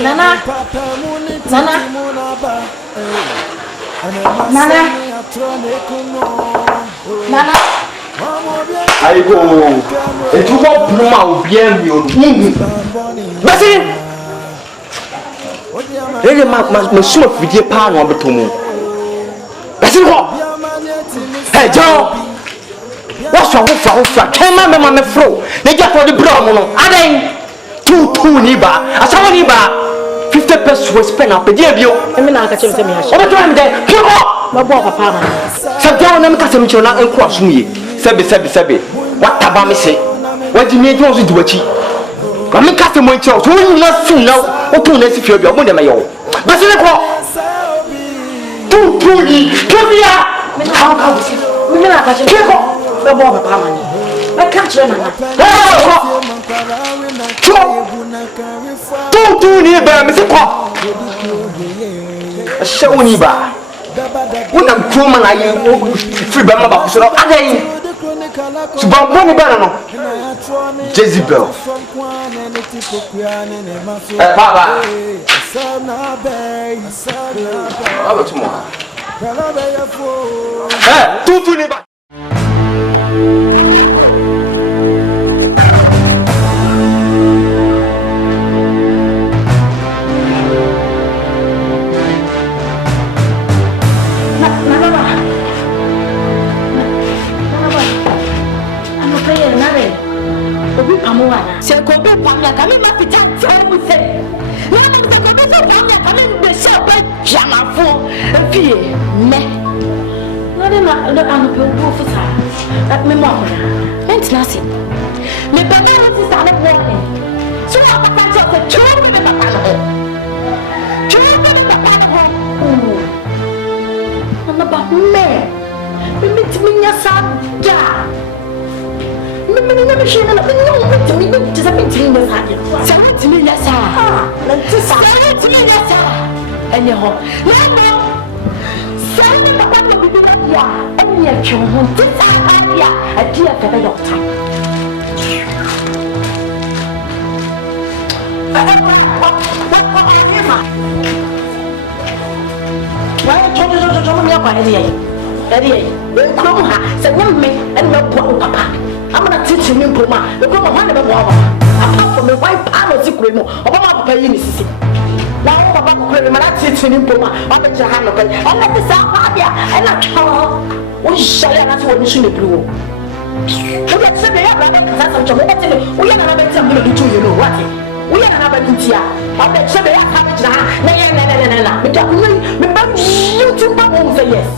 Nana. I go. Et tu vas pour bien mieux. Vas-y. Et ma soeur vidéo pas non betomo. Vas-y quoi. Hey, Joe! What's wrong with you? Can't remember my fro. They get for the brown. Are they? Two niba. I saw one niba. 50 pesos was spent up a dear view. I mean, I can tell me. Over time there. My boy, Papa. So down and cast him and cross me. Sabi. What about me say? What do you need to do? I'm a customer in church. Who you must see now? Open as if you're your money, my own. But in the clock. Two, come here. Women are catching people. The boy, Papa. I can't remember. Two near Mr. Pop. A show nearby. When I'm Truman, I free Bama, so I didn't. To Bamboni Banano. Jezebel. Papa. How tomorrow? Two nearby. Nana, I'm a player, Nare. Obi Pamuana. Say, Kobi Pamia, come in, my pitan, tell me, say. Now, Mr. Kobi, so Pamia, come in, the shell, but Jama for a fee. Me. Not in a wolf, at me, Mona. Ain't nothing. Me, Bella, who is on a warning. So I can't just say, two with the papa. Two with the papa. I'm about me. We meet me sada. Me machine and to me just a bit in the side. So what to me, yes, sir. So what to me, yes, sir. And your home. No, so when Papa will be here, and your children, this idea, a dear for your time. What are you? Why told you to me up by Eddie? We come her, send me and my papa. I'm not teaching him, Puma. The Puma, one of the apart from a white panel secret, or Papa paying Mississippi. Now, Papa will claim my teaching him, Puma. I bet your hand okay. And let the sound happy and not child. We shall not what you should do. We get to be a rabbit because I'm talking. We are not about something to you know what. We are not about India. I'll let you be a cabbage now. No. But you two won't say yes.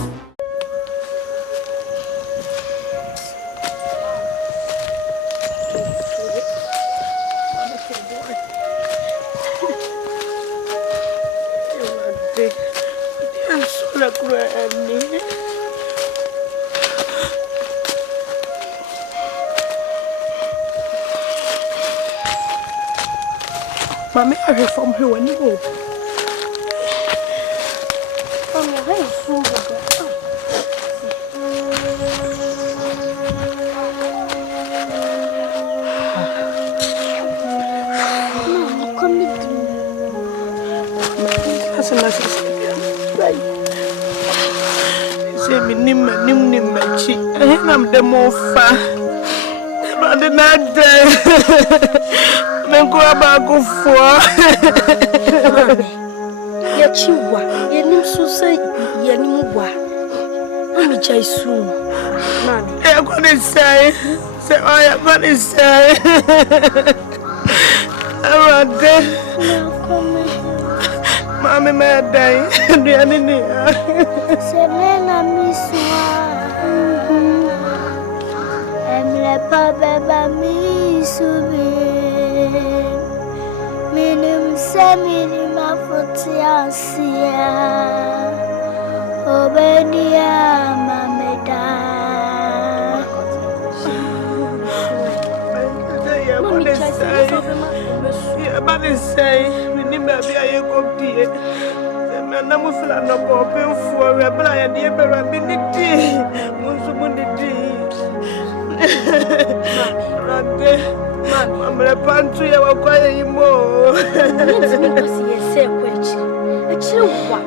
I'm so like Mommy, I heard from her when you go. Mommy, I heard from her. Mama, come with me. That's a nice right. Say me nim chi. I'm the more far. But the night day. Go about go for Yachiwa, Yanim so say Yanimua. I'm a jay soon. I'm gonna say, I am gonna say, I'm dead. Mammy, my day, the enemy. Semena miss one. I'm Papa miss Minim seminim afotiasia Obedia mameda But say, remember, be a good dear. The man, I'm full of no popping for a blind dear, but I've been it. Munsumundi. Mammy, I'm a pantry. I will quiet more. Let's make us see a question. A chill one.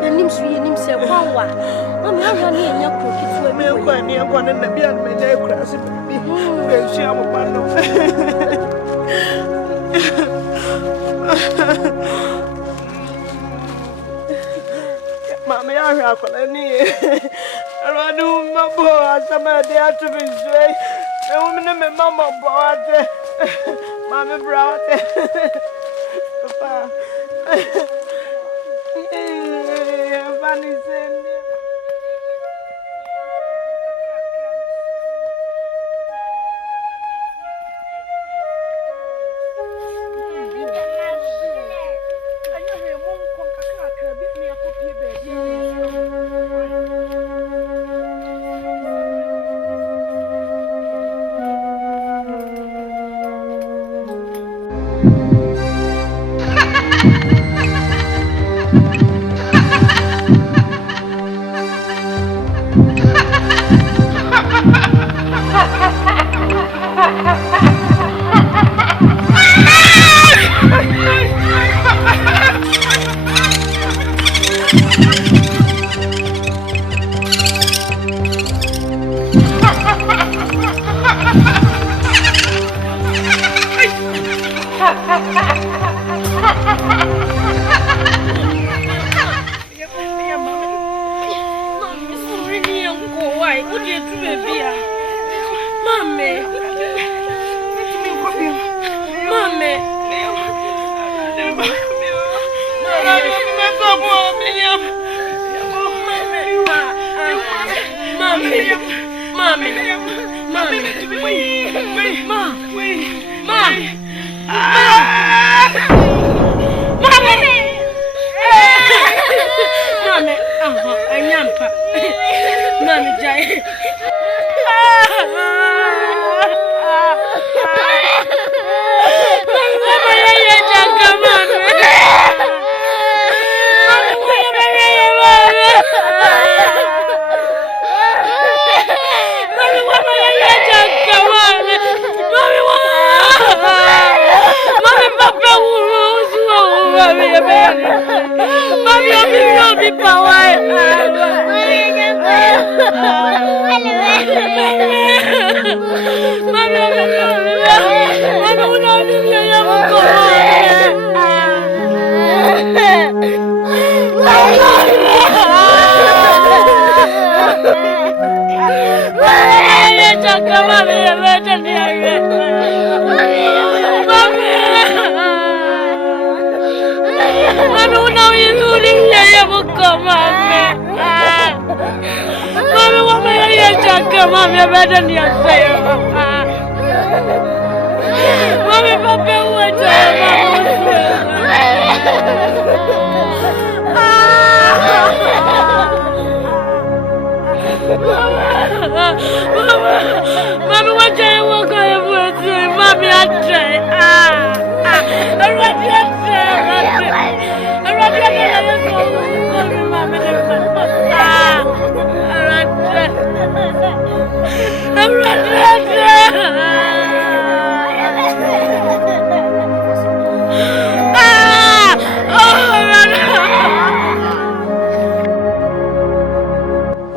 The names we name say one. Mammy, I'm running your crooked for me. I'm going near one and the beyond my neck cross. When she am a man. Mammy, I have a I do my boy, somebody had to be straight. A woman and my mama bought it. Mommy brought it. Papa. Funny saying.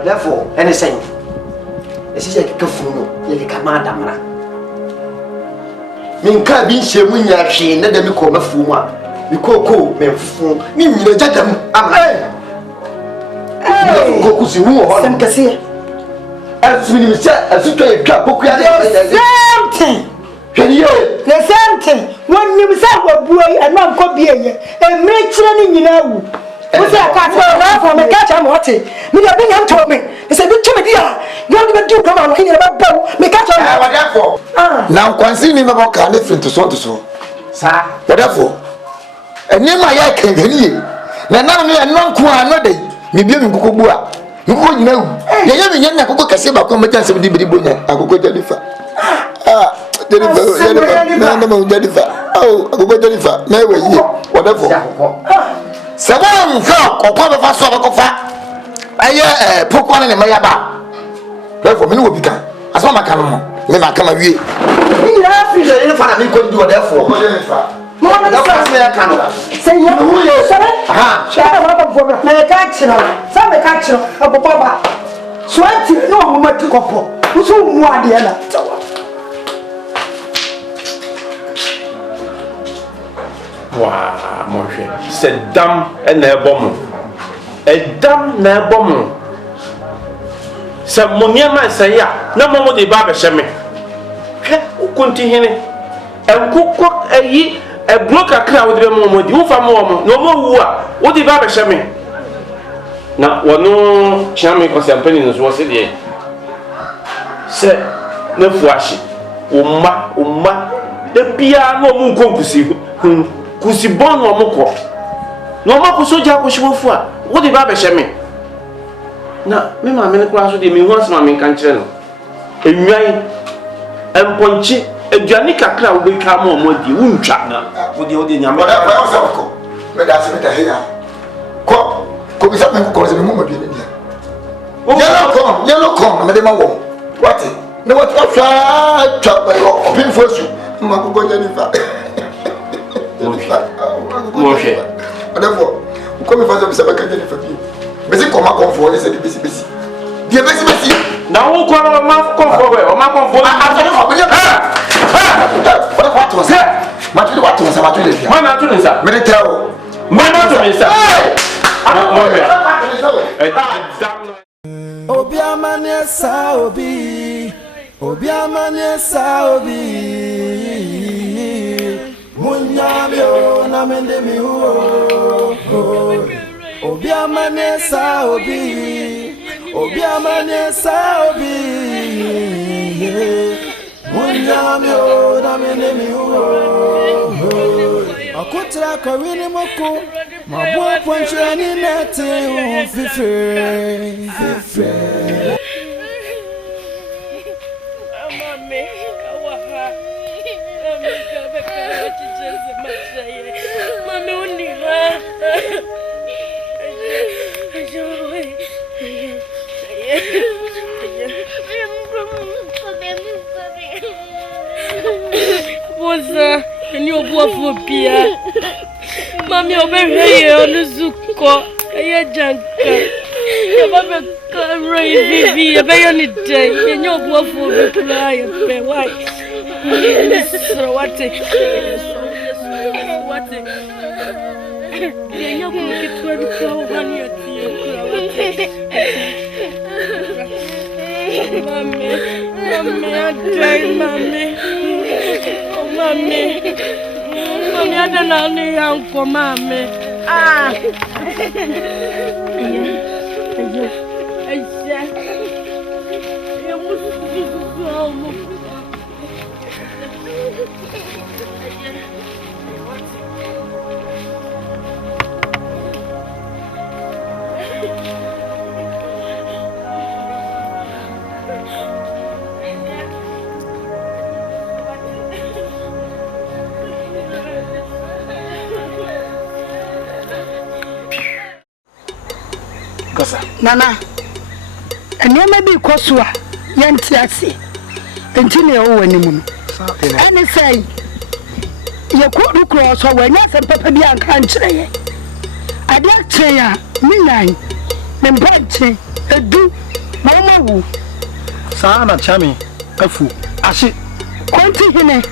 Therefore, anything. This is a kafuno, like a commandamra. Minka bin shemunya she, let them call a fuma. You coco, men fool, mean you let them. Cocosi, who are them cassia. As we said, as you play a cup, something. The same thing. When you say what boy and not copy and make training, you know. What's that cat from a catch? I'm watching. Me, I think I'm told me. They said, "Look to me, dear. You don't even do come on in about bow. Me catch on." Therefore, now concealing about can different to so to so. Sir, therefore, and near my eye can hear. Now, me and non qua another. Me be in Kukubua. You could know. The young man could say about competence of the Bibunya. I could go Jennifer. Jennifer. Oh, I could go Jennifer. Never here. Whatever. Seven o'clock or quarter past 12 o'clock. I put one in my yaba. Therefore, me will become. As one can me, I come away. You have to find me could do it therefore. More than Canada. Say, you know, you said, shut up for a catcher. Some catcher of a papa. Sweat, no woman to couple. Who's so more the other? Wow, mon cher, cette dame, elle n'est pas bon. Elle dame n'est pas bon. se mo niema se ya na mo de ba be hye hwe ukunti hene enkukọ ayi e bloka kra wo de mo di wo fa mo no mo wu a wo de ba be hye na wono chame ko sempani no so se de se na fuashi umma de bia no mu konkusi kusi bon no mo ko no mo ko soja ko shiwofu a wo de ba be hye na me ma me kura so de me hu asema me kan kire no enwan emponchi aduane kakra wo be ka mo di wuntwa na wo de nyame ba o sa ko me da se me ta heya ko bi sa me ko se me mu ma bi ni yellow corn me de ma wo what ne what afia twa ba yo opin fosu ma ko gonya ni fa mo she adefo ko me fa so bi sa ba ka ni fa bi besi koma konfo ni se di besi die besi na wo ko na ma konfo we o ma konfo a so ko be what was that matu what was matu le bia mana tu nsa me de trawo mana tu nsa mo me obi amanesa obi munyabio na mende mi uro obi amanesa obi munyabio na mende mi uro akutra kawini moko mabwa poncheni nete fife Boza, ni obo fobia. Mami obehye onuzuko, eye janka. Ya baba ka vivi, ya be ni day, ni obo fobia cry pe why. So what? Ya nyoko kitwa ko wani ati. Mami, I don't know any young for mommy. Ah, Nana, and you may be Kosua, Yantiasi, and Tina Owen. And they say, you could cross or when yes and Papa Bian country. I dare say, midnight, then punching, a do, Mama. Sana Chami, a fool. Ashi, Quanti Hine,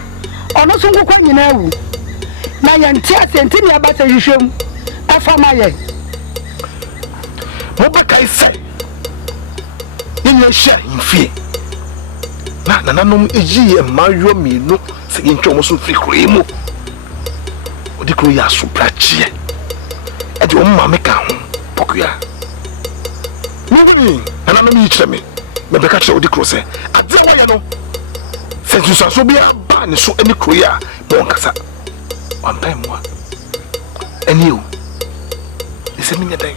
or not so quite in a woo. Now Yantiasi and Tina Bata you show, a family. Mobeka ise yenye hia imfie na nananom eji emayo mienu se yentwe mo so frikro mu odikro ya soprachie e de omma meka ho pokuya mi wuni nananom yi kire me beka kire odikro se ade a waye no se nsusanso bia ba ne so ani kroya mo nkasa wampa mo ani o ese minya dan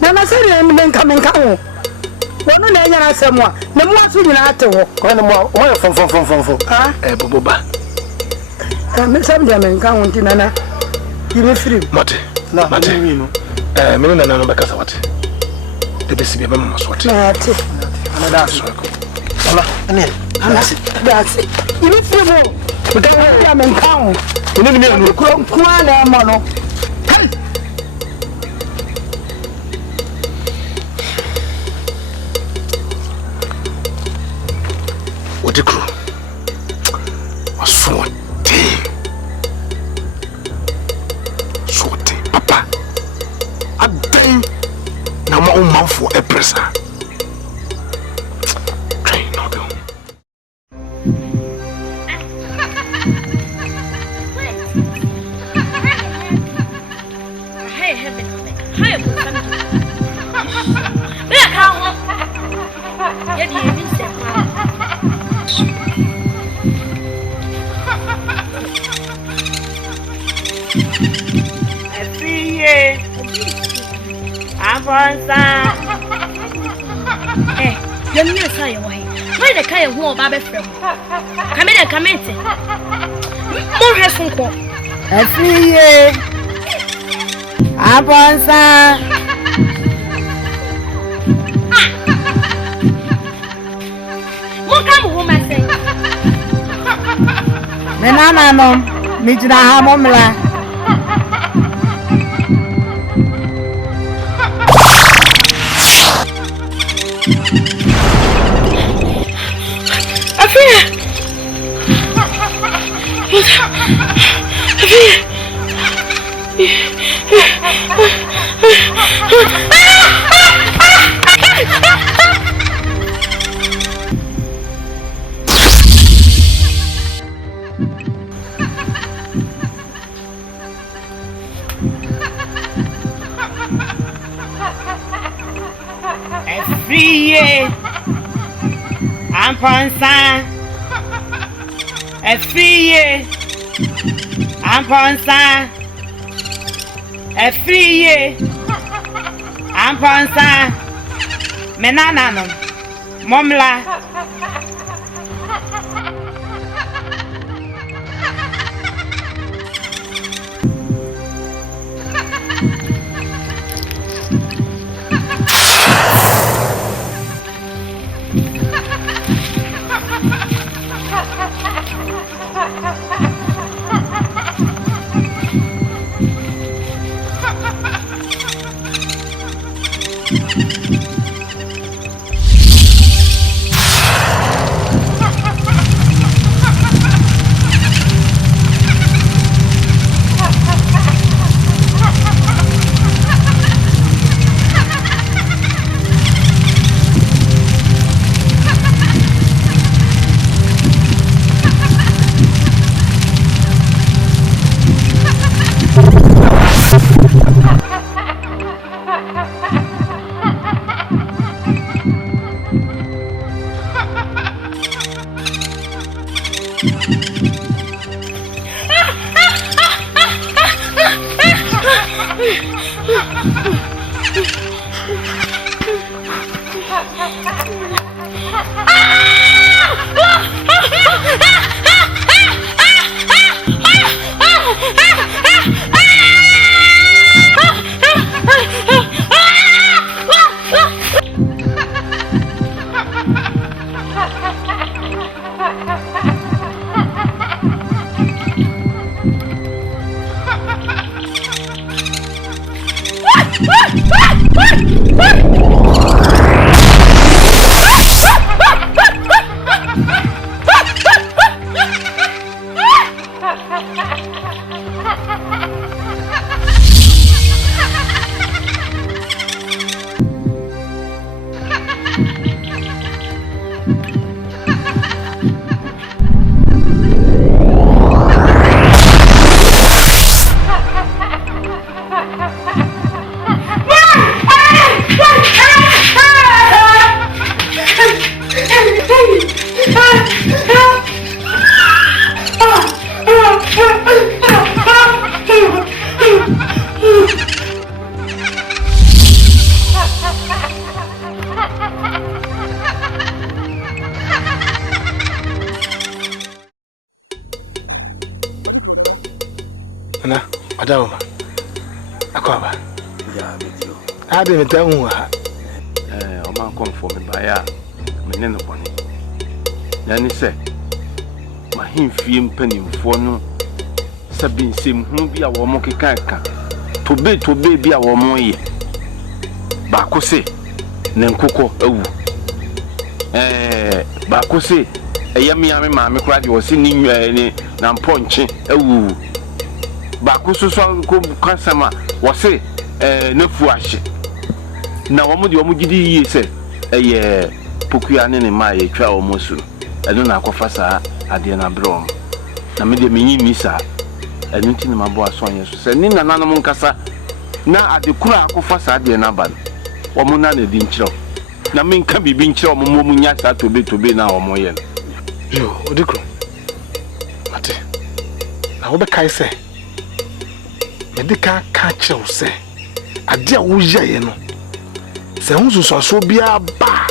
Nana said, "Men coming come. One on the other somewhere. The more soon at all. When more from. Ah, Boba. Some men count in Nana. You be free. Mate, Menina no Becca what? The best be a mamma sort. That's it. That's it. You be free. We don't have men count. You need me to Kuana Mono. Hey! Odikro was so papa adan ama o manfo e pressa train no be Avanza. Eh, you mean say you why? Why the kind who oba from? Come in and comment. More person ko. Afiye. Avanza. Mo come home and say. Me na no, mi jira ha mo mla. Ampansa. Menana no. Momla. Ana, madama. Akwaba. Ya video. Ade metamu ha. O ma conform ba ya. Me ne no bone. Ya ni se. Ma himfie mpanimfo no sabinsem hu bi a wo mo keka ka. Tobe bi a wo mo ye. Ba ko se ne nkokọ awu. Ba ko se eyami ame maame kura de wo se ni na mponche awu. Ba ko so ko kasama wo se nefu ahye. na wɔn de wɔn gidi yie sɛ ɛyɛ pokua ne ne ma yɛ twa wɔn so ɛno na akɔfa saa adeɛ na brɛ wɔn na me de menyi ni saa ɛno nti ne ma bɔ aso anyɛ so sɛ ne nananom nkasa na ade kura akɔfa saa adeɛ na ba no wɔn na di nkyerɛw na me nka bibi nkyerɛw wɔn mu nya saa tobe na wɔn yɛ no yo odikro mate na wo be kai sɛ medika ka kyerɛw sɛ ade a wo yɛ no sɛ hu susuaso bia ba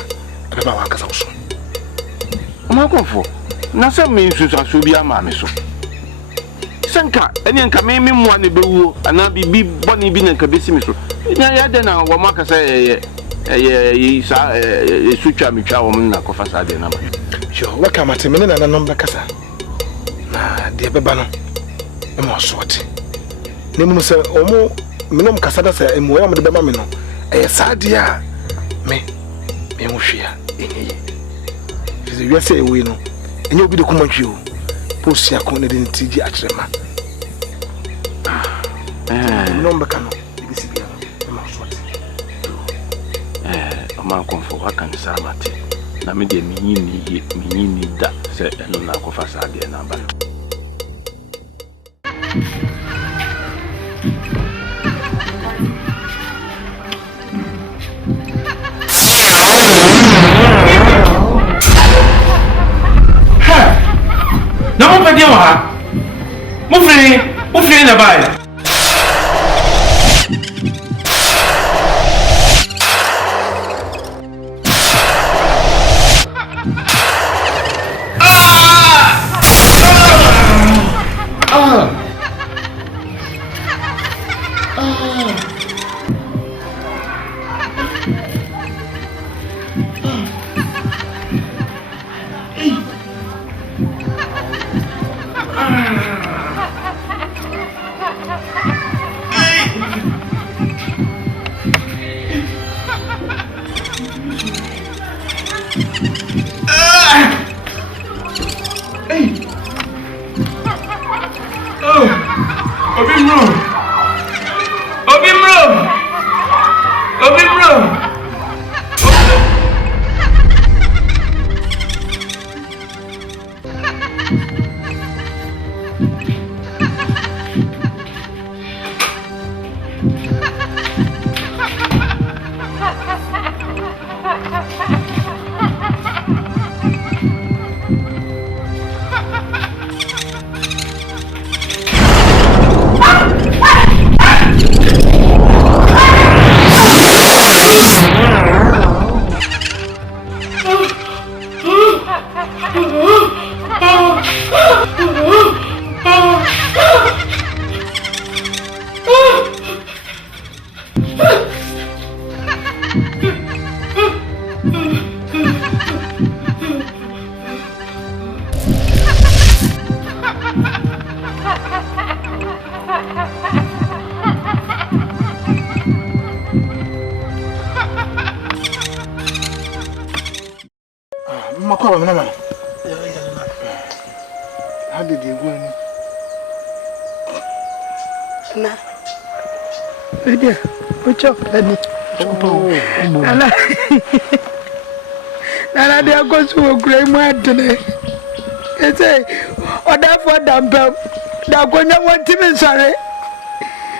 ɛbɛba wa nkasa wo so ɔmakɔfo na sɛ me susuaso bia ma me so sɛnka ɛne nka me mua ne bɛwuo ana bibi bɔne bi na nka bɛsi me so nya yɛ de na wɔn aka sɛ ɛyɛ sa sutwa metwa wɔn na kɔfa saa de na ba yo waka mate me ne nananom bɛkasa na de bɛba no ɛma ɔsoɔte ne mu sɛ ɔmo menom kasa da sɛ ɛmu ɔmo de bɛma me no ɛyɛ saa de a me ho hwea ɛnyɛ fize wiase ɛwei no ɛnyɛ obi de kɔma hwe o posia ko ne de ntigi akyerema menom bɛka no ebisi bia no ɛma ɔsoɔte ɔmankɔmfo waka ne saa mate na me de menyi ni da sɛ ɛno na akɔfa saa deɛ na aba na mo pɛdeɛ wɔ ha mo firi na bae makwa mama hadi de gwani na ede ocho ani ala nana de akosu okure mu adene ese odafo dampam da konya wantimi sare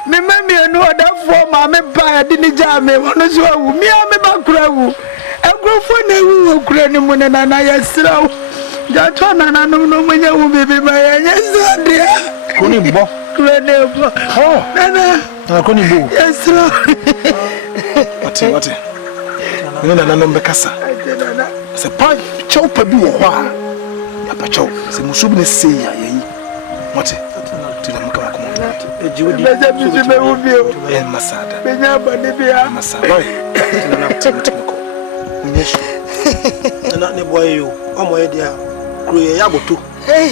me mamienu odafo ma me ba de ni jame wono so awu mi a me ba kura wu engrofo na ewu okure ni mu na na yesraw ja to na no munya wu bebe ma yenya dia koni mbo kure ne bo oh na koni mbo yesraw wate ni na no mbekasa se pa chow pa bi wo ho a ya pa chow se musubi ne se ya yi wate tuna maka makoma ejiudi beze be ubio masada benya bane bia masada tuna na tiko nyesho na ne boy yo omo ye dia kruye ya boto hey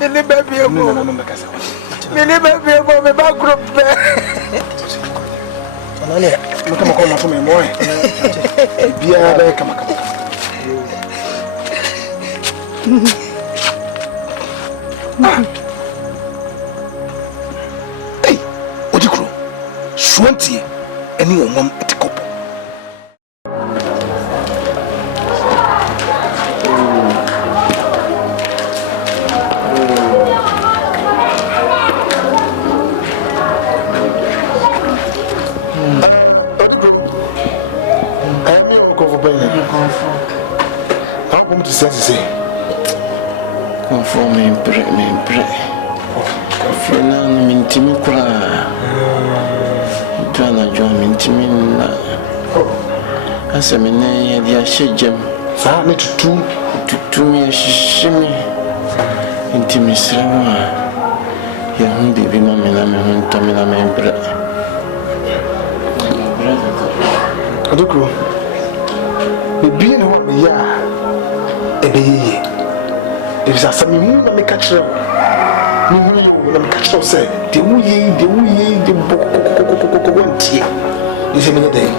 mini baby emo mini baby emo me ba group be anani maka makoma to me moy bia be kama hey odikro suontie any woman at the couple. Odugro, I am your comfort penny. How come to say? Conform me, pray. Fena no mintimi kura. Dwana jo mintimi na. Asemene ya dia shejem. Sa ne tutu mi shimi. Intimi srewa. Ya hundi bi mama na me hunta me na me bre. Odugro. Bibi ne ho me ya. Ebeye. If I say me na me catch you. Me hu yo na me catch you say de wuye de boko wantie. You say me dey.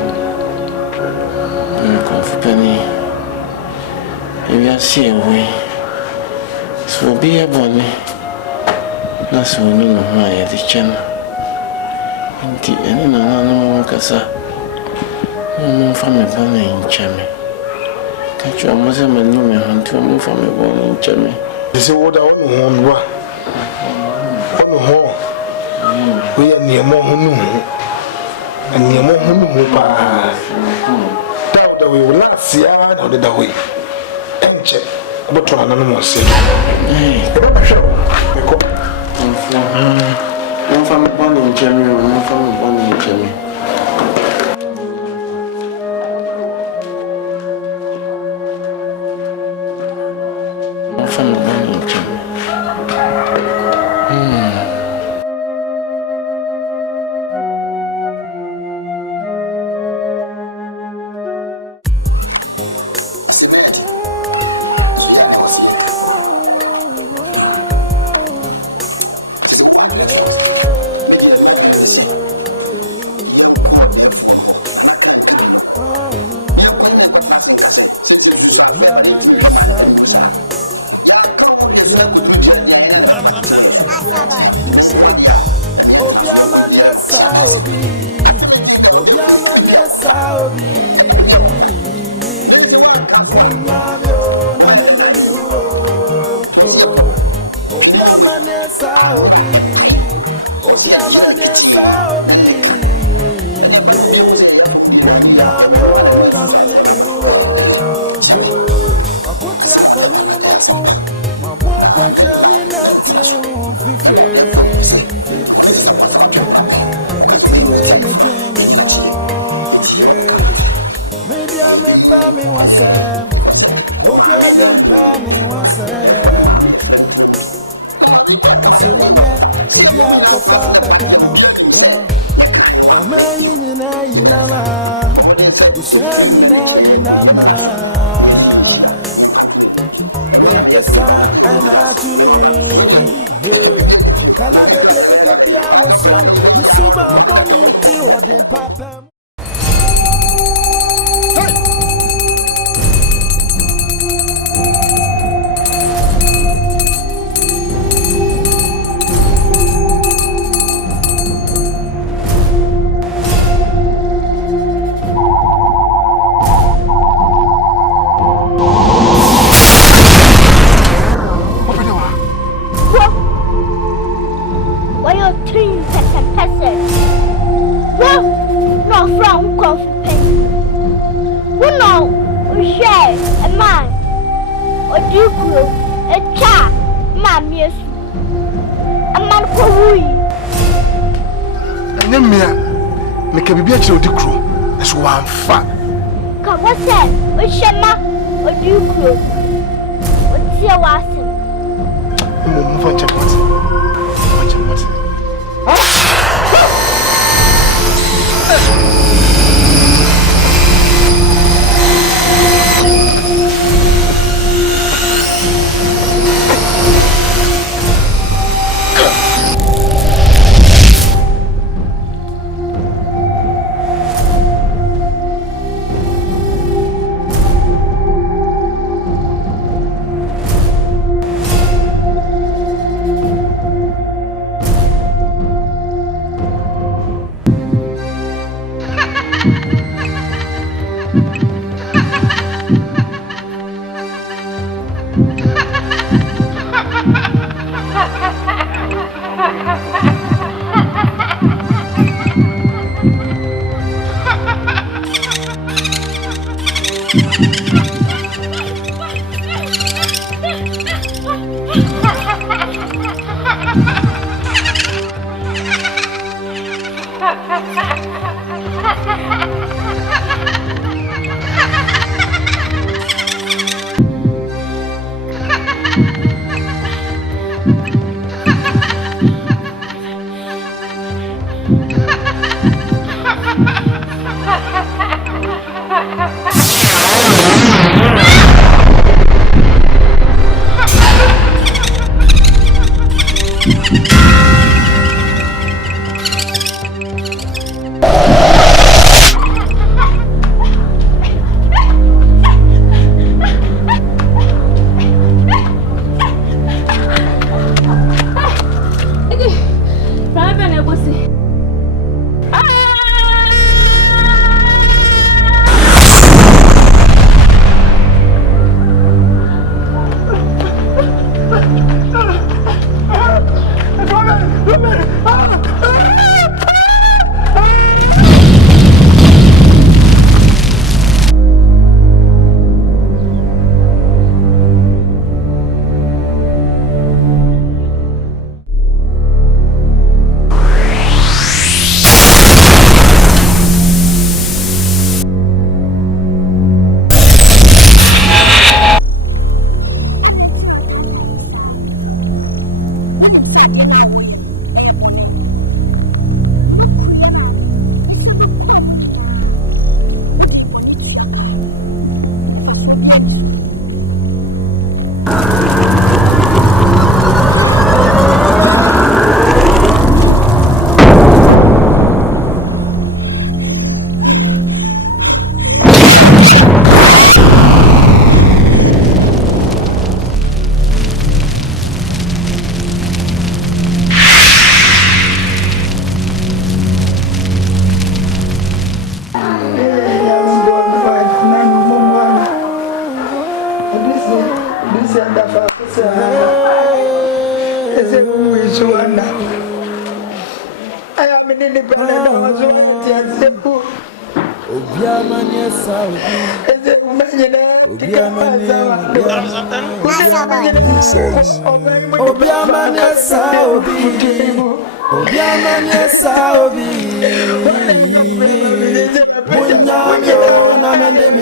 Confupeni. If you see we. So be a bonny. Na so no no ha ya de chen. Nti ene na no kasa. Mo fa me ba na nchame. Kacho amoze manu me hantu mo fa me bo nchame. This is what I want to hold. On the hall, we are near Mohunu and near Mohunu. Doubt that we will last year or the way. And check what one animal said. The Baba show. No family born in Germany, no family born in Germany. No family born in Germany. Asemedi. So ya ne wasi yeka. Sisi wa twa twa wasi. Media madwen ne se. Yen ko defo no ho. Na kan ka bi no. Me ko ne kwatra sen ka se. Se susu aso e ba de ntimi hwe ma anu sa. Ya kan wo yesu na koduru dia dia ya na be kwatiti wo yesu. Tiame. Me nko ade a e me entra so yen ko diere no. Tiame ase kwini. Asemedi na o defo e ka bi a wo fa. E ka bi a wo fa. Ne se wa nkaso a wo be nda na yi to se yeko twini wo we anira empai wo se ya yire ne kiti nan ne ka ene ba no bi wo se ya fam die na anyi ya e wono ana man susu aso na ba chame asemo de ba na ya sempa na men na men tnaso me mo de fo se di woni se sabo sama twempra pen o ka so be mo ti ayfra enye na chiye eti yo be kamate ibi mu because o ma me na lu therefore na ma me friend tram bi no ma bi kwa ka se we won fa se mo mi na trust na bad ya obi anim se ye kan wa mene yo e be nsa bo mo de se e film na ne kire ye ko ye na so ne ni nhia ne mfantu na bi e mo na me ye se me ba na yo me da se me no ba bi so we de bibi ani fio no bi ka e be I don't know ya ho no mo na ka mo bom Mia, make a baby at your decro. That's one fat. Come, what's that? What shema or do you crew? What's your wasm? Move on, check what? me gosi. Unim sadie na woyen eye bone mokuye mame eso be kom na odi bone tuaka e fa so bi ani so This and the father is a wish one. I am an independent, I was wired as a poor. As a woman in a ticket as a window. Who never been in a quote of my money back for table. When I go to a picture, I am.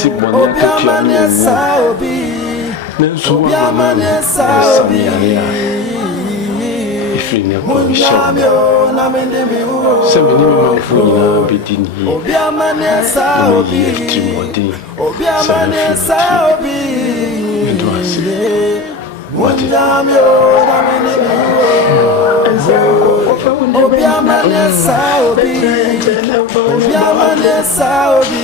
Si boni akatua ni owu nanso wa mama mu wa samiarea ifiri ne kwa mi shawbo se me ni me manfo nyina bedi ni ye na me yi afti modin se na firi mitri me do ase wati Ofa unde bena. Betra ya jana bone bawa.